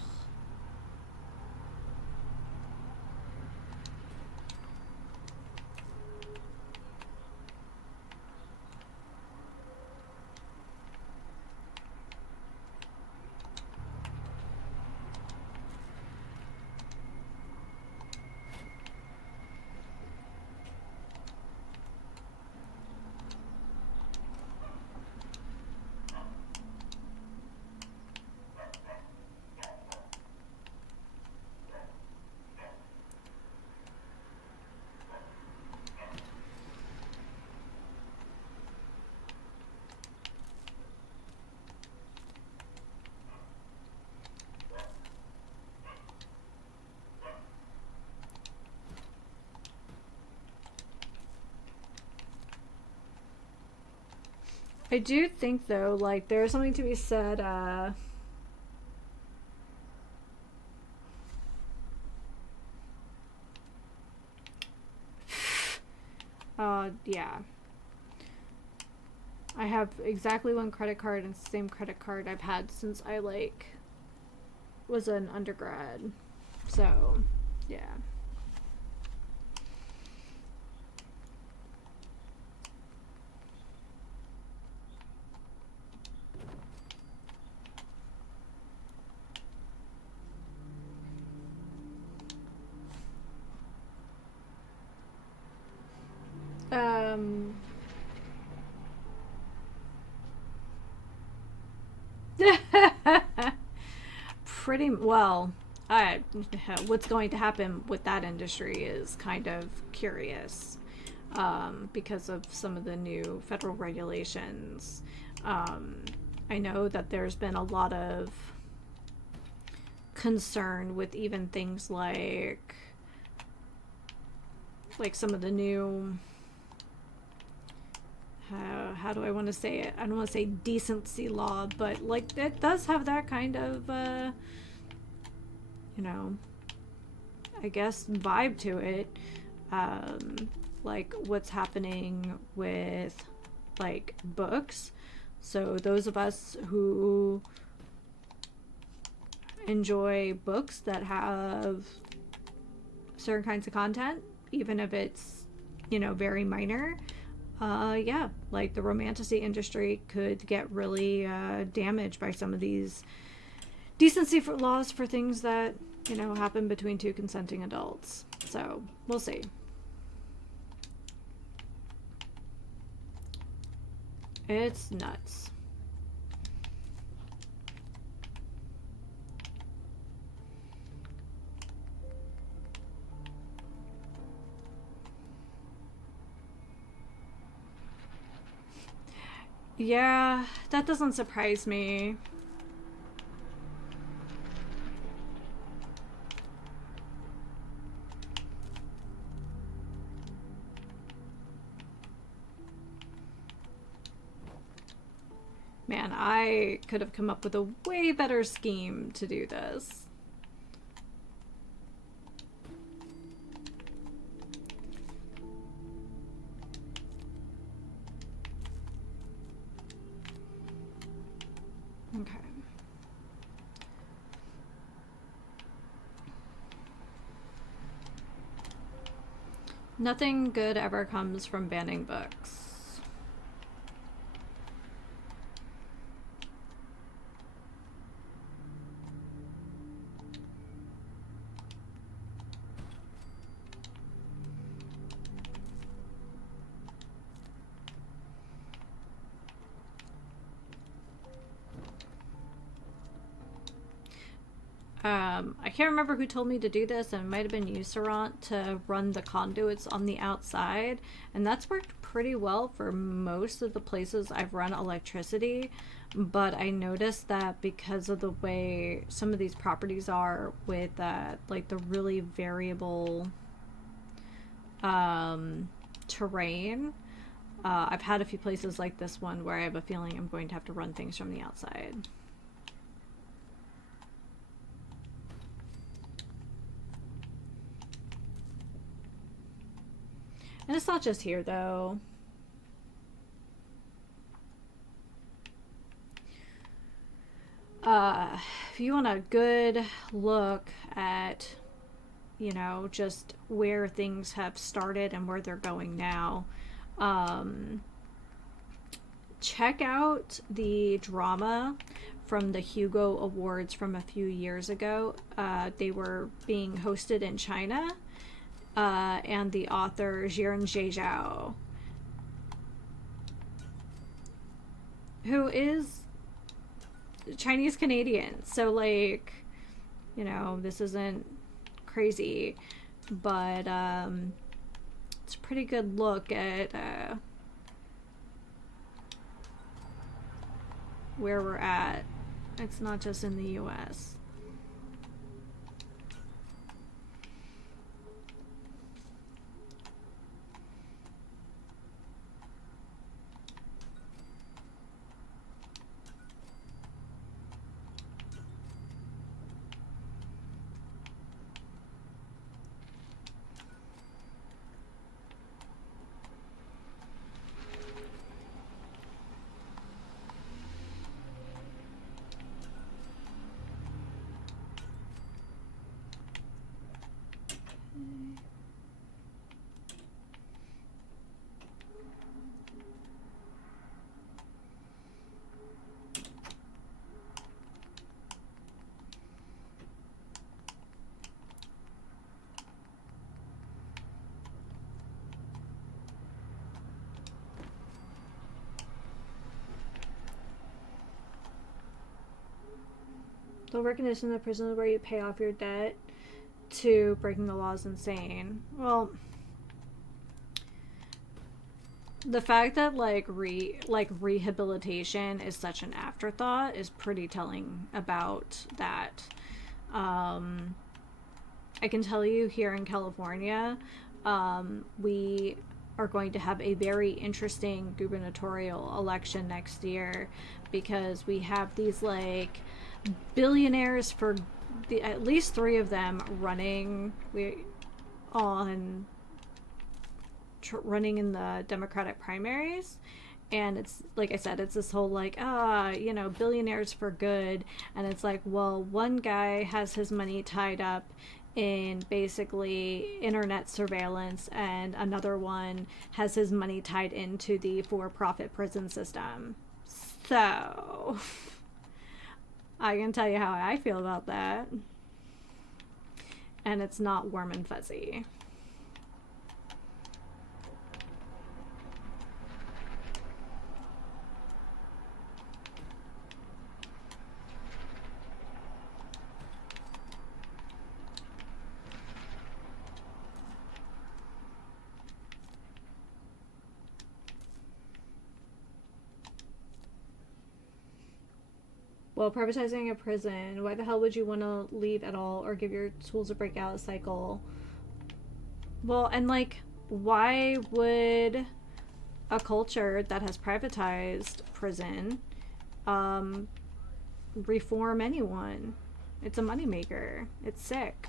I do think, though, like, there's something to be said, yeah. I have exactly one credit card, and it's the same credit card I've had since I, like, was an undergrad. So, yeah. Pretty well. What's going to happen with that industry is kind of curious, because of some of the new federal regulations. I know that there's been a lot of concern with even things like some of the new, how do I want to say it? I don't want to say decency law, but like it does have that kind of, you know, I guess vibe to it. Like what's happening with like books. So those of us who enjoy books that have certain kinds of content, even if it's, you know, very minor, yeah, like the romantasy industry could get really damaged by some of these decency laws for things that, you know, happen between two consenting adults. So we'll see. It's nuts. Yeah, that doesn't surprise me. Man, I could have come up with a way better scheme to do this. Okay. Nothing good ever comes from banning books. I can't remember who told me to do this, and it might have been you, Sarant, to run the conduits on the outside, and that's worked pretty well for most of the places I've run electricity, but I noticed that because of the way some of these properties are with like the really variable terrain, I've had a few places like this one where I have a feeling I'm going to have to run things from the outside. And it's not just here, though. If you want a good look at, you know, just where things have started and where they're going now, check out the drama from the Hugo Awards from a few years ago. They were being hosted in China. And the author Jiren Zhejiao, who is Chinese Canadian, so like, you know, this isn't crazy, but it's a pretty good look at where we're at. It's not just in the US. The recognition of prison where you pay off your debt to breaking the law is insane. Well, the fact that like rehabilitation is such an afterthought is pretty telling about that. I can tell you here in California, we are going to have a very interesting gubernatorial election next year because we have these like billionaires, for at least 3 of them running running in the Democratic primaries. And it's like I said, it's this whole like, you know, billionaires for good. And it's like, well, one guy has his money tied up in basically internet surveillance, and another one has his money tied into the for-profit prison system. So I can tell you how I feel about that. And it's not warm and fuzzy. Well, privatizing a prison, why the hell would you want to leave at all or give your tools to break out a cycle? Well, and like, why would a culture that has privatized prison reform anyone. It's a moneymaker. It's sick.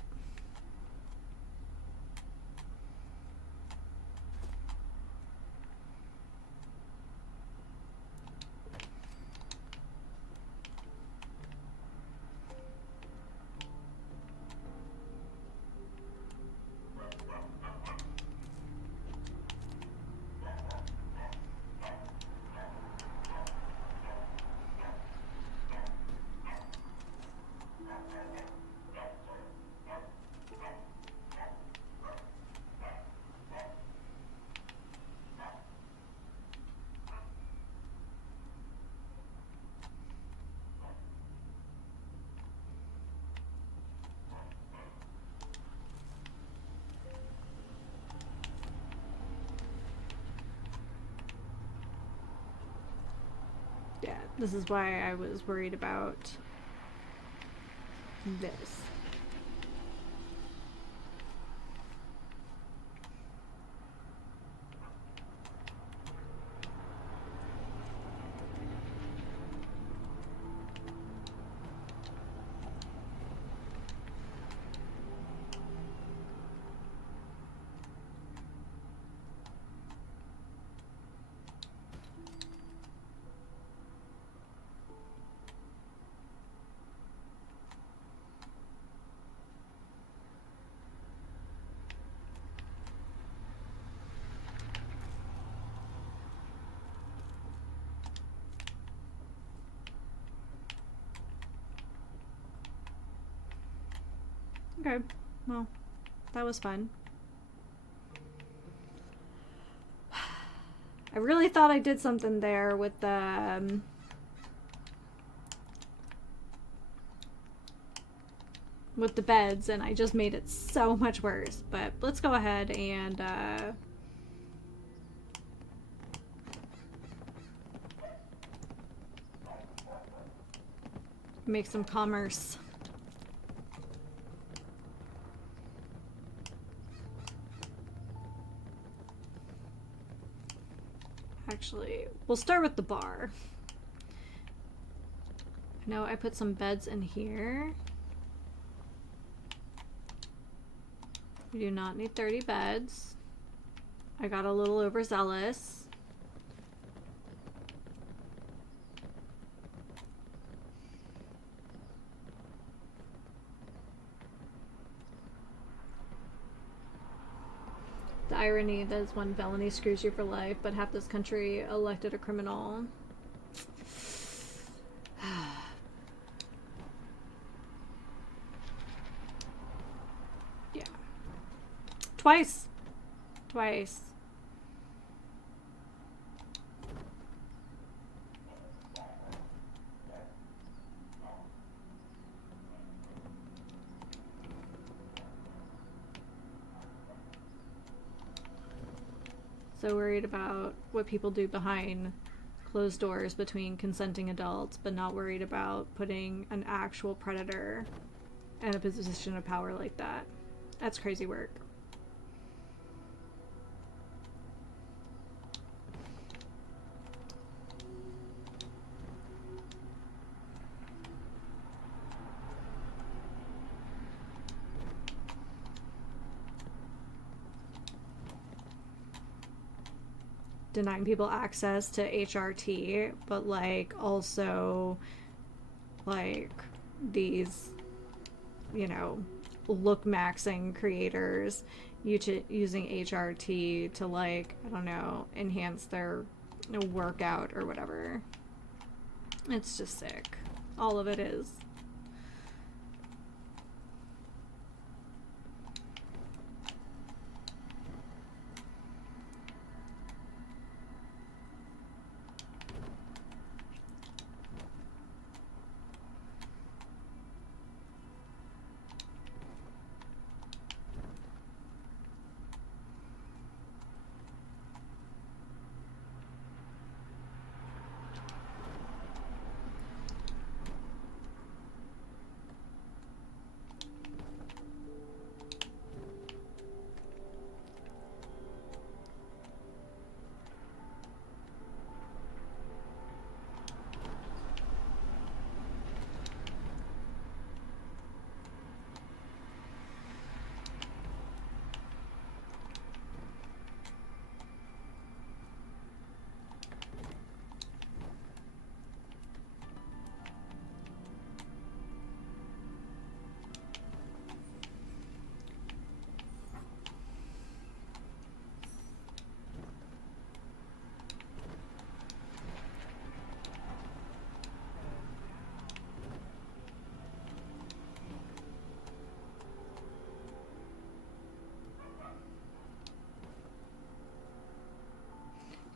Yeah, this is why I was worried about this. Okay, well, that was fun. I really thought I did something there with the beds, and I just made it so much worse. But let's go ahead and make some commerce. Actually, we'll start with the bar. I know I put some beds in here. We do not need 30 beds. I got a little overzealous. The irony that is one felony screws you for life, but half this country elected a criminal. Yeah. Twice. Twice. So worried about what people do behind closed doors between consenting adults, but not worried about putting an actual predator in a position of power like that. That's crazy work. Denying people access to HRT, but like also like these, you know, look maxing creators using HRT to, like, I don't know, enhance their workout or whatever. It's just sick. All of it is.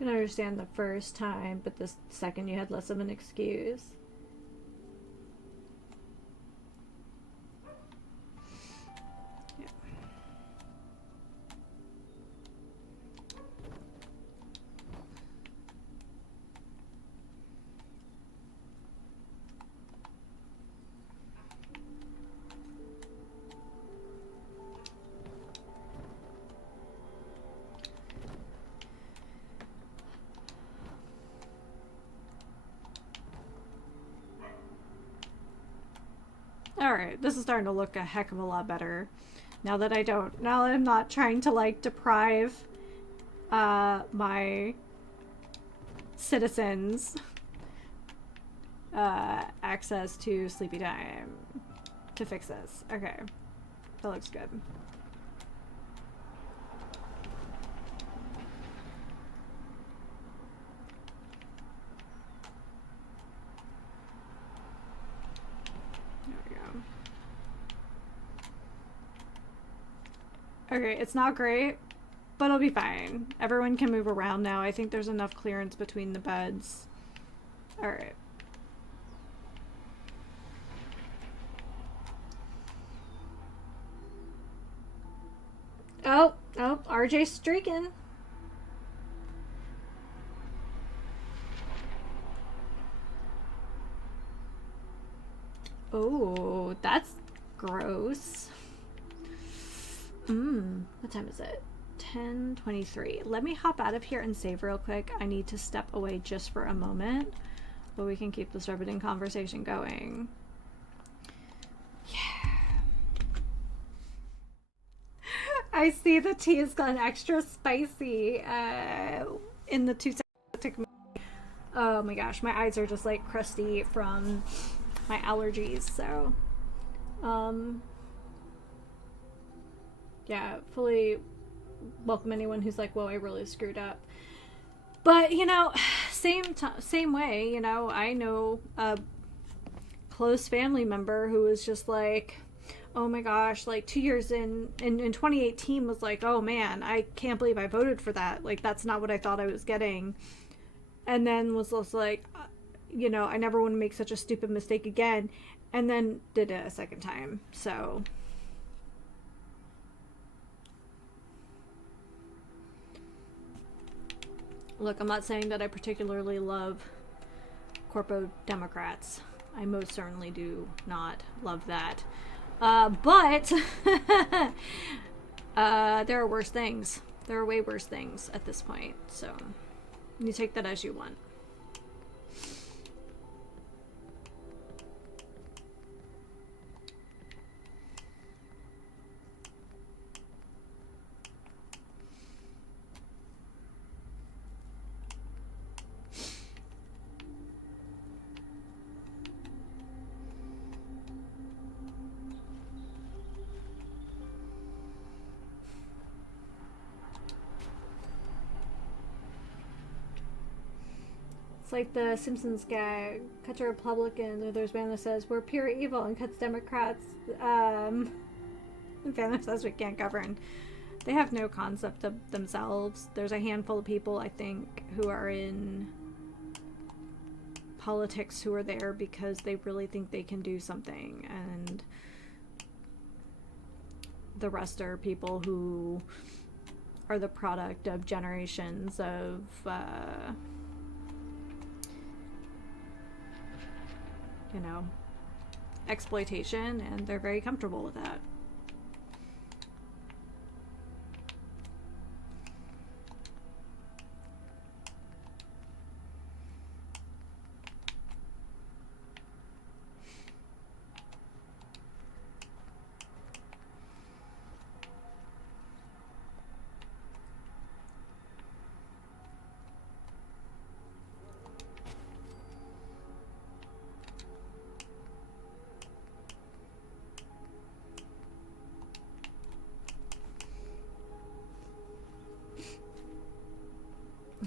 can understand the first time, but the second you had less of an excuse. Yeah. Alright, this is starting to look a heck of a lot better. Now that I'm not trying to, like, deprive my citizens access to sleepy time to fix this. Okay, that looks good. Okay, it's not great, but it'll be fine. Everyone can move around now. I think there's enough clearance between the beds. Alright. Oh, RJ's streaking. Oh, that's gross. What time is it? 10:23. Let me hop out of here and save real quick. I need to step away just for a moment, but we can keep this riveting conversation going. Yeah. I see the tea has gone extra spicy in the 2 seconds it took me. Oh my gosh, my eyes are just like crusty from my allergies, so yeah, fully welcome anyone who's like, whoa, I really screwed up. But, you know, same way, you know, I know a close family member who was just like, oh my gosh, like 2 years in 2018 was like, oh man, I can't believe I voted for that. Like, that's not what I thought I was getting. And then was just like, you know, I never want to make such a stupid mistake again. And then did it a second time. So... Look, I'm not saying that I particularly love corpo Democrats. I most certainly do not love that. But there are worse things. There are way worse things at this point. So you take that as you want. It's like the Simpsons gag, cut to Republicans, or there's a band that says, we're pure evil, and cuts Democrats, and Banner says we can't govern. They have no concept of themselves. There's a handful of people, I think, who are in politics who are there because they really think they can do something, and the rest are people who are the product of generations of, you know, exploitation, and they're very comfortable with that.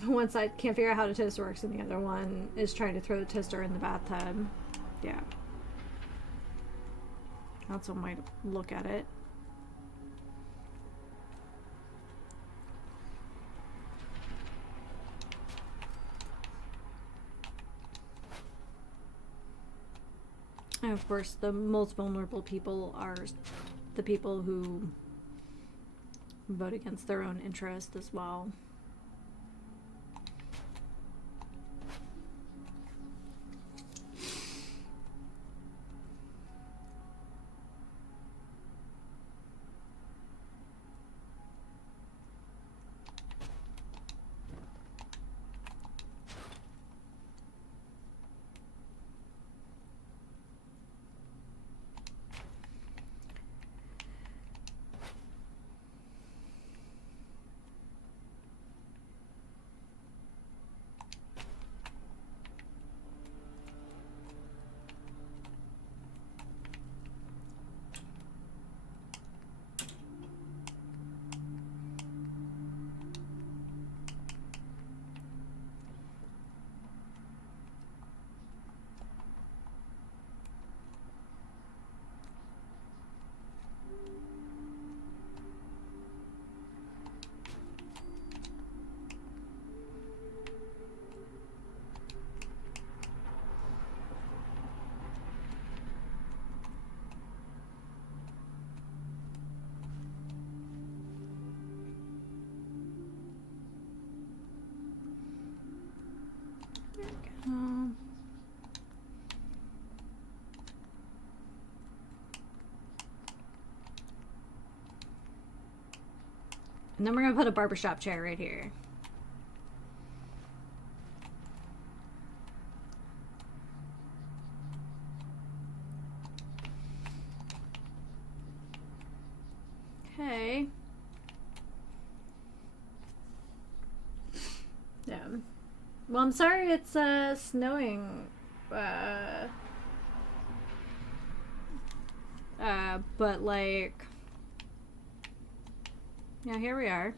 One side can't figure out how the toaster works, and the other one is trying to throw the toaster in the bathtub. Yeah. That's one way to look at it. And of course, the most vulnerable people are the people who vote against their own interest as well. And then we're gonna put a barbershop chair right here. Okay. Yeah. Well, I'm sorry it's snowing. But like, yeah, here we are.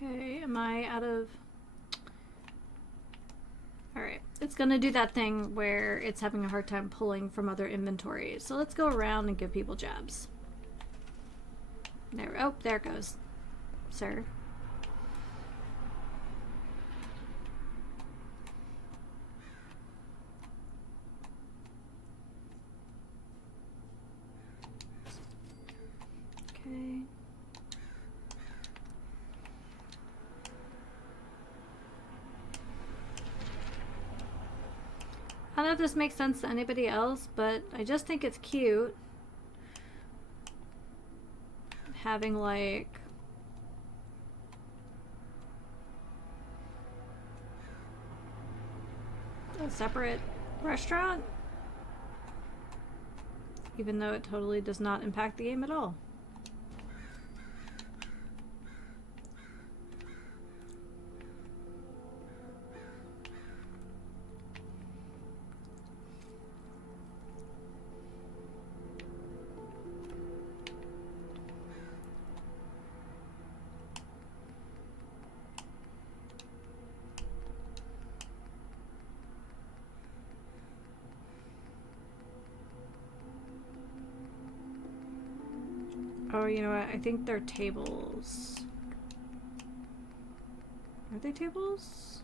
Okay, am I out of... Alright, it's gonna do that thing where it's having a hard time pulling from other inventories. So let's go around and give people jobs. There, oh, there it goes, sir. Okay. I don't know if this makes sense to anybody else, but I just think it's cute having like a separate restaurant, even though it totally does not impact the game at all. Oh, you know what? I think they're tables. Are they tables?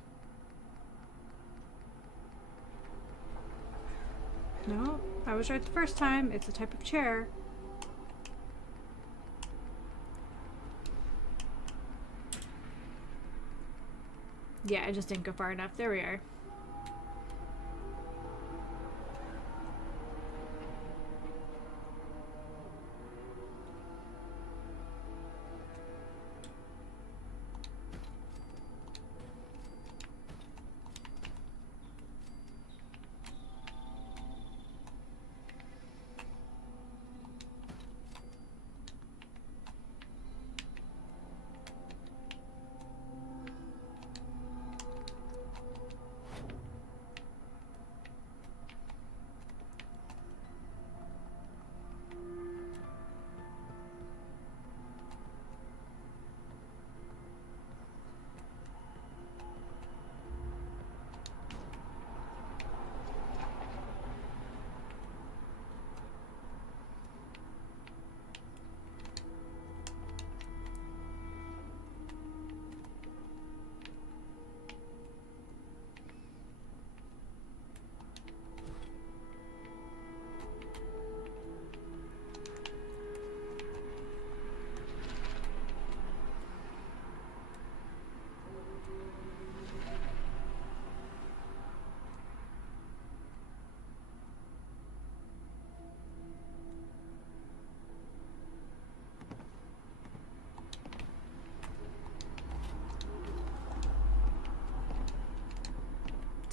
No, I was right the first time. It's a type of chair. Yeah, I just didn't go far enough. There we are.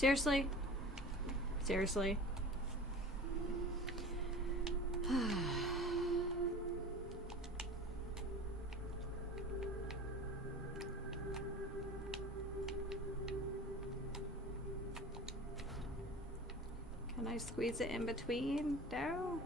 Seriously? Seriously? Can I squeeze it in between? No?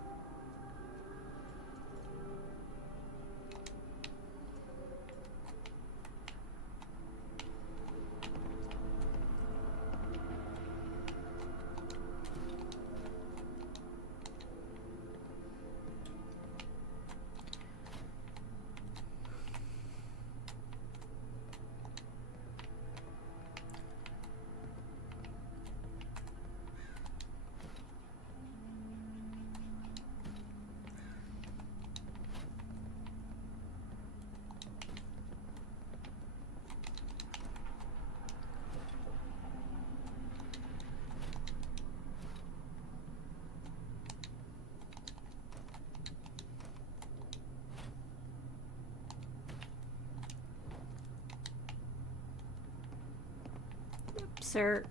Sir,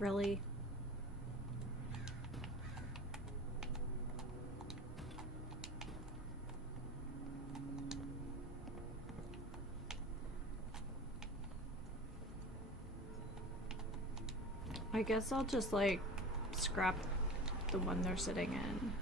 really? I guess I'll just like scrap the one they're sitting in.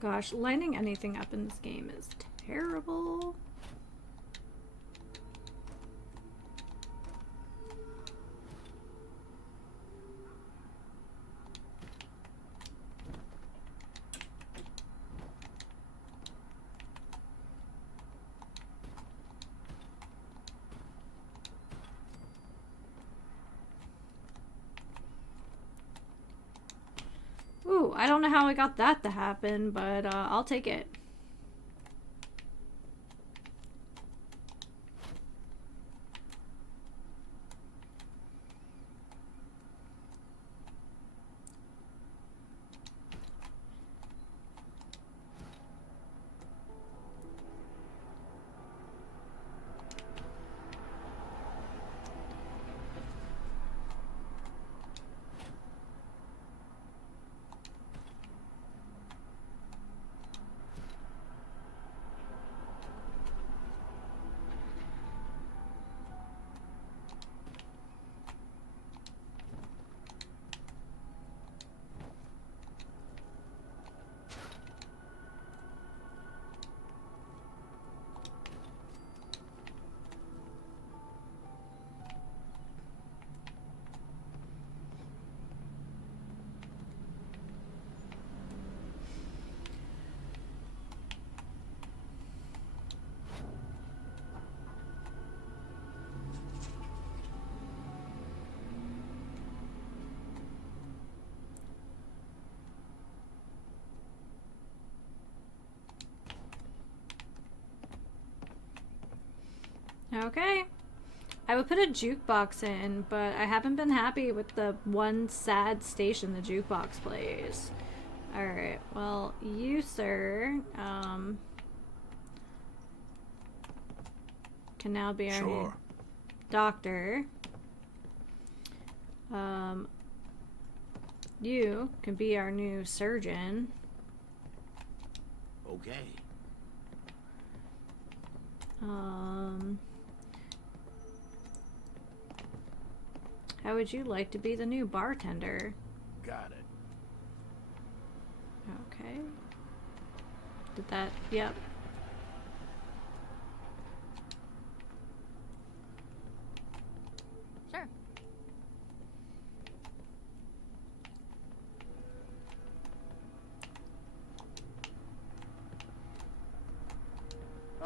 Gosh, lining anything up in this game is terrible. Ooh, I don't know how I got that to happen, but I'll take it. Okay. I would put a jukebox in, but I haven't been happy with the one sad station the jukebox plays. Alright, well, you, sir, can now be our new doctor. You can be our new surgeon. Okay. How would you like to be the new bartender? Got it. Okay. Did that? Yep. Sure.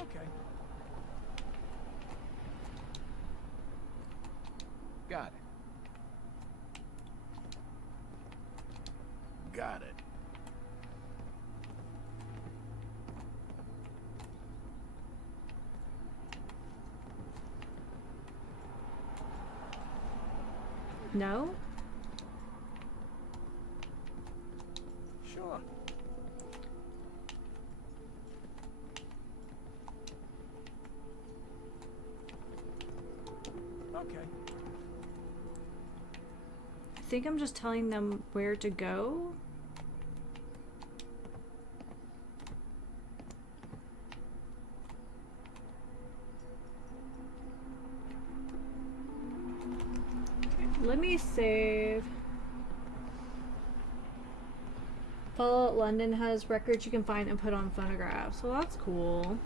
Okay. Got it. Got it. No? Sure. Okay. I think I'm just telling them where to go. Let me save. Fallout London has records you can find and put on phonographs. Well, that's cool.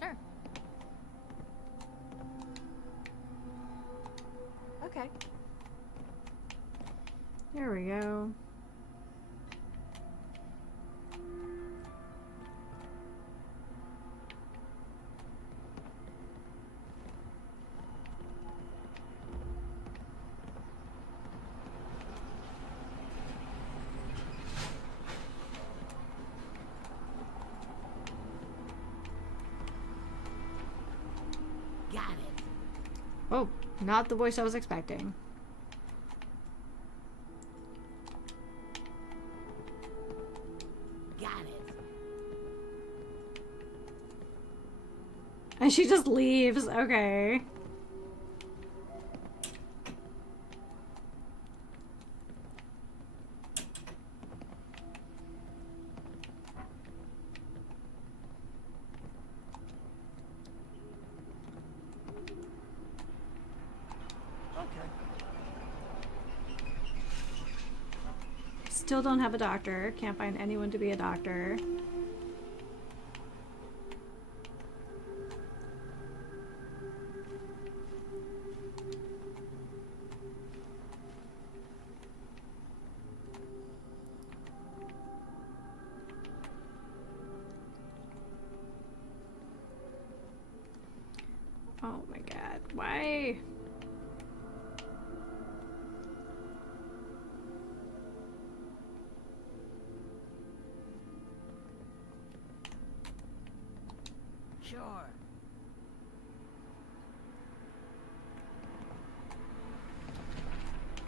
Sure. Okay. There we go. Got it. Oh, not the voice I was expecting. Got it. And she just leaves. Okay. Okay. Still don't have a doctor. Can't find anyone to be a doctor. Oh my god. Why? Sure.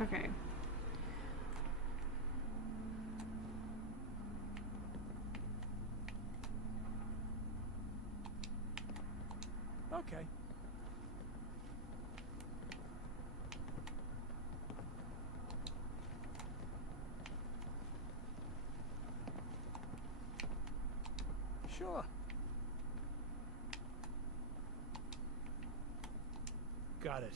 Okay. Okay. Sure. Got it.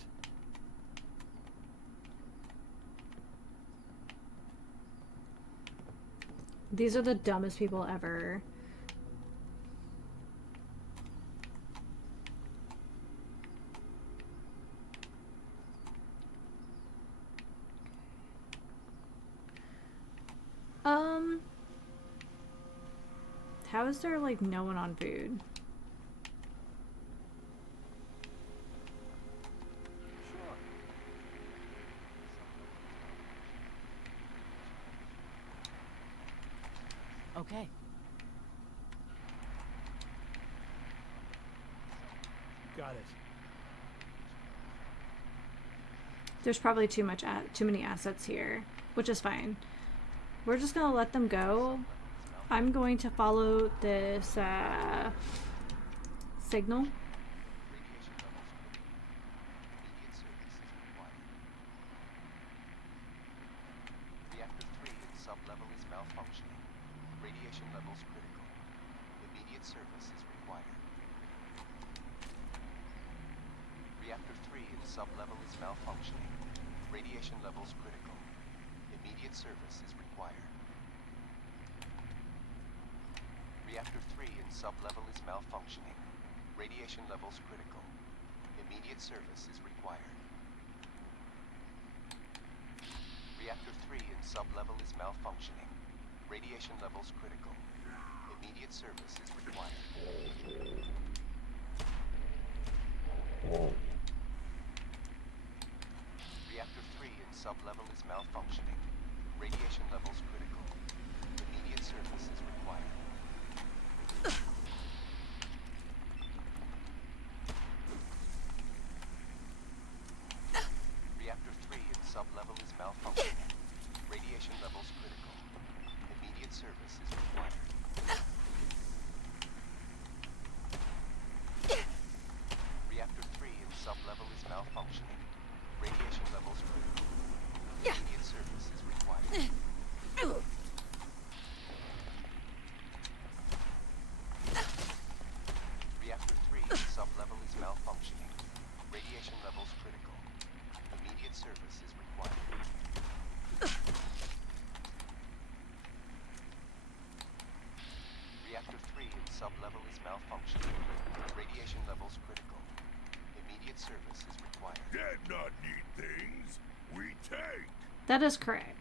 These are the dumbest people ever. How is there like no one on food? Okay. Got it. There's probably too many assets here, which is fine. We're just gonna let them go. I'm going to follow this signal. Reactor 3 sub-level is malfunctioning. Radiation levels critical. Immediate service is required. Reactor sublevel is malfunctioning. Radiation levels critical. Immediate service is required. Reactor 3 in sublevel is malfunctioning. Radiation levels critical. Immediate service is required. Reactor 3 in sublevel is malfunctioning. Radiation levels critical. Immediate service is required. Reactor 3 in sublevel is malfunctioning. Radiation levels critical. Immediate service is required. Reactor 3 in sublevel is malfunctioning. Radiation levels critical. Immediate service is required. Reactor 3 in sublevel is malfunctioning. Radiation levels critical. Immediate service is required. Reactor 3 in sublevel is malfunctioning. Radiation levels critical. Immediate service is required. Reactor 3 in sublevel is malfunctioning. Radiation levels critical. Immediate service is required. Dead not need things. We take. That is correct.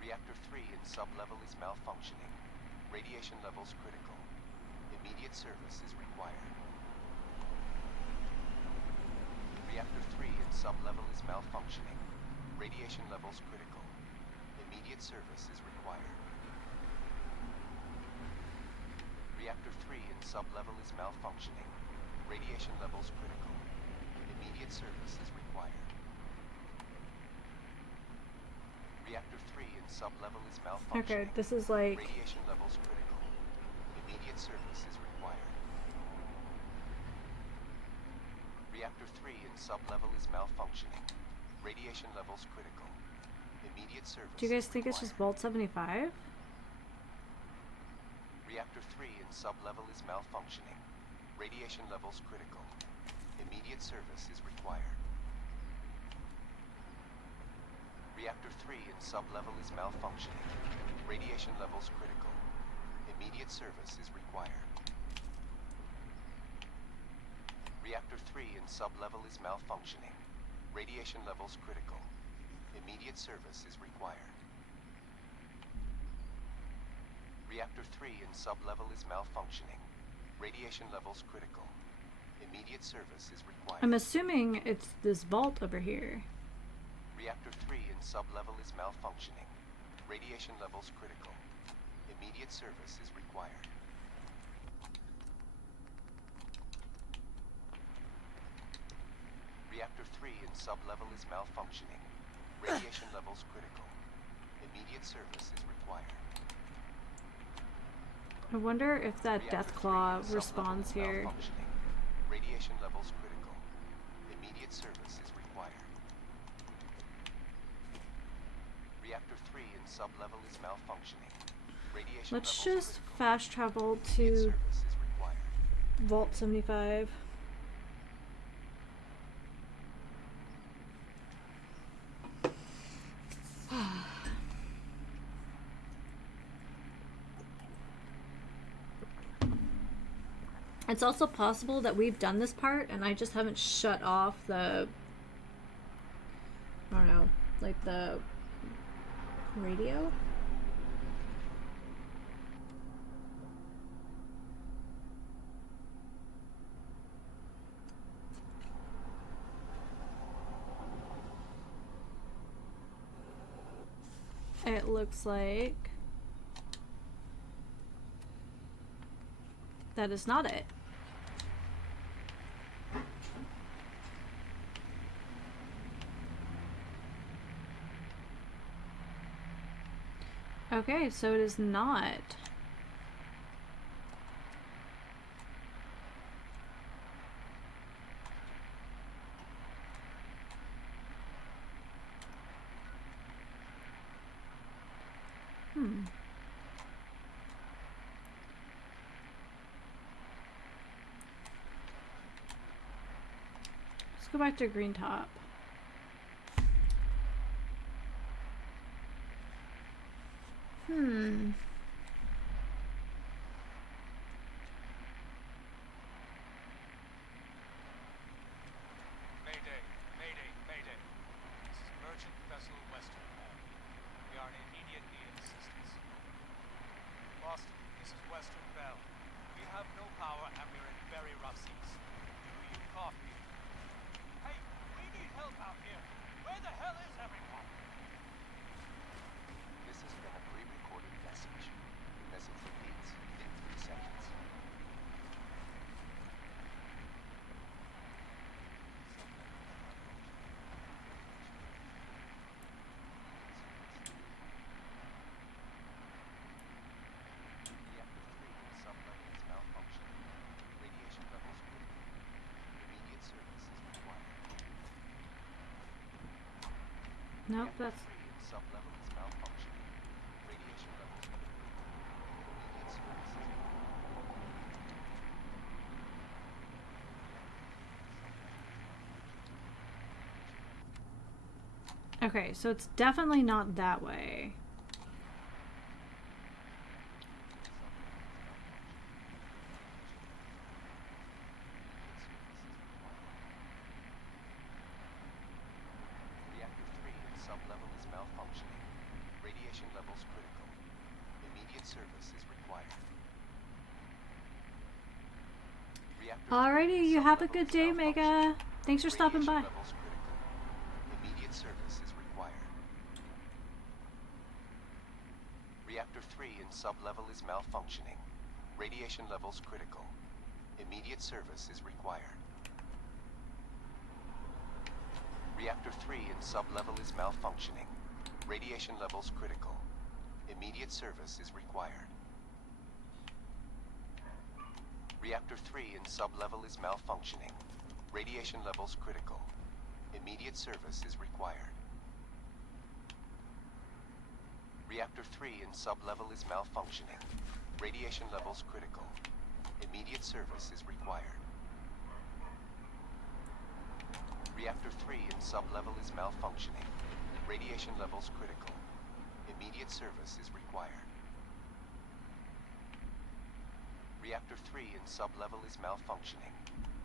Reactor 3 in sublevel is malfunctioning. Radiation levels critical. Immediate service is required. Reactor 3 in sublevel is malfunctioning. Radiation levels critical. Immediate service is required. Reactor 3 in sublevel is malfunctioning. Radiation levels critical. Immediate service is required. Reactor 3 in sublevel is malfunctioning. Okay, this is like... Radiation levels critical. Immediate service is required. Reactor 3 in sublevel is malfunctioning. Radiation levels critical. Immediate service. Do you guys think it's just Vault 75? Reactor 3 in sublevel is malfunctioning. Radiation levels critical. Immediate service is required. Reactor 3 in sublevel is malfunctioning. Radiation levels critical. Immediate service is required. Reactor 3 in sublevel is malfunctioning. Radiation levels critical. Immediate service is required. Reactor 3 in sublevel is malfunctioning. Radiation levels critical. Immediate service is required. I'm assuming it's this vault over here. Reactor 3 in sublevel is malfunctioning. Radiation levels critical. Immediate service is required. Reactor 3 in sublevel is malfunctioning. Radiation levels critical. Immediate service is required. I wonder if that Deathclaw respawns here. Radiation levels critical. Immediate service is required. Reactor 3 in sublevel is malfunctioning. Radiation Let's levels just critical. fast travel to Service is required. Vault 75. It's also possible that we've done this part and I just haven't shut off the, I don't know, like the radio? It looks like that is not it. Okay, so it is not. go back to Green Top. Mayday, mayday, mayday. This is merchant vessel Western Bell. We are in immediate need of assistance. Boston, this is Western Bell. We have no power and we're in very rough seas. Do you copy? Hey, we need help out here. Where the hell is everyone? This has been a pre-recorded message. The message repeats in 3 seconds. Reactor 3 sublevel is malfunctioning. Radiation levels critical. Immediate service is required. Nope, that's... Sublevel is malfunctioning. Radiation levels critical. Immediate service is Okay, so it's definitely not that way. Reactor 3 sublevel is malfunctioning. Radiation levels critical. Immediate service is required. Reactor Alrighty, 3 you have a sublevel good is day, malfunctioning. Mega. Thanks for stopping by. Radiation levels critical. Immediate service is required. Reactor 3 in sublevel is malfunctioning. Radiation levels critical. Immediate service is required. Reactor 3 in sublevel is malfunctioning. Radiation levels critical. Immediate service is required. Reactor 3 in sublevel is malfunctioning. Radiation levels critical. Immediate service is required. Reactor 3 in sublevel is malfunctioning. Radiation levels critical. Immediate service is required. Reactor 3 in sublevel is malfunctioning. Radiation levels critical. Immediate service is required. Reactor 3 in sublevel is malfunctioning.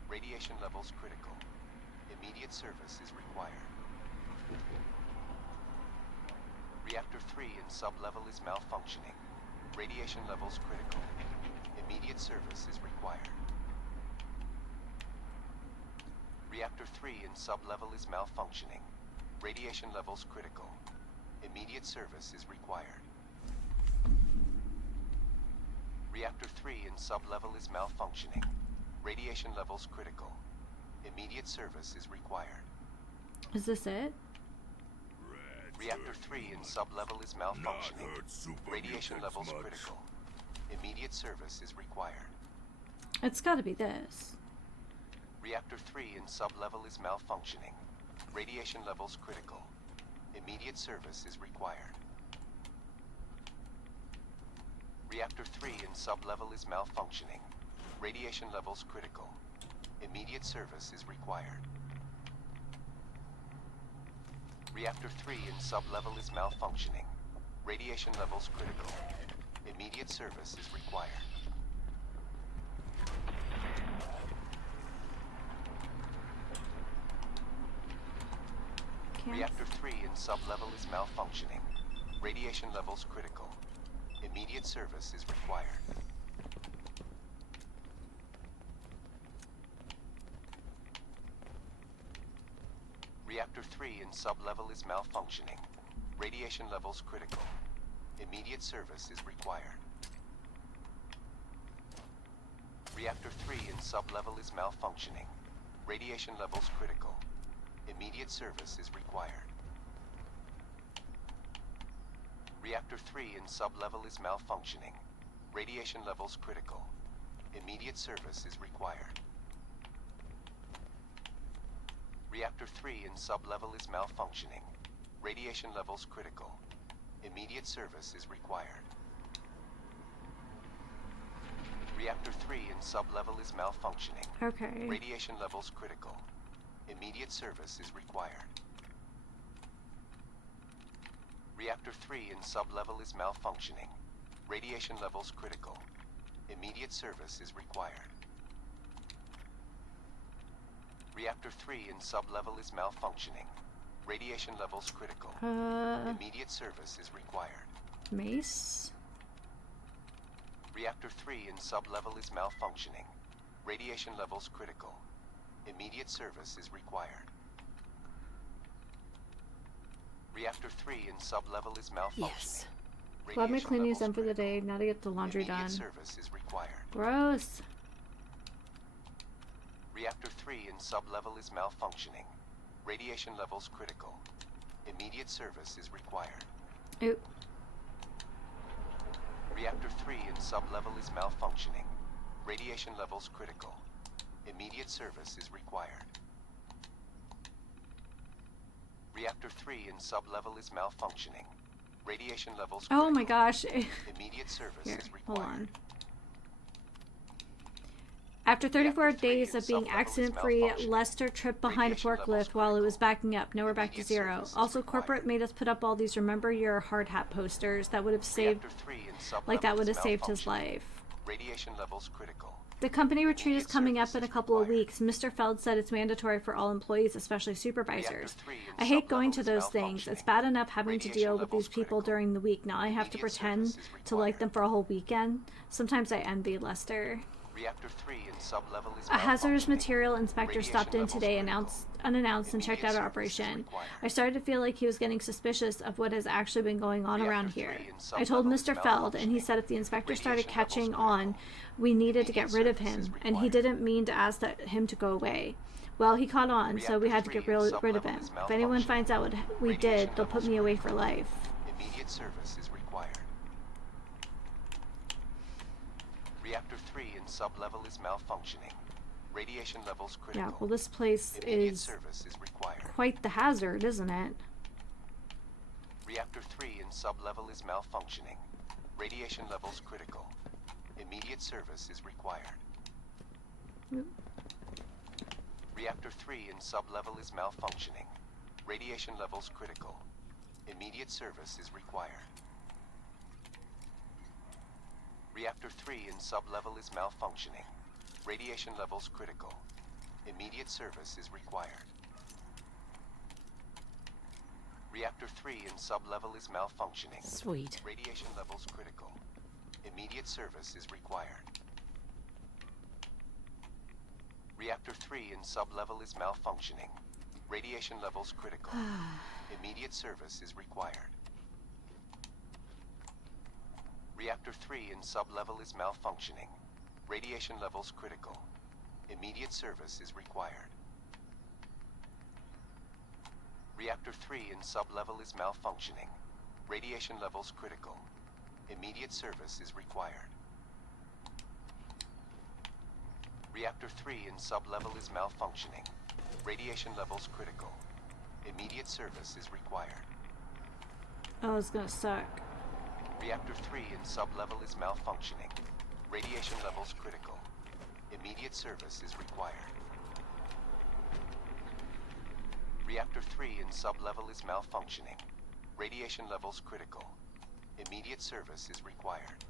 Radiation levels critical. Immediate service is required. Reactor 3 in sublevel is malfunctioning. Radiation levels critical. Immediate service is required. Reactor 3 in sublevel is malfunctioning. Radiation levels critical. Immediate service is required. Reactor 3 in sublevel is malfunctioning. Radiation levels critical. Immediate service is required. Is this it? Reactor 3 in sublevel is malfunctioning. Radiation levels critical. Immediate service is required. It's gotta be this. Reactor 3 in sublevel is malfunctioning. Radiation levels critical. Immediate service is required. Reactor 3 in sublevel is malfunctioning. Radiation levels critical. Immediate service is required. Reactor 3 in sublevel is malfunctioning. Radiation levels critical. Immediate service is required. Reactor 3 in sublevel is malfunctioning. Radiation levels critical. Immediate service is required. Reactor 3 in sublevel is malfunctioning. Radiation levels critical. Immediate service is required. Reactor 3 in sublevel is malfunctioning. Radiation levels critical. Immediate service is required. Reactor 3 in sublevel is malfunctioning. Radiation levels critical. Immediate service is required. Reactor 3 in sublevel is malfunctioning. Radiation levels critical. Immediate service is required. Reactor 3 in sublevel is malfunctioning. Okay. Radiation levels critical. Immediate service is required. Reactor 3 in sub-level is malfunctioning. Radiation levels critical. Immediate service is required. Reactor 3 in sub-level is malfunctioning. Radiation levels critical. Immediate service is required. Mace? Reactor 3 in sub-level is malfunctioning. Radiation levels critical. Immediate service is required. Reactor 3 in sub-level is malfunctioning. Yes. Glad my cleaning is done for the day. Now to get the laundry done. Service is required. Gross. Reactor 3 in sub-level is malfunctioning. Radiation levels critical. Immediate service is required. Ooh. Reactor 3 in sub-level is malfunctioning. Radiation levels critical. Immediate service is required. Reactor 3 in sub-level is malfunctioning. Radiation levels critical. Oh my gosh. Immediate service Here, is required. hold on. After 34 days of being accident-free, Lester tripped behind a forklift while it was backing up. Now we're back to zero. Also, corporate made us put up all these "Remember Your Hard Hat" posters. That would have saved, that would have saved his life. Radiation levels critical. The company retreat is coming up in a couple of weeks. Mr. Feld said it's mandatory for all employees, especially supervisors. I hate going to those things. It's bad enough having to deal with these people during the week. Now I have to pretend to like them for a whole weekend. Sometimes I envy Lester. Reactor 3 in sub-level is A hazardous material inspector stopped in today, unannounced, and checked out our operation. I started to feel like he was getting suspicious of what has actually been going on around here. I told Mr. Feld, and he said if the inspector started catching on, we needed to get rid of him, and he didn't mean to ask him to go away. Well, he caught on, so we had to get rid of him. If anyone finds out what we did, they'll put me away for life. Immediate service is required. Reactor 3 in sub-level is malfunctioning. Radiation levels critical. Yeah, well, this place is quite the hazard, isn't it? Reactor 3 in sub-level is malfunctioning. Radiation levels critical. Immediate service is required. Oop. Reactor 3 in sub-level is malfunctioning. Radiation levels critical. Immediate service is required. Reactor 3 in sub-level is malfunctioning. Radiation levels critical. Immediate service is required. Reactor 3 in sub-level is malfunctioning. Sweet. Radiation levels critical. Immediate service is required. Reactor 3 in sub-level is malfunctioning. Radiation levels critical. Immediate service is required. Reactor 3 in sub-level is malfunctioning. Radiation levels critical. Immediate service is required. Reactor 3 in sub-level is malfunctioning. Radiation levels critical. Immediate service is required. Reactor 3 in sub-level is malfunctioning. Radiation levels critical. Immediate service is required. Oh, it's gonna suck. Reactor 3 in sub-level is malfunctioning. Radiation levels critical. Immediate service is required. Reactor 3 in sub-level is malfunctioning. Radiation levels critical. Immediate service is required.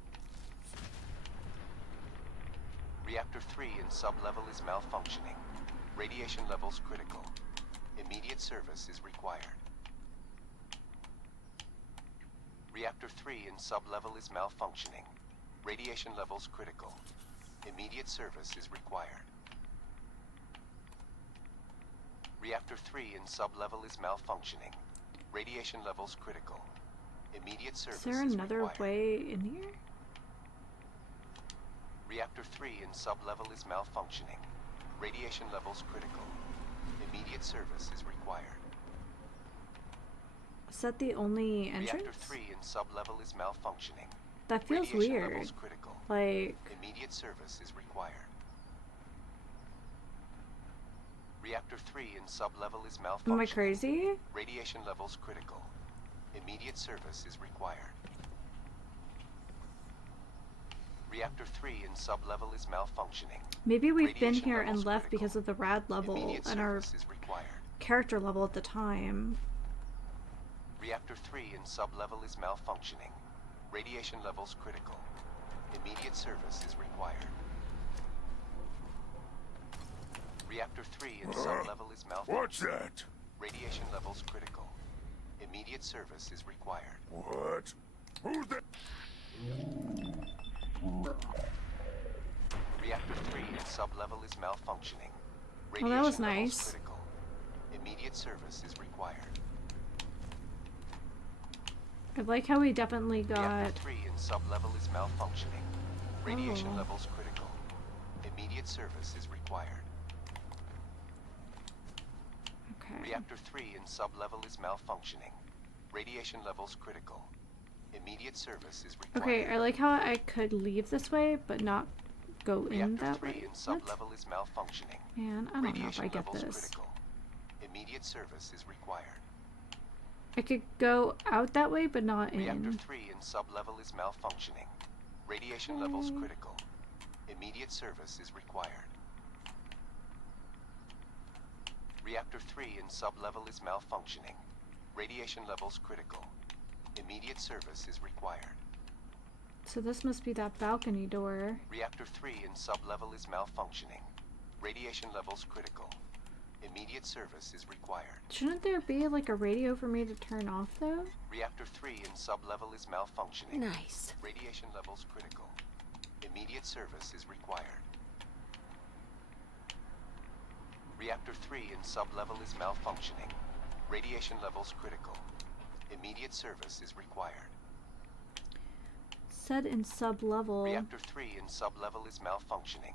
Reactor 3 in sub-level is malfunctioning. Radiation levels critical. Immediate service is required. Reactor 3 in sub-level is malfunctioning. Radiation levels critical. Immediate service is required. Reactor 3 in sub-level is malfunctioning. Radiation levels critical. Immediate service is required. Is there another way in here? Reactor 3 in sub-level is malfunctioning. Radiation levels critical. Immediate service is required. Is that the only entrance? Reactor 3 in sub-level is malfunctioning. That feels Radiation weird. levels critical. Like... Immediate service is required. Reactor 3 in sub-level is malfunctioning. Am I crazy? Radiation levels critical. Immediate service is required. Reactor 3 in sub-level is malfunctioning. Maybe we've been Radiation here and levels left critical. because of the rad level Immediate and our service is required. character level at the time. Reactor 3 in sub-level is malfunctioning. Radiation levels critical. Immediate service is required. Reactor 3 in sub-level is malfunctioning. What's that? Radiation levels critical. Immediate service is required. What? Who's that? Reactor 3 in sub-level is malfunctioning. Well, that was Radiation levels nice. critical. Immediate service is required. I like how we definitely got... Reactor 3 in sub-level is malfunctioning. Radiation Oh. levels critical. Immediate service is required. Okay. Reactor 3 in sub-level is malfunctioning. Radiation levels critical. Immediate service is required. Okay, I like how I could leave this way, but not go in Reactor that 3 way. in What? sub-level is malfunctioning. Man, I don't know if Radiation I get levels this. critical. Immediate service is required. I could go out that way, but not Reactor in. 3 in sub-level is malfunctioning. Radiation levels critical. Immediate service is required. Reactor 3 in sub-level is malfunctioning. Radiation levels critical. Immediate service is required. So this must be that balcony door. Reactor 3 in sub-level is malfunctioning. Radiation levels critical. Immediate service is required. Shouldn't there be like a radio for me to turn off though? Reactor 3 in sub-level is malfunctioning. Nice. Radiation levels critical. Immediate service is required. Reactor 3 in sub-level is malfunctioning. Radiation levels critical. Immediate service is required. Said in sub-level. Reactor 3 in sub-level is malfunctioning.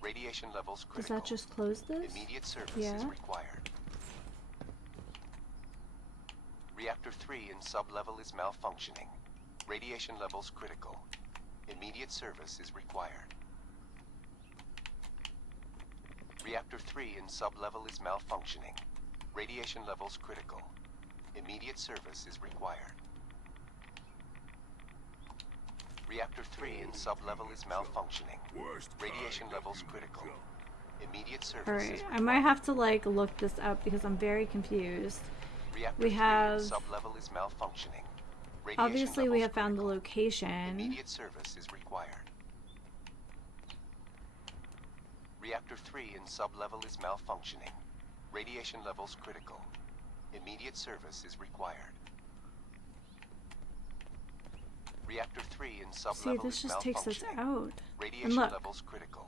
Radiation levels Does critical. that just close this? Immediate service Yeah. is required. Reactor 3 in sub-level is malfunctioning. Radiation levels critical. Immediate service is required. Reactor 3 in sub-level is malfunctioning. Radiation levels critical. Immediate service is required. Reactor 3 in sub-level is malfunctioning. Radiation levels critical. Immediate service Alright, is I might have to like look this up because I'm very confused. Reactor We 3 have... in sub-level is malfunctioning. Radiation Obviously we levels have found the critical. location. Immediate service is required. Reactor 3 in sub-level is malfunctioning. Radiation levels critical. Immediate service is required. Reactor 3 in See, sub-level this is just takes us malfunctioning. out. Radiation And look, levels critical.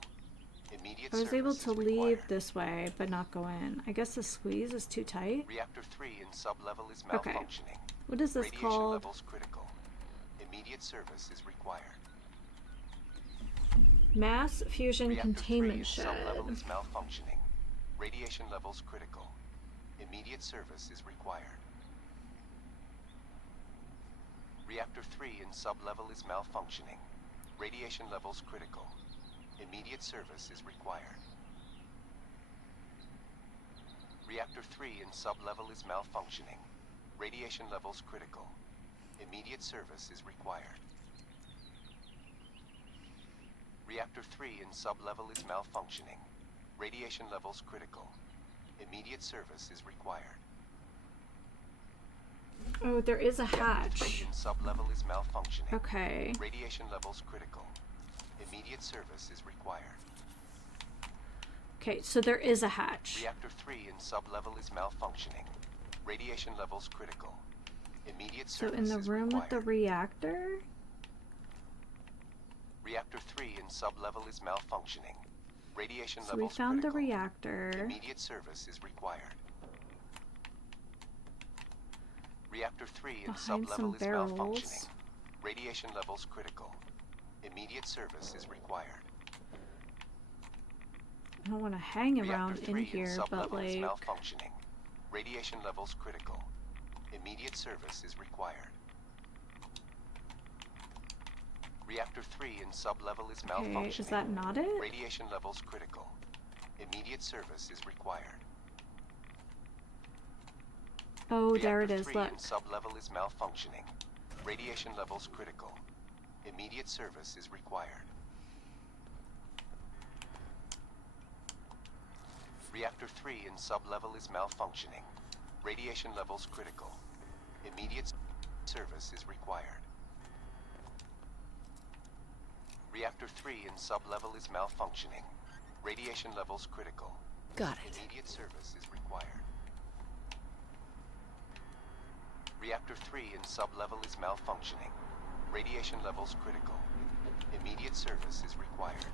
Immediate I was service able is to required. leave this way, but not go in. I guess the squeeze is too tight. Reactor 3 in sub-level is Okay. malfunctioning. What is this Radiation called? levels critical. Immediate service is required. Mass fusion Reactor 3 in containment shed. sub-level is malfunctioning. Radiation levels critical. Immediate service is required. Reactor 3 in sub-level is malfunctioning. Radiation levels critical. Immediate service is required. Reactor 3 in sub-level is malfunctioning. Radiation levels critical. Immediate service is required. Reactor 3 in sub-level is malfunctioning. Radiation levels critical. Immediate service is required. Oh, there is a Reactor 3 hatch. in sub-level is malfunctioning. Okay. Radiation levels critical. Immediate service is required. Okay, so there is a hatch. Reactor 3 in sub-level is malfunctioning. Radiation levels critical. Immediate So service in the is room required. with the reactor? Reactor 3 in sub-level is malfunctioning. Radiation So we levels found the critical. reactor. Immediate service is required. Reactor 3 in Behind sub-level some is barrels. malfunctioning. Radiation levels critical. Immediate service is required. I don't want to hang around Reactor in 3 here, but sub-level is like... malfunctioning. Radiation levels critical. Immediate service is required. Reactor 3 in sub-level is malfunctioning. Okay, is that not it? Radiation levels critical. Immediate service is required. Oh, there it Reactor is, 3 look. in sub-level is malfunctioning. Radiation levels critical. Immediate service is required. Reactor 3 in sub-level is malfunctioning. Radiation levels critical. Immediate service is required. Reactor 3 in sub-level is malfunctioning. Radiation levels critical. Got it. Immediate service is required. Reactor 3 in sub-level is malfunctioning. Radiation levels critical. Immediate service is required.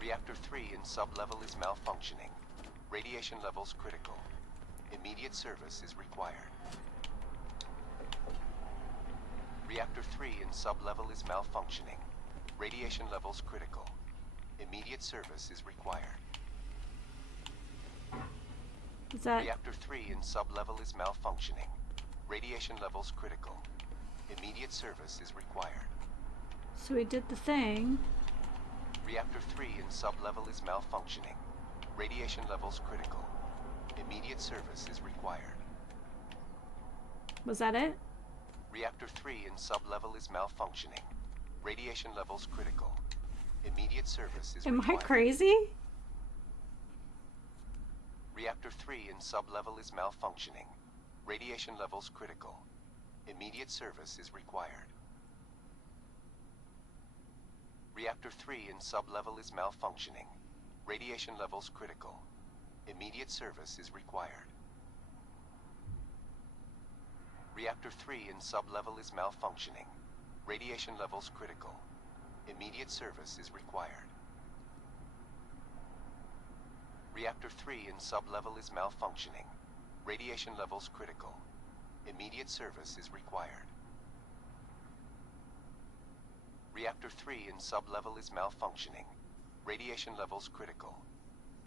Reactor 3 in sub-level is malfunctioning. Radiation levels critical. Immediate service is required. Reactor 3 in sub-level is malfunctioning. Radiation levels critical. Immediate service is required. Is that... Reactor 3 in sub-level is malfunctioning. Radiation levels critical. Immediate service is required. So we did the thing. Reactor 3 in sub-level is malfunctioning. Radiation levels critical. Immediate service is required. Was that it? Reactor 3 in sub-level is malfunctioning. Radiation levels critical. Immediate service is required. Am I crazy? Reactor 3 in sub-level is malfunctioning. Radiation levels critical. Immediate service is required. Reactor 3 in sub-level is malfunctioning. Radiation levels critical. Immediate service is required. Reactor 3 in sub-level is malfunctioning. Radiation levels critical. Immediate service is required. Reactor 3 in sub-level is malfunctioning. Radiation levels critical. Immediate service is required. Reactor 3 in sub-level is malfunctioning. Radiation levels critical.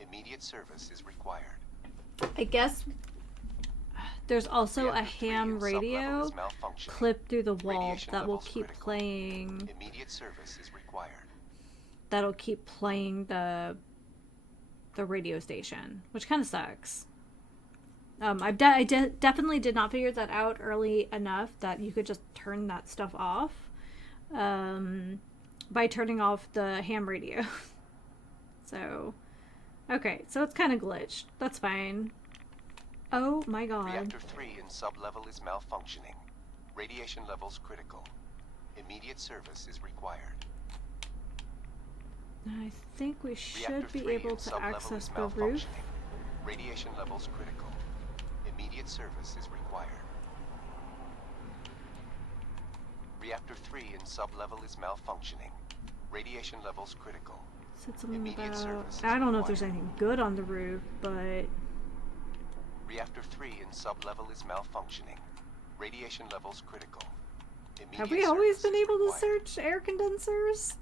Immediate service is required. I guess there's also a ham radio clipped through the wall that will keep playing. Immediate service is required. That'll keep playing the radio station, which kind of sucks. I definitely did not figure that out early enough that you could just turn that stuff off by turning off the ham radio. So, okay, so it's kind of glitched. That's fine. Oh my god. Reactor 3 in sub-level is malfunctioning. Radiation levels critical. Immediate service is required. I think we should be able to access the roof. Radiation levels critical. Immediate service is required. Reactor 3 in sub-level is malfunctioning. Radiation levels critical. Said something about... I don't know if there's anything good on the roof, but... Reactor 3 in sub-level is malfunctioning. Radiation levels critical. Have we always been able to search air condensers?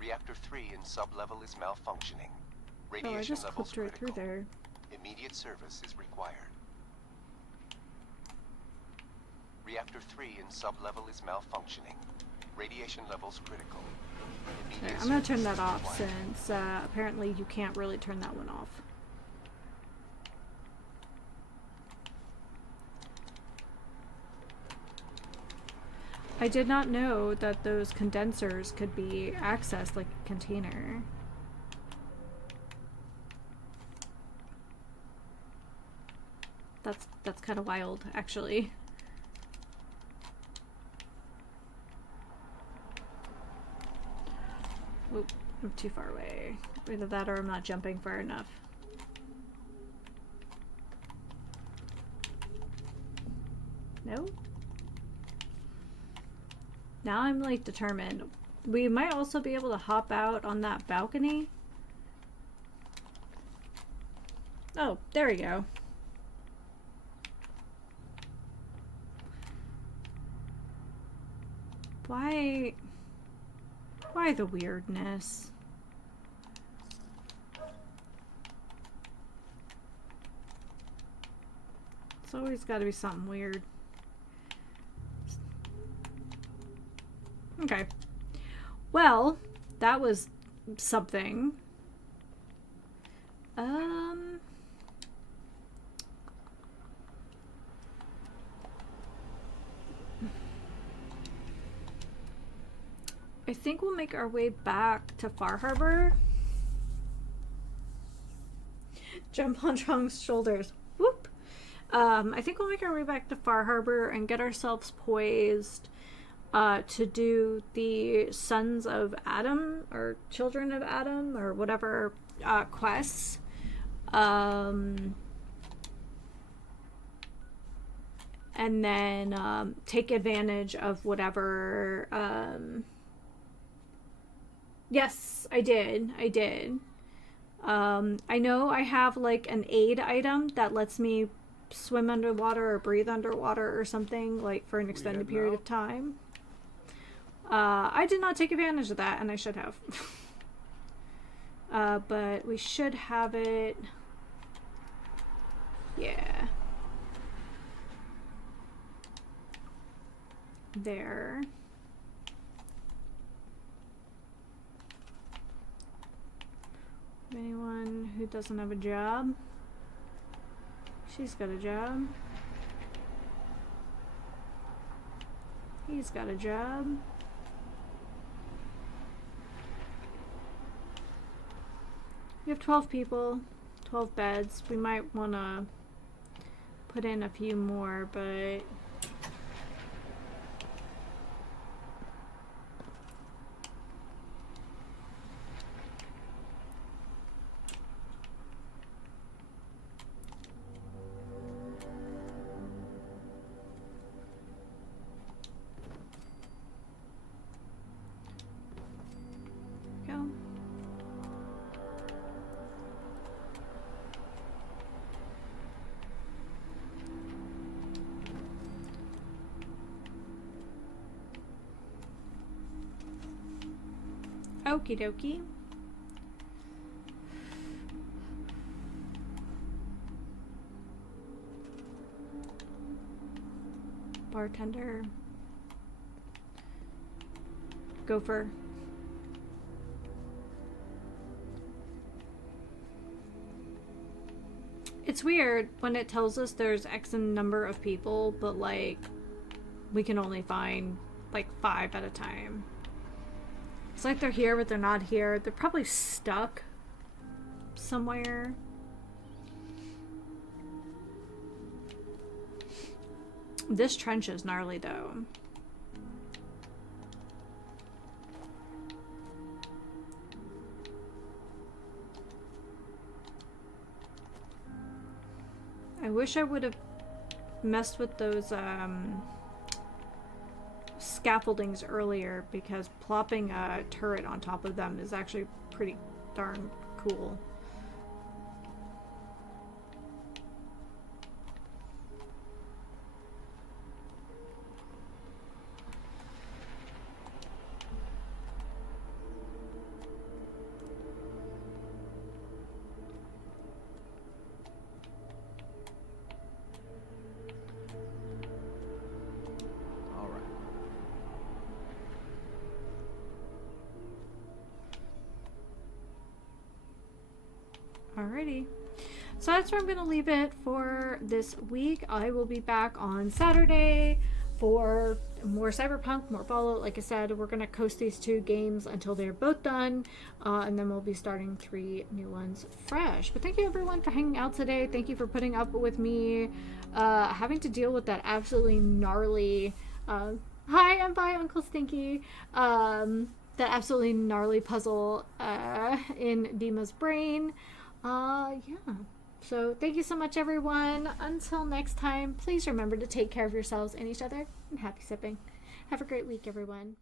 Reactor 3 in sub-level is malfunctioning. Radiation Oh, I just levels clipped right critical. through there. Immediate service is required. Reactor 3 in sub-level is malfunctioning. Radiation levels critical. Okay, I'm gonna turn that off since apparently you can't really turn that one off. I did not know that those condensers could be accessed like a container. That's kind of wild, actually. Oop, I'm too far away. Either that or I'm not jumping far enough. No? Now I'm like determined. We might also be able to hop out on that balcony. Oh, there we go. Why the weirdness? It's always got to be something weird. Okay. Well, that was something. I think we'll make our way back to Far Harbor. Jump on Chong's shoulders. Whoop. I think we'll make our way back to Far Harbor and get ourselves poised to do the Sons of Adam or Children of Adam or whatever quests. And then take advantage of whatever. Yes, I did. I know I have like an aid item that lets me swim underwater or breathe underwater or something, like for an extended period of time. I did not take advantage of that, and I should have. But we should have it. Yeah. There. Anyone who doesn't have a job? She's got a job. He's got a job. We have 12 people, 12 beds. We might want to put in a few more, but go. Okie dokie. Bartender. Gopher. It's weird when it tells us there's X number of people, but like we can only find like 5 at a time. It's like they're here, but they're not here. They're probably stuck somewhere. This trench is gnarly, though. I wish I would have messed with those scaffoldings earlier, because plopping a turret on top of them is actually pretty darn cool. Alrighty. So that's where I'm going to leave it for this week. I will be back on Saturday for more Cyberpunk, more Fallout. Like I said, we're going to coast these 2 games until they're both done. And then we'll be starting 3 new ones fresh. But thank you everyone for hanging out today. Thank you for putting up with me having to deal with that absolutely gnarly... hi, I'm by Uncle Stinky. That absolutely gnarly puzzle in DiMa's brain. Yeah. So thank you so much, everyone. Until next time, please remember to take care of yourselves and each other, and happy sipping. Have a great week, everyone.